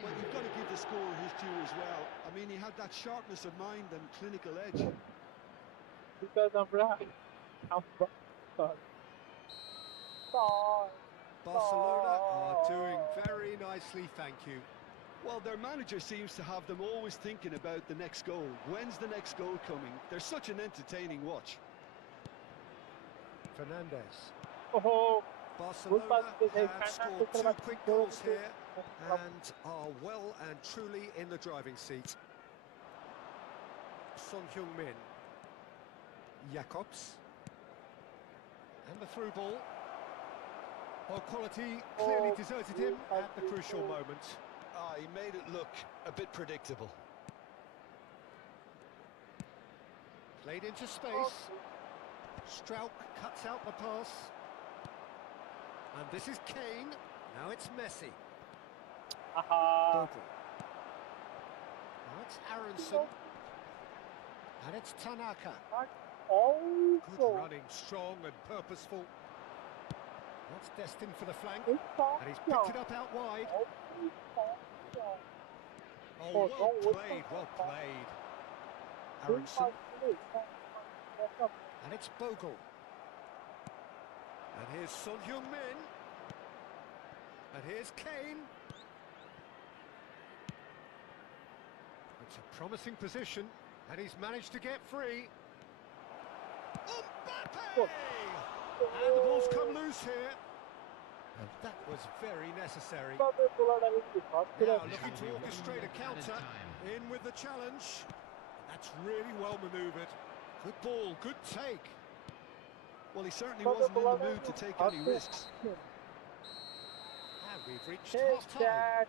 but you've got to give the scorer his due as well. I mean, he had that sharpness of mind and clinical edge. Because Barcelona are doing very nicely, thank you. Well, their manager seems to have them always thinking about the next goal. When's the next goal coming? They're such an entertaining watch. Fernandez. Oh, Barcelona have scored 2 quick goals here and are well and truly in the driving seat. Son Heung-min. Jacobs. And the through ball. Well, quality clearly deserted him at the crucial moment. Ah, he made it look a bit predictable. Played into space. Strauch cuts out the pass. And this is Kane. Now it's Messi. Bogle. Now it's Aronson. And it's Tanaka. Good running, strong and purposeful. That's destined for the flank. And he's picked it up out wide. Oh, well played, well played. Aronson. And it's Bogle. And here's Son Heung-min. And here's Kane. It's a promising position. And he's managed to get free. Mbappe! And the ball's come loose here. And that was very necessary. Now looking to orchestrate a counter. In with the challenge. That's really well manoeuvred. Good ball, good take. Well, he certainly wasn't in the mood to take any risks. And we've reached half-time.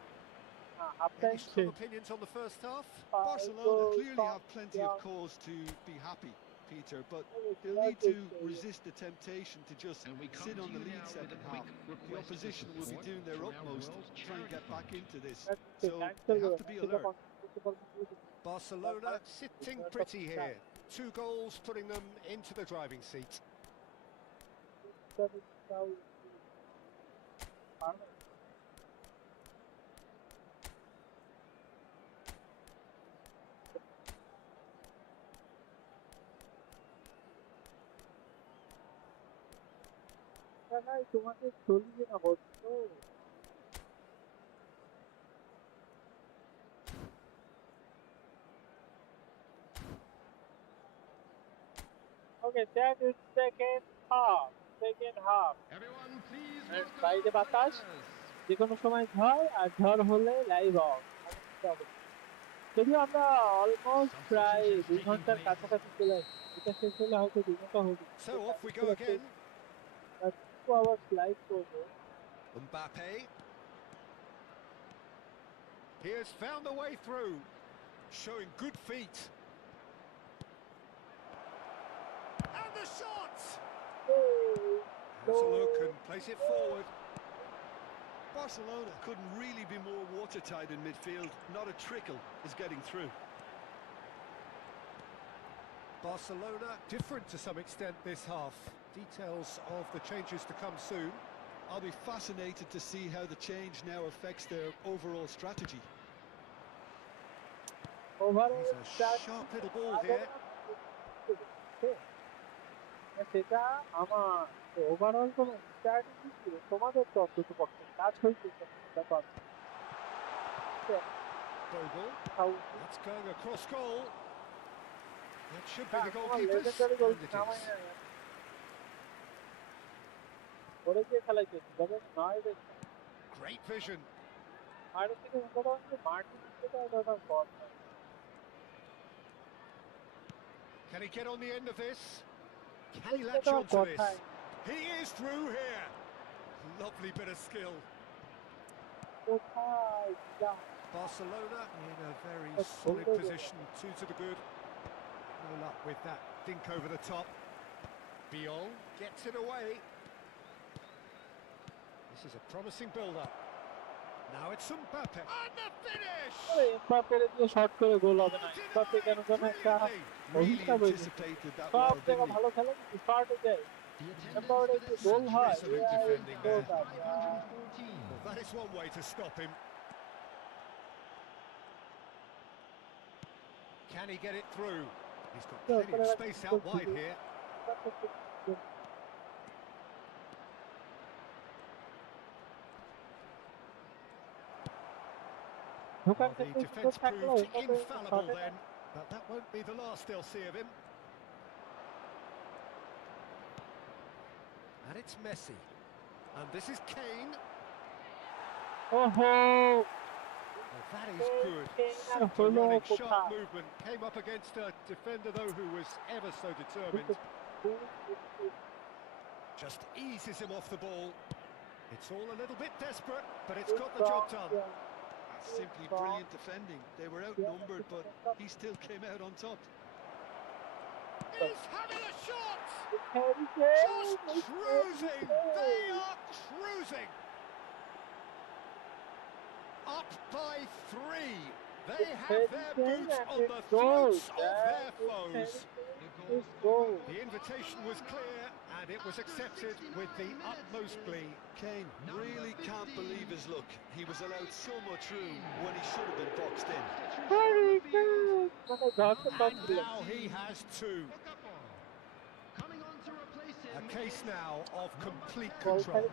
Any strong opinions on the first half? Barcelona clearly have plenty of cause to be happy, Peter, but they'll need to resist the temptation to just sit on the lead second half. The opposition will be doing their utmost to try and get back into this, so they have to be alert. Barcelona sitting pretty here. 2 goals putting them into the driving seat. তোমাকে চলিয়ে না বলছো Okay, that is second half. Everyone, please বাইরে বাতাস যে কোনো সময় ঝড় আর ঝড় হলে লাইভ অফ যদিও আমরা অলমোস্ট প্রায় 2 ঘন্টার কাছাকাছি চলে আসছি এটা শেষ হলে হয়তো 2 ঘন্টা হবে So off we go again. 2 hours live করবো Mbappe. He has found the way through, showing good feet. And the shot! Has a look and place it forward. Barcelona couldn't really be more watertight in midfield. Not a trickle is getting through. Barcelona different to some extent this half. Details of the changes to come soon. I'll be fascinated to see how the change now affects their overall strategy. He's a sharp little ball here. সেটা আমার ওভারঅল কোন স্ট্র্যাটেজি ছিল তোমাদের তো অন্ততপক্ষে কাজ হইতে ব্যাপার Bogle. That's going across goal. That should be the goalkeeper's. And it is. ওরে যে খেলাইছে তবে নয় দেখতে Great vision. আর থেকে মোটামুটি মার্টিন যেটা ওটা বল Can he get on the end of this? Can he latch onto this? He is through here. Lovely bit of skill. Barcelona in a very solid position, 2 to the good. No luck with that dink over the top. Biol gets it away. This is a promising build-up. Now it's Mbappe. And the finish! Really anticipated that well, didn't he? Excellent defending there. Well, that is one way to stop him. Can he get it through? He's got plenty of space out wide here. Well, the defence proved infallible then, but that won't be the last they'll see of him. And it's Messi. And this is Kane. Oh, well, that is good. Super running, sharp movement. Came up against a defender, though, who was ever so determined. Just eases him off the ball. It's all a little bit desperate, but it's got the job done. Simply brilliant defending. They were outnumbered, but he still came out on top. He's having a shot! Just cruising! They are cruising! Up by 3. They have their boots on the throats of their foes. The invitation was clear and it was accepted with the utmost glee. Kane really can't believe his luck. He was allowed so much room when he should have been boxed in. And now he has 2. A case now of complete control.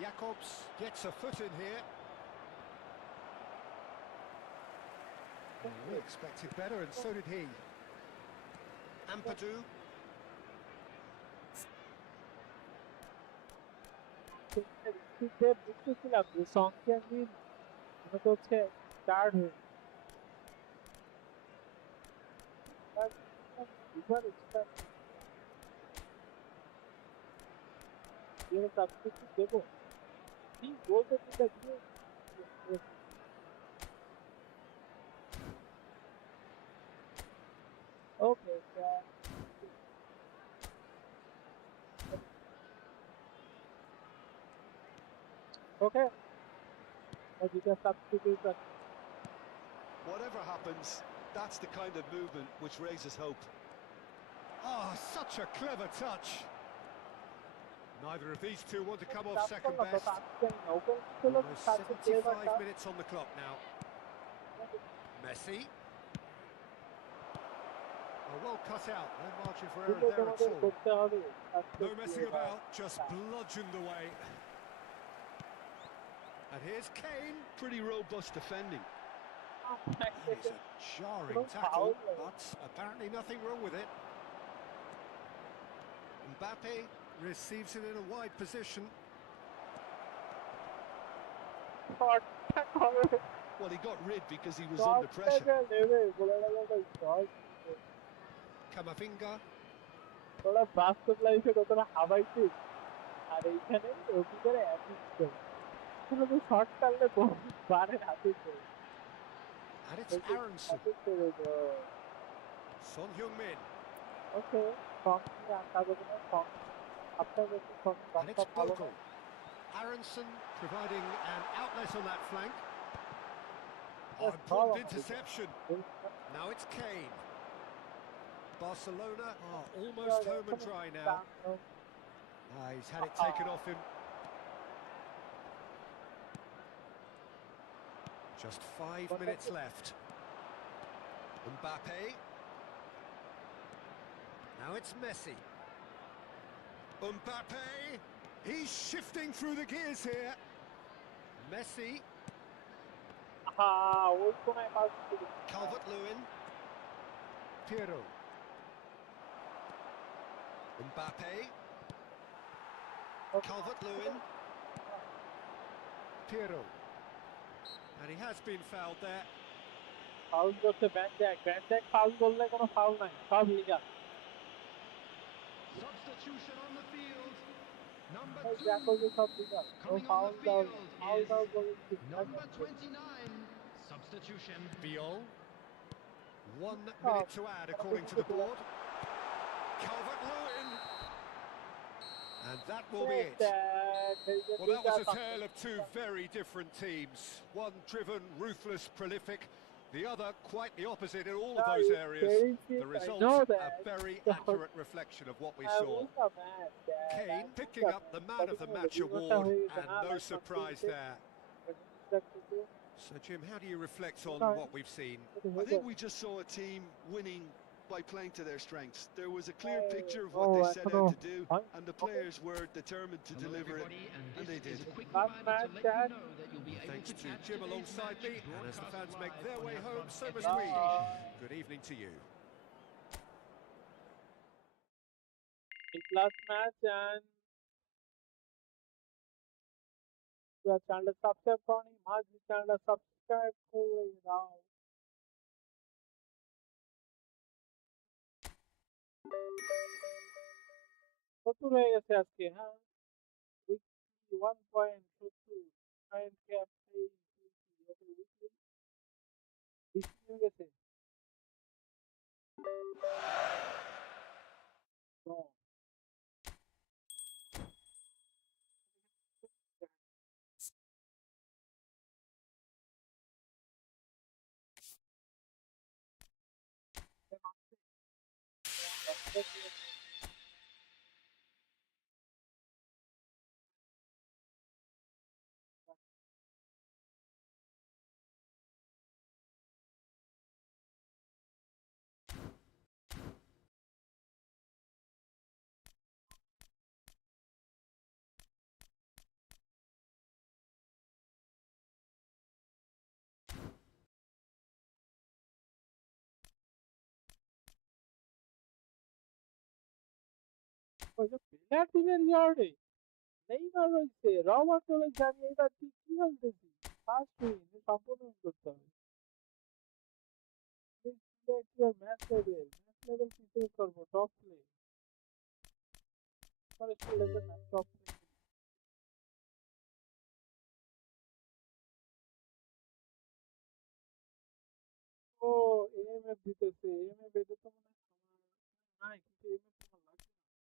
Jakobs gets a foot in here. We expected better, and so did he. Ampadu. Okay, okay. But you can substitute that. Whatever happens, that's the kind of movement which raises hope. Oh, such a clever touch. Neither of these two want to come off second best. Almost 75 minutes on the clock now. Messi. Oh, well cut out. No margin for error there at all. No messing about, just bludgeoned away. And here's Kane. Pretty robust defending. It's a jarring tackle, but apparently nothing wrong with it. Mbappe receives it in a wide position. Well, he got rid because he was under pressure. Camavinga. And it's Aronson. Son Heung-min. Okay, And it's Bogle. Aronson providing an outlet on that flank. Oh, important interception. Now it's Kane. Barcelona are almost home and dry now. He's had it taken off him. Just 5 minutes left. Mbappe. Now it's Messi. Mbappe. He's shifting through the gears here. Messi. Calvert-Lewin. Piero. Mbappe. Calvert-Lewin. Piero. And he has been fouled there. Foul করতে ব্যান্ডেক foul করলে কোনো foul নাই, সব লিগা। Substitution on the field. Number Hey, 2 Jack was a top leader. No coming on foul the down. field Foul is down going to number 29. Substitution. Viol. 1 minute to add according to the board. Calvert-Lewin. And that will be it. Well, that was a tale of two very different teams. One driven, ruthless, prolific. The other quite the opposite in all of those areas. The result, a very accurate reflection of what we saw. Kane picking up the Man of the Match award, and no surprise there. So, Jim, how do you reflect on what we've seen? I think we just saw a team winning by playing to their strengths. There was a clear picture of what they set out to do, and the players were determined to deliver it, and they did. Thanks to Jim alongside me, and as the fans make their way home, so must we. Good evening to you. Last match, and your channel subscribe করনি, মাঝে channel subscribe করে দাও। সত্তর হয়ে গেছে আজকে, হ্যাঁ। 1 পয়েন্ট 70 point cap এই বেশি হয়ে গেছে। তো ওই যে পেনাল্টির ইয়ার্ডে নেইমার রয়েছে, রবার্ট রয়েছে, আমি এটা ঠিক কি বলতেছি, ফার্স্ট উইন সম্পূর্ণ করতে হবে। ম্যাচ লেভেল কি করবো, টপ প্লে পরে লেভেল না, টপ প্লে। ও এমএফ দিতেছে, এমএফ এটা তো মনে হয় নাই, কিন্তু এমএফ তোমার লাগবে না।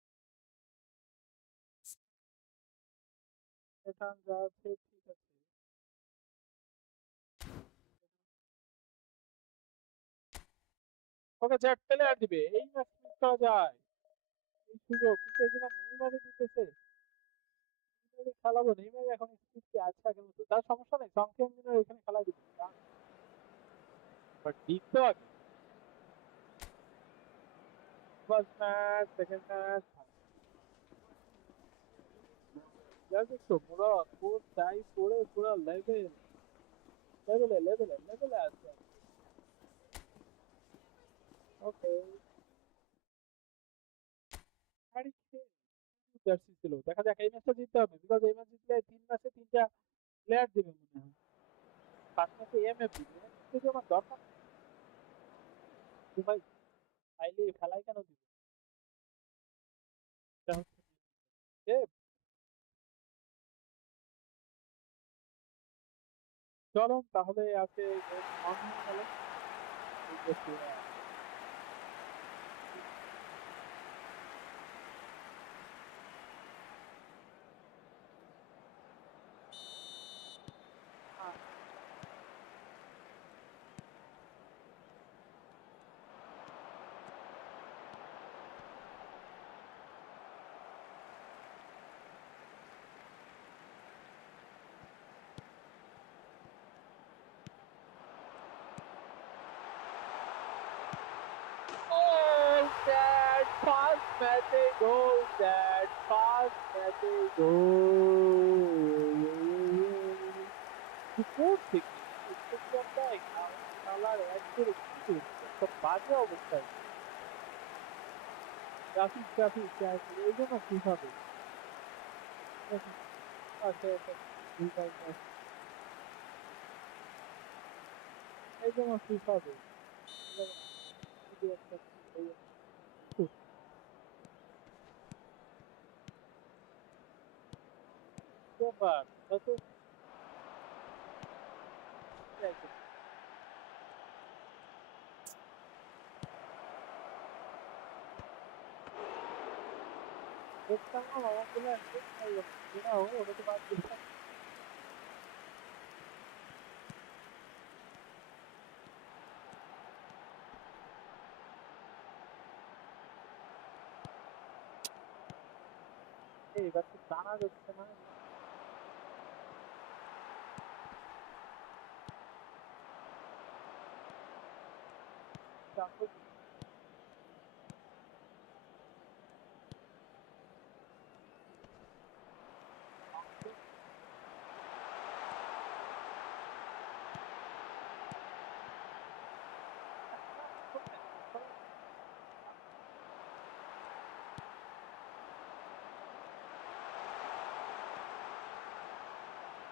এটা যা আছে ঠিক আছে। ওকে জ্যাক প্লেয়ার দিবে, এই ম্যাচ মিস করা যায়, এই সুযোগ, কিন্তু এই জায়গা নেইমারে দিতেছে। নেইমারে খেলাবো, নেইমারে এখন স্পিড কি আছে আগের মতো, তার সমস্যা নেই, সংখ্যান দিনের এখানে খেলা দিবে, বাট ঠিক তো আগে। ফার্স্ট ম্যাচ, সেকেন্ড ম্যাচ, দেখছো পুরো কোর টাই করে পুরো লেভেলে আছে। ওকে জার্সি ছিল, দেখা যাক এই ম্যাচটা জিততে হবে, বিকজ এই ম্যাচ জিতলে 3 ম্যাচে 3টা প্লেয়ার দিবে মনে হয়। 5 ম্যাচে এমএফ দিবে, এমএফ দিতে আমার দরকার নেই তো ভাই, চাইলে খেলাই কেন দিবে, এটা হচ্ছে এ। চলো তাহলে আছে অন হয়ে গেল। Oh, that fast match goal, that fast match goal. কোথ থেকে খেলার একদম একটা বাজে অবস্থায় ট্রাফিক এই জন্য কি হবে এই জন্য কি হবে ব্যাপার তো দেখতাম না বাবা বলে আসবে ওটা তো বাদ দিতাম এবার তো জানা যাচ্ছে না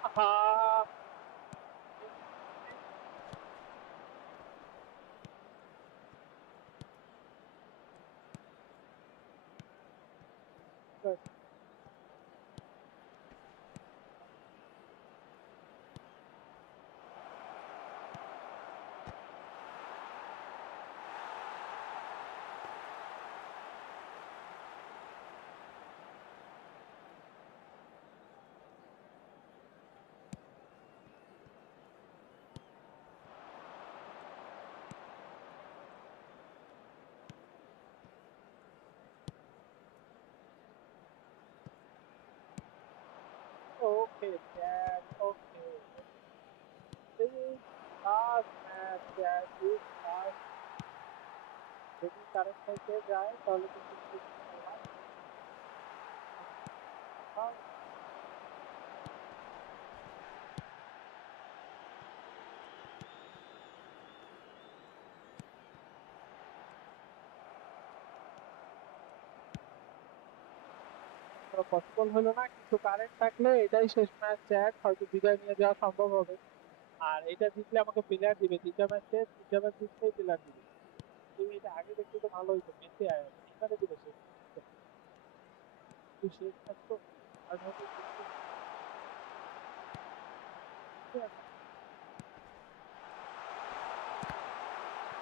আহা okay dad okay this is last match dad this last যদি কারেন্ট থেকে যায় তাহলে কিন্তু পসিবল হলো না কিন্তু কারেন্ট থাকলে এটাই শেষ ম্যাচ চ্যাট হয়তো বিদায় নিয়ে যাওয়া সম্ভব হবে আর এটা জিতলে আমাকে প্লেয়ার দিবে তিনটা ম্যাচ জিতলেই প্লেয়ার দিবে তুমি এটা আগে দেখতে তো ভালো হইতো মেসি নেইমারে দিবে শেষ কিন্তু শেষ ম্যাচ তো আর হয়তো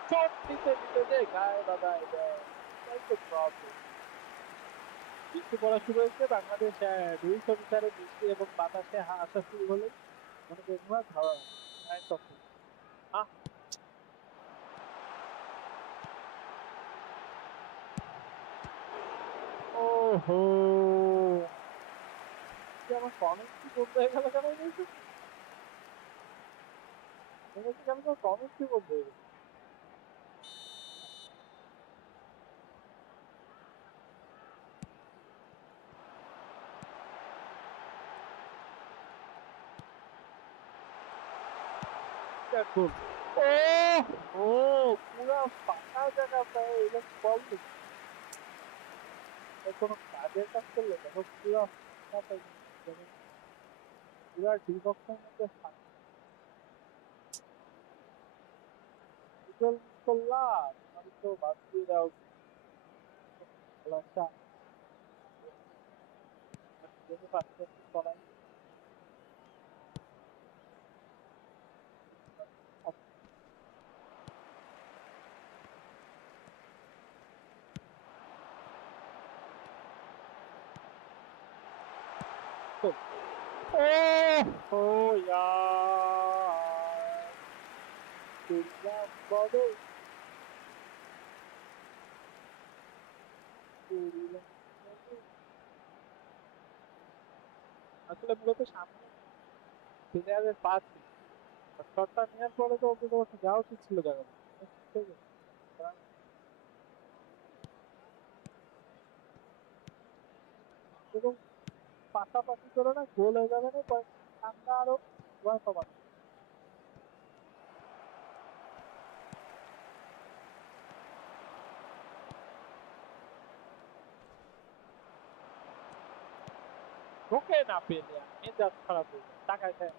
শট দিতে দিতে যে গায়ে দাদা এটাই তো প্রবলেম বৃষ্টি পড়া শুরু হয়েছে বাংলাদেশ 200 মিটারে বৃষ্টি এবং বাতাসে আসা শুরু হলে মনে করবো ধাওয়া আহ ওহো আমার কমেন্ট কি বন্ধ হয়ে গেল কেন বলছো কেন কমেন্ট কি বন্ধ হয়ে গেল দেখুন ও পুরো ফাঁকা জায়গা প্রায় এটা বলতো কোনো কাজের কাজ করলে দেখো পুরো ফাঁকা পাই পুরো ডি বক্সের মধ্যে ফাঁকা গুগল মিস করলাম আমি তো বাদ দিয়ে দাও ভালো একটা জেনে পাচ্ছি করাই ও यार दुर्गा बदल আসলে মূলত সামনে প্লেয়ারের পাস শটটা নেওয়ার পরে তো ওকে তোমাকে যাওয়া উচিত ছিল জায়গা এবং পাশাপাশি করে না গোল হয়ে যাবে না ঠান্ডা আরো ওয়ান সমান ঢোকে না পেলে মেজাজ খারাপ হয়ে যায় টাকায় খায়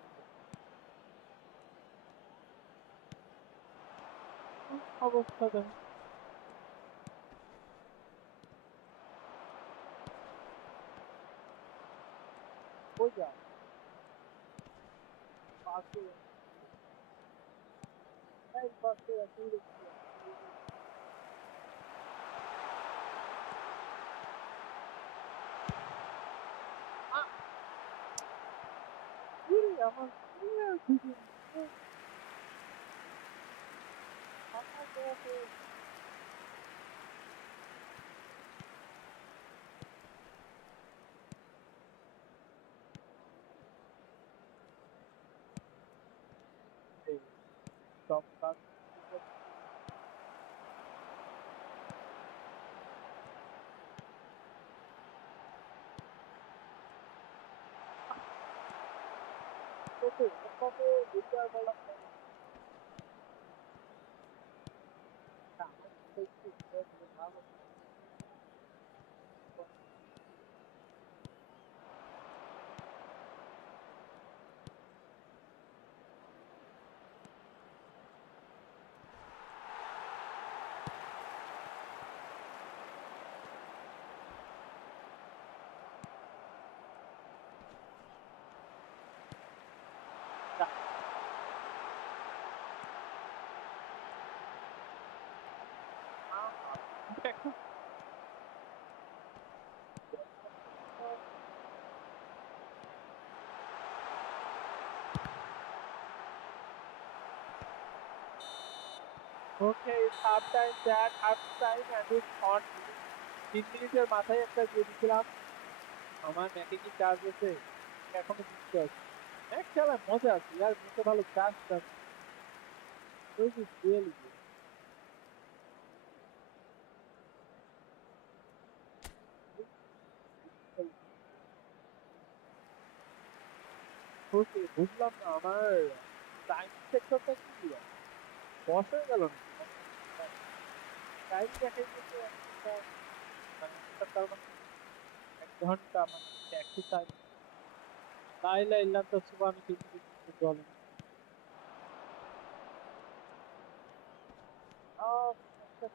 অবস্থা দেয় ওই যা Okay, it's half time, Jack. Half time, and it's on. 3 মিনিটের মাথায় একটা দিয়ে দিছিলাম আমার ম্যাকে কি চার্জ আছে এখনো দিতে আছে ম্যাক খেলায় মজা আছে আর ম্যাকে ভালো চার্জ আছে ওই যে রিয়েলি ওকে বুঝলাম না আমার টাইম সেক্টরটা কি দিলাম বস হয়ে গেল না টাইম দেখাই দিচ্ছে একটা মানে একটা তার মানে 1 ঘন্টা মানে ট্যাক্সি টাইম লাইলা ইল্লাহ তো সুবহান কিছু বলে না একটা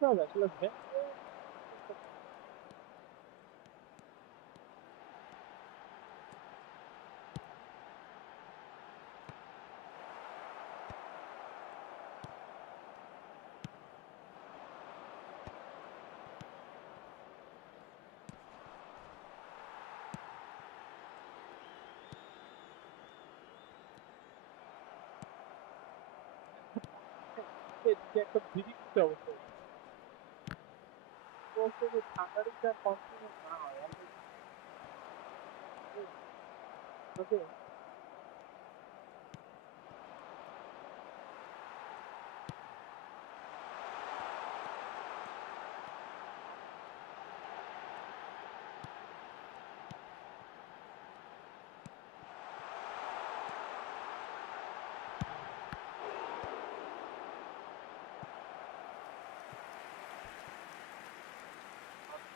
Vabbè, sulla svelta. একটা বিরিক্ত অবস্থা বলছে যে ঠান্ডাটা কন্টিনিউ না হয়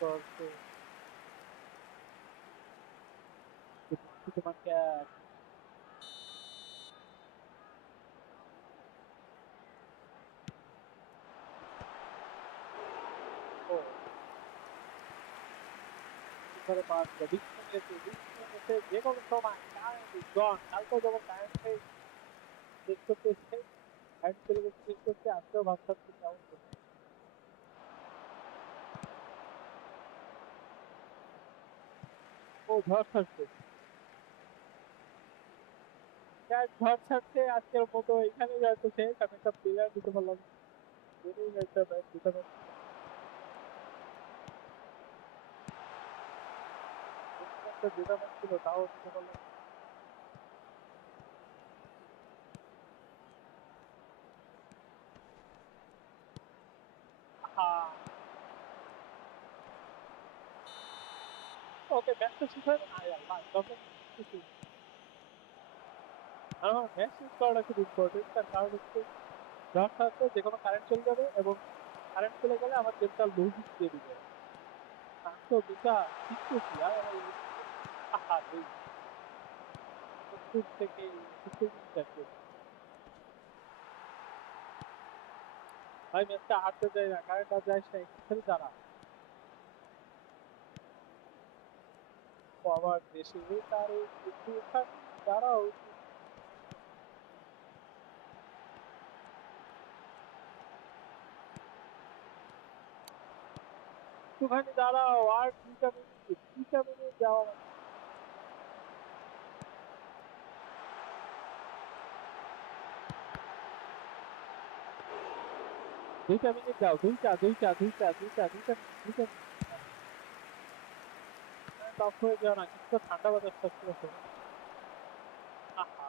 ওকে তোমাকে করে পাওয়া যায় ডিসকানেক্টে যে কোনো সময় কালকে যখন টাইমে চেক করতে এসে হ্যান্ড চলে গেছে চেক করতে আজকেও ভাবতাম যে কেমন ও ঝড় ছাড়ছে ঝড় ছাড়ছে আজকের মতো এখানে হয়তো শেষ আমি একটা প্লেয়ার দিতে পারলাম বেরিয়ে গেছে দিতে পারছি একটা যেটা ছিল তাও দিতে পারলাম ওকে, ম্যাচটা শেষ হয় না। আয় আল্লাহ, তখন কিছু আমার ম্যাচ শেষ করাটা খুব ইম্পর্টেন্ট। তার কারণ হচ্ছে যার সাথে যে কোনো কারেন্ট চলে যাবে, এবং কারেন্ট চলে গেলে আমার গেমটা লজিক দিয়ে দিবে। তো দুটা শিখতেছি আর আহা দুই 70 থেকে 70 মিনিট আর কি। ভাই ম্যাচটা হারতে চাই না, কারেন্ট আর যাইস না, একটু দাঁড়া। ও আমার দেশে তারে একটুখানি দাঁড়াও। একটুখানি দাঁড়াও, আর 2টা মিনিট যাওয়া মানে। দুইটা মিনিট দাও, দুইটা টপ হয়ে যাও না, কিন্তু ঠান্ডা বাতাস থাকতে। আহা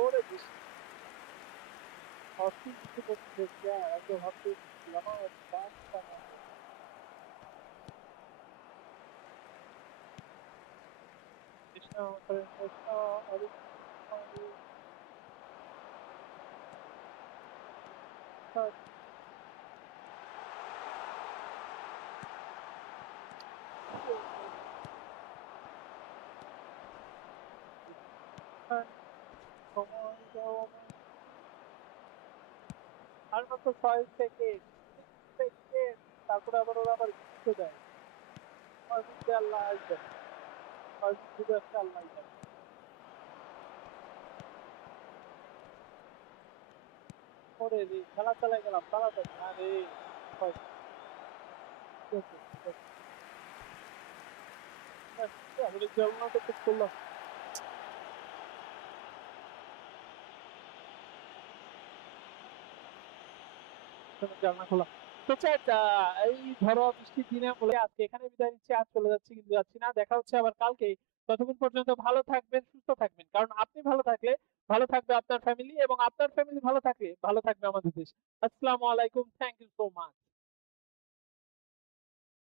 ওরে বেশি অস্থির কিছু করতে আগে ভাবতে আমার বাসটা না। কৃষ্ণ হরে কৃষ্ণ হরে কৃষ্ণ। সময় দাও আমায়। আর মাত্র 6 সেকেন্ড, তারপরে আবার ওরা আবার জিতে দেয়। আমার বুঝতে আল্লাহ আসবে, আমার বুঝতে আসতে আল্লাহ যাবে। ওরে রে, খেলা চালাই গেলাম, তাড়াতাড়ি না রে। হয়, ঠিক আছে, ঠিক আছে। আমি জলনা তো ঠিক করলাম। জানলা খোলা। তো চ্যাট, এই ধরো বৃষ্টির দিনে বলে আজকে এখানে বিদায় নিচ্ছি, আজ চলে যাচ্ছি, কিন্তু যাচ্ছি না। দেখা হচ্ছে আবার কালকে। ততক্ষণ পর্যন্ত ভালো থাকবেন, সুস্থ থাকবেন, কারণ আপনি ভালো থাকলে ভালো থাকবে আপনার ফ্যামিলি, এবং আপনার ফ্যামিলি ভালো থাকলে ভালো থাকবে আমাদের দেশ। আসসালামু আলাইকুম, থ্যাংক ইউ সো মাচ।